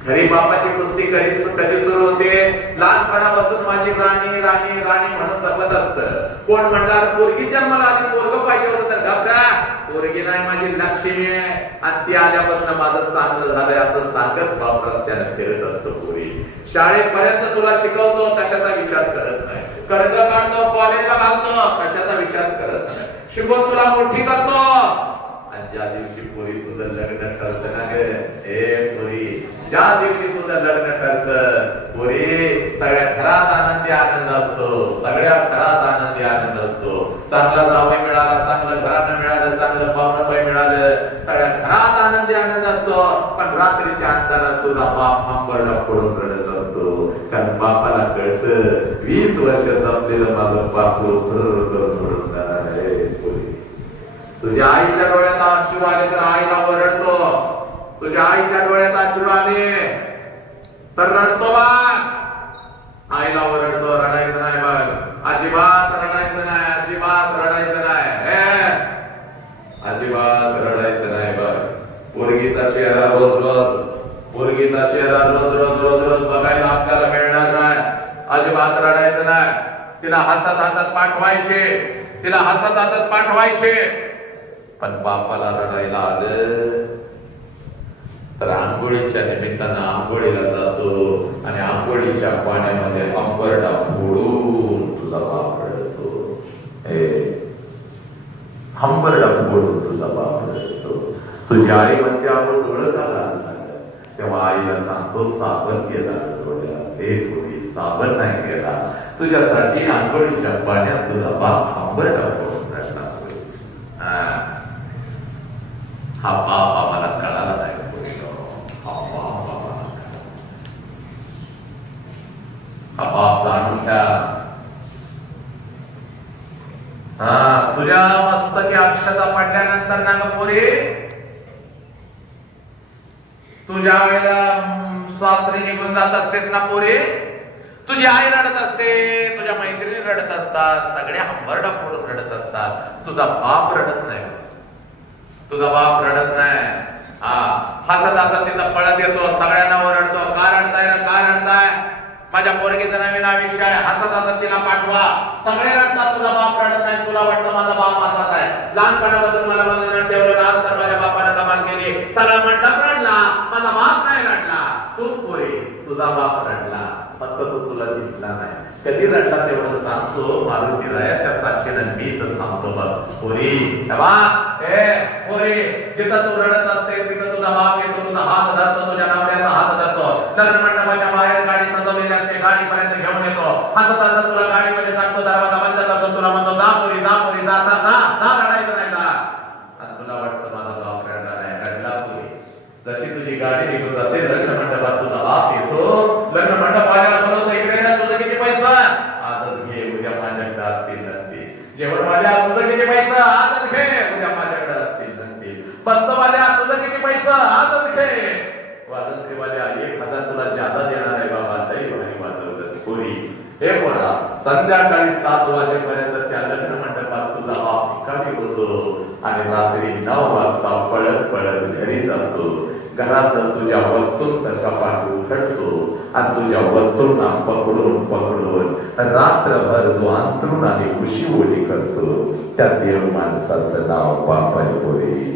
खरी बापाची कुस्ती कधी सुरू होते? लहानपणापासून माझी राणी राणी राणी म्हणून जपत असतं. कोण म्हणणार पोरगी जन्माला आली, पोरग पाहिजे होतं तर घबरा, पोरगी नाही माझी लक्ष्मी आहे आणि ती आल्यापासून माझं चांगलं झालंय असं सांगत बाप रस्त्याने फिरत असतो. पुरी शाळेपर्यंत तुला शिकवतो, कशाचा विचार करत नाही. कर्ज काढतो, कॉलेजला घालतो, कशाचा विचार करत नाही. शिकवून तुला मोठी करतो. आणि ज्या दिवशी पुरी तुझं लग्न ठरतं ना गे, हे पुरी ज्या दिवशी तुझं लग्न ठरतं, पुरी सगळ्या घरात आनंदी आनंद असतो, सगळ्या घरात आनंदी आनंद असतो. चांगला जावई मिळाला, चांगलं घरानं मिळालं, चांगलं पाहुणबाई मिळालं, सगळ्या घरात आनंदी आनंद असतो. पण रात्रीच्या अंधारात तुझा बाप हंबरडा फोडून रडत असतो. कारण बापाला कळतं 20 वर्ष जपलेलं माझं पापू भरून आहे. तुझ्या आईच्या डोळ्यात अश्रू आले तर आईला ओरडतो. तुझ्या आईच्या डोळ्यात अश्रू आले तर रडतो बा. आईला ओरडतो, रडायचं नाही बघ, अजिबात रडायचं नाही, अजिबात रडायचं नाही, अजिबात रडायचं नाही बघ. पोरगीचा चेहरा रोज रोज, पोरगीचा चेहरा रोज रोज रोज रोज बघायला आपल्याला मिळणार नाही. अजिबात रडायचं नाही. तिला हसत हसत पाठवायचे, तिला हसत हसत पाठवायचे. पण बापाला रडायला आलं तर आंघोळीच्या निमित्तानं आंघोळीला जातो आणि आंघोळीच्या पाण्यामध्ये हंबरडा फोडून तुझा बाप रडतो. हंबरडा फोडून तुझा बाप रडतो. तुझी आई म्हणते आपण डोळं का लागलं, तेव्हा आईला सांगतो साबण गेला डोळ्यात. ते थोडी साबण नाही गेला, तुझ्यासाठी आंघोळीच्या पाण्यात तुझा बाप हंबरडा फोडून रडला. हा बाप आम्हाला कळाला नाही. बाप जाणून घ्या. तुझ्या मस्तकी अक्षता पडल्यानंतर ना ग पोरी, तुझ्या वेळेला सासरी निघून जात असतेस ना पोरी, तुझी आई रडत असते, तुझ्या मैत्रिणी रडत असतात, सगळे हंबरडा फोडून रडत असतात. तुझा बाप रडत नाही, तुझा बाप रडत नाही. हसत हसत तिथं पळत येतो, सगळ्यांना ओरडतो, का रडताय ना, का रडताय, माझ्या पोरगीचा नवीन आयुष्य आहे, हसत हसत तिला पाठवा. सगळे रडतात, तुझा बाप रडत नाही. तुला वाटतं माझा बाप असाच आहे, लहानपणापासून मला बंधनात ठेवलं, आज तर माझ्या बापाने कमाल केली, सगळा मंडप रडला, माझा बाप नाही रडला. तूच पोरी, तुझा बाप रडला, फक्त तो तुला दिसला नाही. कधी रडला तेवढं सांगतो, मारुती रायाच्या साक्षीनं मी तर सांगतो बघ पोरी. पोरी, जिथं तू रडत असते तिथं तुझा बाप येतो, तुझा हात धरतो, तुझ्या नवऱ्याचा हात धरतो. लग्न मंडपाच्या बाहेर गाडी सजवलेली असते, गाडीपर्यंत घेऊन येतो, हसत हसत तुला गाडीमध्ये टाकतो, दरवाजा बंद करतो, तुला म्हणतो जा पोरी, जा पोरी, जा जा जा, रडायचं नाही जा. आणि तुला वाटतं माझा बाप रडला नाही, रडला पोरी. जशी तुझी गाडी निघून जाते, लग्न मंडपात तुझा बाप येतो, लग्न मंडपाला बोलवतो, इकडे ना, तुझं किती पैसा, आजच घे, उद्या माझ्याकडे असतील नसतील. जेवण माझ्या, तुझं किती पैसा, आजच घे, उद्या माझ्याकडे असतील नसतील. पस्तवाल्या, तुझं किती पैसा, आजच घे. वाजंत्रीवाल्या 1000 तुला ज्यादा देणार आहे बाबा, तरी भारी वाजवलं पोरी. हे पोरा, संध्याकाळी 7 वाजेपर्यंत त्या लग्न मंडपात तुझा बाप ठिकाणी होतो आणि रात्री 9 वाजता पळत पळत घरी जातो. घरात तुझ्या वस्तूंचा कपाट उघडतो आणि तुझ्या वस्तूंना पकडून पकडून रात्रभर जो अंतरून आणि उशी ओली करतो, त्या देव माणसाचं नाव बाप आहे पोरी.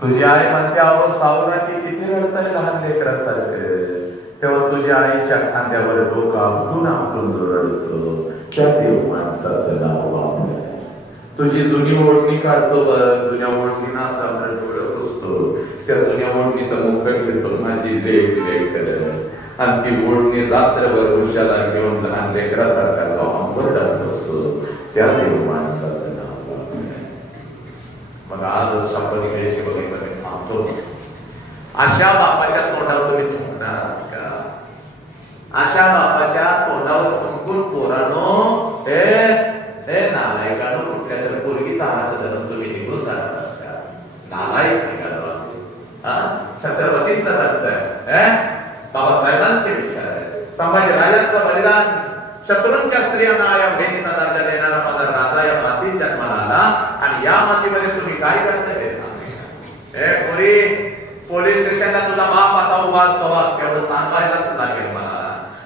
तुझी आई म्हणते, अहो सावराची किती रडताय लहान लेकरासारखं. तेव्हा तुझ्या आईच्या खांद्यावर डोकं आपटून आपटून रडतो, त्या देव माणसाचं नाव बाप आहे. तुझी जुनी ओढणी काढतो बघ, जुन्या ओढणीनं असा आपलं डोळं पुसतो, त्या जुन्या ओढणीचा मुख घेतो, माझी लेक लेक करत, आणि ती ओढणी रात्रभर उशाला घेऊन लहान लेकरासारखा जो हंबरडात बसतो, त्या देव माणसाचं नाव बाप आहे. मग आज शपथ घ्यायची बघितलं मी थांबतो. अशा बापाच्या तोंडावर तुम्ही थुंकणार का? अशा बापाच्या तोंडावर थुंकून पोरांनो, हे नालायकानो, कुठल्या तर पोरगीचा हात धरून तुम्ही निघून जाणार का? नालायक निघाला. छत्रपतींचा रक्त आहे, बाबासाहेबांचे विचार आहे, संभाजीराजांचं बलिदान, शत्रूंच्या स्त्रियांना या बहिणीचा दर्जा देणारा माझा राजा या मातीत जन्माला आला आणि या मातीमध्ये तुम्ही काय करता येत नाही. पोरी, पोलीस स्टेशनला तुझा बाप असा उभा असतो, तेवढं सांगायलाच लागेल मला.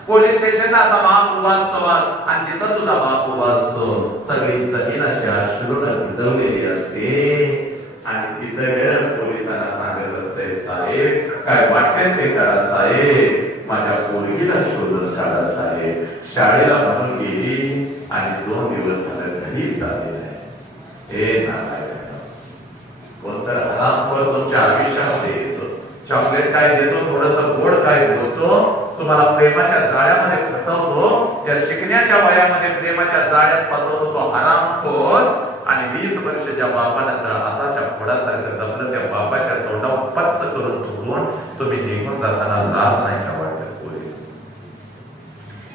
पोलीस स्टेशनला असा बाप उभा असतो आणि जिथं तुझा बाप उभा असतो, सगळी जमीन अशी अश्रूनं भिजवलेली असते आणि तिथं पोलिसांना सांगत असते, साहेब काय वाटेल ते करा साहेब, माझ्या पोरगीला शोधून काढा साहेब. शाळेला म्हणून गेली आणि 2 दिवस झाले घरी झाले नाही. हे नालायक, कोणतर हरामखोर तुमच्या आयुष्यामध्ये येतो, चॉकलेट काय देतो, थोडस गोड काय बोलतो तुम्हाला प्रेमाच्या जाळ्यामध्ये फसवतो, या शिकण्याच्या वयामध्ये प्रेमाच्या जाळ्यात फसवतो तो हरामखोर. आणि 20 वर्ष ज्या बापानंतर हाताच्या फोडासारखं जमलं त्या बापाच्या तोंडावर पच्च करून थुकून तुम्ही निघून जाताना लाज नाही का वाटत?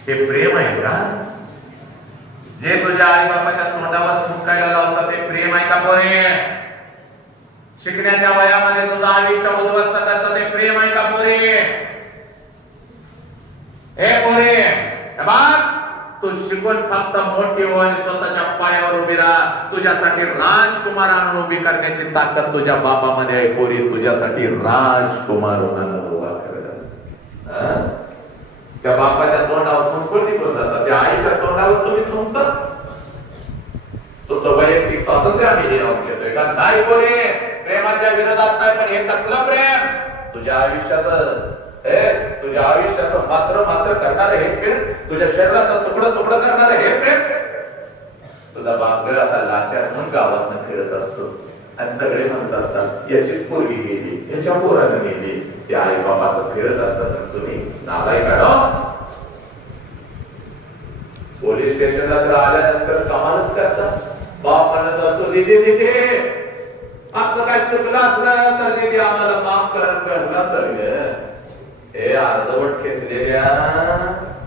हे प्रेम आहे का? जे तुझ्या आई बापाच्या तोंडावर थुंकायला लावतात ते प्रेम आहे का पोरे? शिकण्याच्या वयामध्ये तुझं आयुष्य उद्ध्वस्त करतं ते प्रेम आहे का पोरे? हे पोरे बघ, तू शिकून फक्त मोठी हो आणि स्वतःच्या पायावर उभी राहा. तुझ्यासाठी राजकुमार आणून उभी करण्याची ताकद तुझ्या बापामध्ये आहे पोरी. तुझ्यासाठी राजकुमार उभा करत. त्या बापाच्या तोंडावर थुंकून निघून जातात, त्या आईच्या तोंडावर तुम्ही थुंकता. तुमचं वैयक्तिक स्वातंत्र्य आम्ही हिरावून घेतोय का? नाही बोले, प्रेमाच्या विरोधात नाही. पण हे कसलं प्रेम? तुझ्या आयुष्याचं मात्र करणार हे प्रेम? तुझ्या शरीराचं तुकडं करणार हे प्रेम? तुझा बाप असा लाचार म्हणून गावात खेळत असतो आणि सगळे म्हणत असतात याचीच पोरगी गेली, याच्या पोरानं गेली. त्या आई बाबाचं फिरत असतात. तुम्ही नालाय काढा. पोलीस स्टेशनला जर आल्यानंतर कमालच करतात. बाप म्हणत असतो दिदी आमचं काय चुकलं असलं तर दिदी आम्हाला माफ करणार. हे अर्धवट खेचलेल्या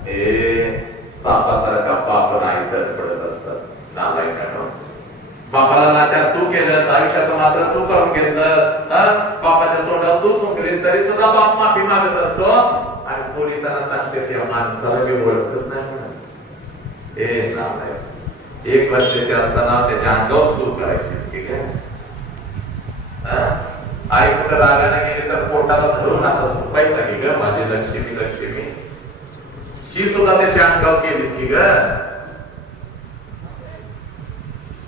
हे सापासारखा बाप नाही तर पडत असतात. नालाय काढा. बापाला लाचार तू केलं, आयुष्याचं मात्र तू करून घेतलं. बापाच्या तोंडावर तू चुकलीस तरी सुद्धा बाप माफी मागत असतो आणि पोलिसांना सांगतेस या माणसाला मी ओळखत नाही म्हणून. हे नालाय. 1 वर्षाचे असताना त्याच्या अंगावर सूर करायचीस की काय? आई कुठं रागाने गेली तर पोटाला धरून असा झोपायचा की ग माझी लक्ष्मी. शी सुद्धा त्याच्या अंगावर केलीस की ग?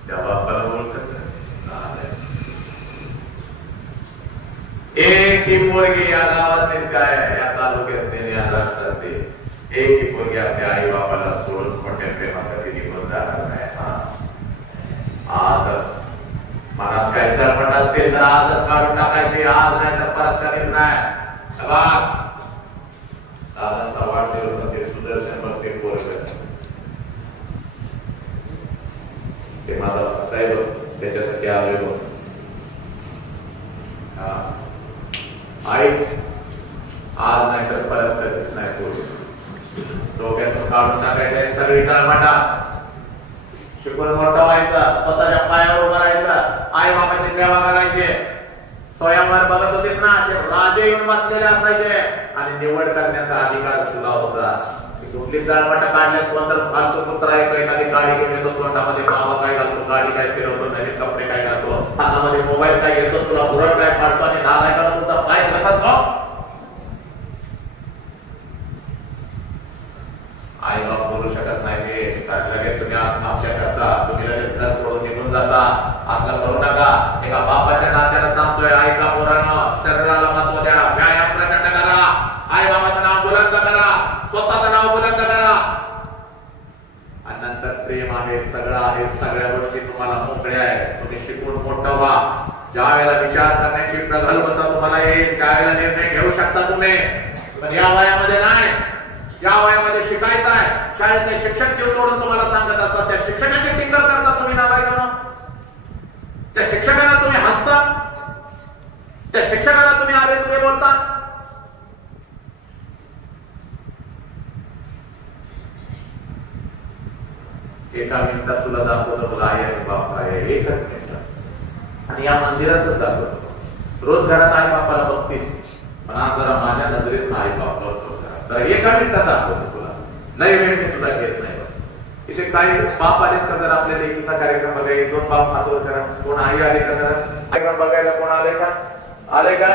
त्या बापाला ओळखत नाही. एक ही पोरगी या गावातलीच काय या तालुक्यात या राष्ट्रात एक ही पोरगी आपल्या आई बापाला सोडून मोठ्या प्रेमासाठी निघून जाणार नाही. आजच मनात काय चळपट असतील तर आजच काढून टाकायची. आज नाही तर परत कधीच नाही. दादांचा वाढदिवस ते सुदर्शन बघते पोरग ते माझा साहेब त्याच्यासाठी आलेलो. आई आज नाही तर परत कधीच नाही पोरग. डोक्यातून काढून टाकायचं सगळी काळमाटा. शिकून मोठा व्हायचा, स्वतःच्या पायावर उभा राहायचा, आई बाबाची सेवा करायची. स्वयंवर बघत होतेस ना, असे राजे येऊन बसलेले असायचे आणि निवड करण्याचा अधिकार तुला होता. कुठली जाळवाटा काढल्यास कोणतर फालतू कुत्रा आहे, एखादी गाडी घेऊन येतो तोंडामध्ये बाबा काय घालतो, गाडी काय फिरवतो, नवीन कपडे काय घालतो, हातामध्ये मोबाईल काय घेतो, तुला बुरट काय पाडतो आणि नालायकाला सुद्धा काय करतात. आई बाप बोलू शकत नाही लगेच तुम्ही आत्महत्या करता, तुम्ही लगेच घर सोडून निघून जाता. असं करू नका. एका बापाच्या नात्यानं सांगतोय, ऐका पोरांनो, शरीराला महत्व द्या, व्यायाम प्रचंड करा, आई बाबाचं नाव बुलंद करा, स्वतःचं नाव बुलंद करा आणि नंतर प्रेम आहे, सगळं आहे, सगळ्या गोष्टी तुम्हाला मोकळ्या आहेत. तुम्ही शिकून मोठं व्हा. ज्या वेळेला विचार करण्याची प्रगल्भता तुम्हाला येईल त्यावेळेला निर्णय घेऊ शकता तुम्ही. पण या वयामध्ये नाही. या वयामध्ये शिकायचं आहे. शाळेतले शिक्षक जीव तोडून तुम्हाला सांगत असतात, त्या शिक्षकांची टिंगल करता तुम्ही नालायकांनो. त्या शिक्षकांना तुम्ही हसता, त्या शिक्षकांना तुम्ही आले तुरे बोलता. एका मिनिटात तुला दाखवतो तुला आई आणि बाप आहे, एकच मिनिटात. आणि या मंदिरातच दाखवतो. रोज घरात आई बापाला बघतीस, पण आज जरा माझ्या नजरेत आई बाप बघतो. एका मिनिटात दाखवतो तुला. नाही वेळ मी तुला घेत नाही. इथे काही बाप आलेत का? जर आपल्या लेकीचा कार्यक्रम बघायला 2 बाप हातवर करा. कोण आई आले का? जरा कार्यक्रम बघायला कोण आले का? आले का?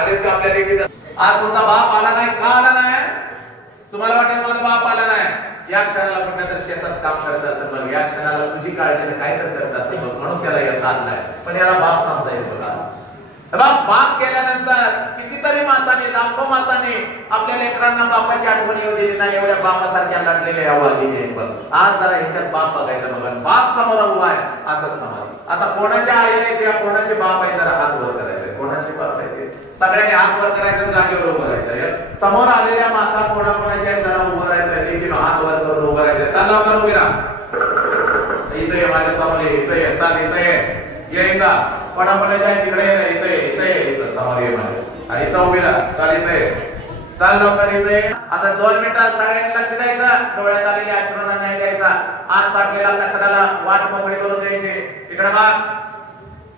आलेत का आपल्या लेकीचा? आज तुमचा बाप आला नाही. का आला नाही? तुम्हाला वाटेल माझा बाप आला नाही. या क्षणाला कुठल्या तर शेतात काम करत असेल बघ, या क्षणाला तुझी काळजी काय तर करत असेल बघ, म्हणून त्याला येत नाही. पण याला बाप सांगता येईल बघा. बाप केल्यानंतर कितीतरी मातांनी, लाखो मातांनी आपल्या लेकरांना बापाची आठवण येऊ दिली नाही. एवढ्या बापासारख्या लढलेल्या या वाघिणी. आज जरा ह्याच्यात बाप बघायचा बघा. बाप समोर उभा आहे असं समज. आता कोणाच्या आई आहे किंवा कोणाचे बाप आहे जरा हात वर करायचे. कोणाचे बाप आहे सगळ्यांनी हात वर करायचं, जागेवर उभं राहायचं. समोर आलेल्या माता कोणाकोणाच्या जरा उभं राहायचं, लेकिन हात वर करून उभं राहायचं. चाल लवकर उभी राहा. इथं ये माझ्या समोर, इथं ये, चाल इथं ये का कोणाकोणाच्या तिकडे इथं समोर ये माझ्या, इथं उभी राहा. चाल इथं ये, चाल लवकर इथं ये. आता 2 मिनिटात सगळ्यांनी लक्ष द्यायचं, डोळ्यात आलेल्या अश्रूंना नाही द्यायचा, आत साठलेला कचऱ्याला वाट मोकळी करून द्यायची. तिकडे बघ,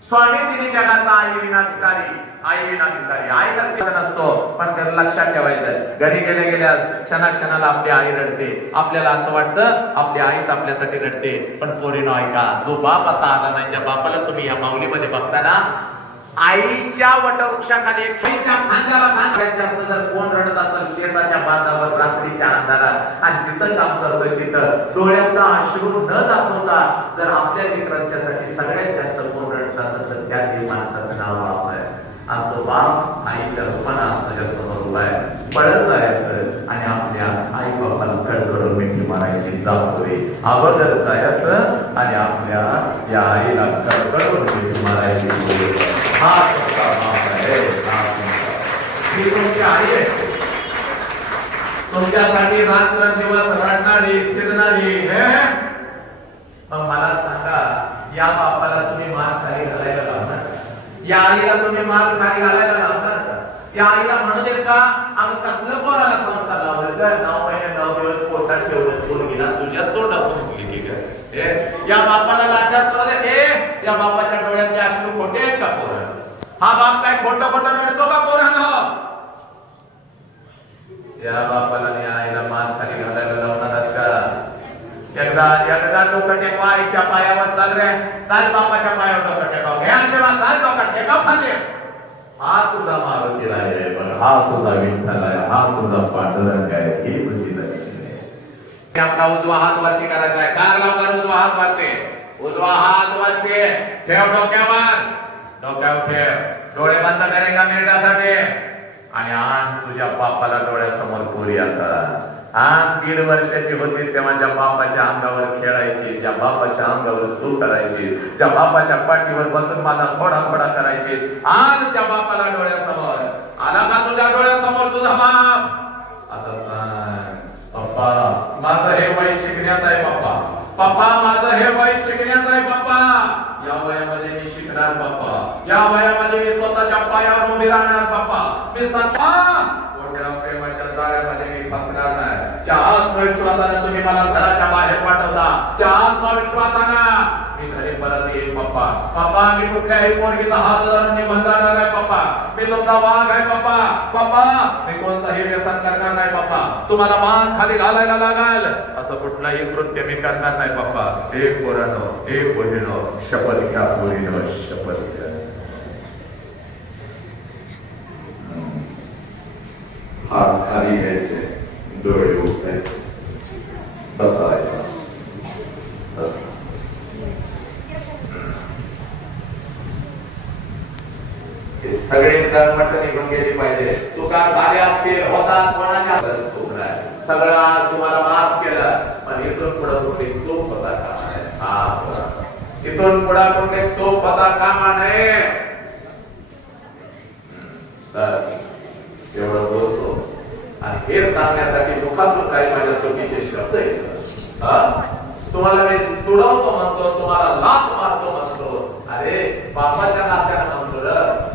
स्वामी तिने जगाचा आई विना भिकारी, आई विना भिकारी. आई कसं नसतो, पण त्याला लक्षात ठेवायचं. घरी गेल्या क्षणाला आपली आई रडते. आपल्याला असं वाटतं आपली आईच आपल्यासाठी रडते, पण पोरीनो ऐका, जो बाप आता आला नाही, ज्या बापाला तुम्ही या माऊलीमध्ये बघता ना, आईच्या वटवृक्षाखाली आईच्या खांद्याला खांद्यात जास्त जर कोण रडत असेल शेताच्या बांधावर रात्रीच्या अंधारात आणि तिथं काम करतोय, तिथं डोळ्यातला अश्रू न दाखवता जर आपल्या लेकरांच्यासाठी सगळ्यात जास्त कोण रडत असेल तर त्या माणसाचं नाव बाप आहे. आणि तो बाप आईच्या रूपानं आमच्या समोर उभा आहे. पळत जायचं आणि आपल्या आई बापाला कळकळून मिठी मारायची, जापोरे अगोदर जायचं आणि आपल्या या आईला कळकळून मिठी मारायची. हा तुमचा बाप आहे, ही तुमची आई आहे. तुमच्यासाठी रात्रंदिवस रडणारी फिरणारी. मग मला सांगा, या बापाला तुम्ही मार खाली घालायला लावणार, या आईला तुम्ही मार खाली घालायला लावणार का? या आईला म्हणू देत का आम्ही कसलं पोराला संस्कार लावलं का? 9 महिने 9 दिवस पोटात ठेवलं, तोड गेला तुझ्या तोंडातून मुलगी काय? या बापाला लाचार करू दे. या बापाच्या डोळ्यातले अश्रू खोटे आहेत का पोरानं? हा बाप काय खोटं खोटं रडतो का पोरानं? या बापाला आणि आईला मार खाली घालायला लावणारच का? एकदा डोकं टेकवा, आईच्या पायावर चाल रे, चाल बापाच्या पायावर डोकं टेकाव, घ्या आशीर्वाद, चाल डोकं टेकाव खाली. हा तुझा मारुती आहे, पण हा तुझा विठ्ठल आहे, हा तुझा पांडुरंग आहे, ही तुझी लक्ष्मी आहे. आपला उजवा हात वरती करायचा आहे. कार लवकर उजवा हात वरती, उजवा हात वरती ठेव, डोक्यावर ठेव, डोळे बंद करेगा मिनिटासाठी आणि आण तुझ्या बापाला डोळ्यासमोर पोरी. आता 3 वर्षाची होती तेव्हा ज्या बापाच्या अंगावर खेळायची, ज्या बापाच्या अंगावर तू करायची, ज्या बापाच्या पाठीवर बसून मला थोडा करायची, आणि त्या बापाला डोळ्यासमोर आला का तुझ्या डोळ्यासमोर तुझा बाप? आता सांग, पप्पा माझं हे वय शिकण्याचं आहे, पप्पा माझं हे वय शिकण्याचं आहे, पप्पा या वयामध्ये मी शिकणार, पप्पा या वयामध्ये मी स्वतःच्या पायावर उभी राहणार, पप्पा मी प्रेमाच्या जाळ्यामध्ये मी फसणार नाही. त्या आत्मविश्वासानं तुम्ही मला घराच्या बाहेर पाठवता, त्या आत्मविश्वासानं मी घरी परत येईल, पप्पा मी कुठल्याही पोरगीचा हात धरून निघून जाणार नाही, पप्पा मी तुमचा वाघ आहे, पप्पा मी कोणताही व्यसन करणार नाही, पप्पा तुम्हाला मान खाली घालायला लागेल असं कुठलाही कृत्य मी करणार नाही, पप्पा. एक पोरानो, एक पोरीनो, शपथ घ्या पोरीनो, शपथ घ्या. हात खाली घ्यायचे, डोळे उघडायचे, बसायचं. सगळे कर्मठ निघून गेले पाहिजे. चुका झाल्या असतील, होतात, कोणाच्या सगळं आज तुम्हाला माफ केलं, पण इथून पुढे कुठे चूक होता कामा नये. इथून पुढे कुठे चूक होता कामा नये. एवढं बोलतो आणि हे सांगण्यासाठी दुखातून काही माझ्या चुकीचे शब्द येतात. तुम्हाला मी तुडवतो म्हणतो, तुम्हाला लाथ मारतो म्हणतो, अरे बापाच्या नात्यानं म्हणतो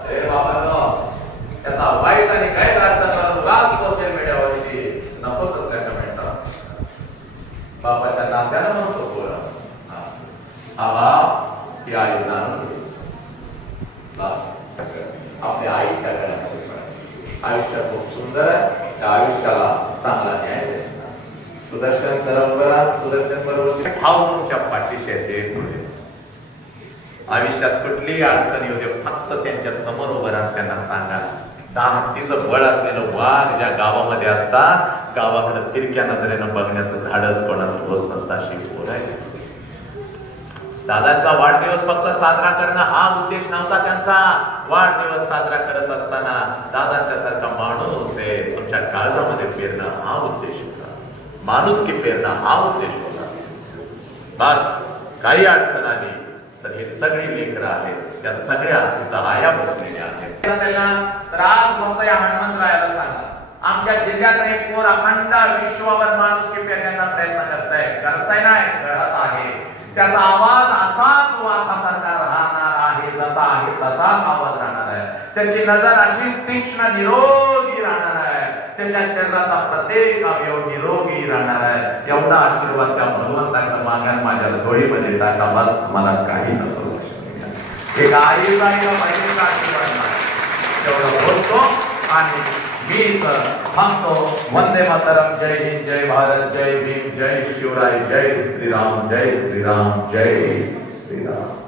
रे बाबांनो, त्याचा वाईट आणि गैर अर्थ करून सोशल मीडियावरती नकोच असल्या कमेंट. बापाच्या नात्यानं म्हणतो पोरा, हा बाप ही आई जाणून आपल्या आईच्या घरामध्ये आयुष्य खूप सुंदर आहे. त्या आयुष्याला चांगला न्याय द्यायचा. सुदर्शन बरोबर भाव तुमच्या पाठीशी येते. आयुष्यात कुठलीही अडचण येऊ दे, फक्त त्यांच्या समोर उभं राहून त्यांना सांगा. दाहतीचं बळ असलेलं वाघ ज्या गावामध्ये असतात, गावाकडे तिरक्या नजरेनं बघण्याचं धाडस कोणाचं होत नसतं, अशी पोर आहे. दादाचा वाढदिवस फक्त साजरा करणं हा उद्देश नव्हता त्यांचा. वाढदिवस साजरा करत असताना दादाच्या सारखा माणूस आहे तुमच्या काळजामध्ये पेरणं हा उद्देश होता. माणुसकी पेरणं हा उद्देश होता. बस काही अडचण आली तर हे सगळे लेकरं आहेत, त्या सगळ्या तिथं आया बसलेल्या आहेत. तर आज फक्त या हनुमंतरायाला सांगा, आमच्या जिल्ह्याचा एक पोर अखंड विश्वावर माणुसकी पेरण्याचा प्रयत्न करताय नाही करत आहे. त्याचा आवाज असाच वाघासारखा राहणार आहे, जसा आहे तसाच आवाज राहणार आहे. त्याची नजर अशीच तीक्ष्ण निरोगी राहणार आहे. त्याच्या शरीराचा प्रत्येक अवयव निरोगी राहणार आहे. एवढा आशीर्वाद त्या भगवंताच्या मागण्या माझ्या झोळीमध्ये टाका, बस मला काही नको. एक आईचा आशीर्वाद तेवढं बोलतो आणि मी थांबतो. वंदे मातरम, जय हिंद, जय भारत, जय भीम, जय शिवराय, जय श्रीराम, जय श्रीराम, जय श्रीराम.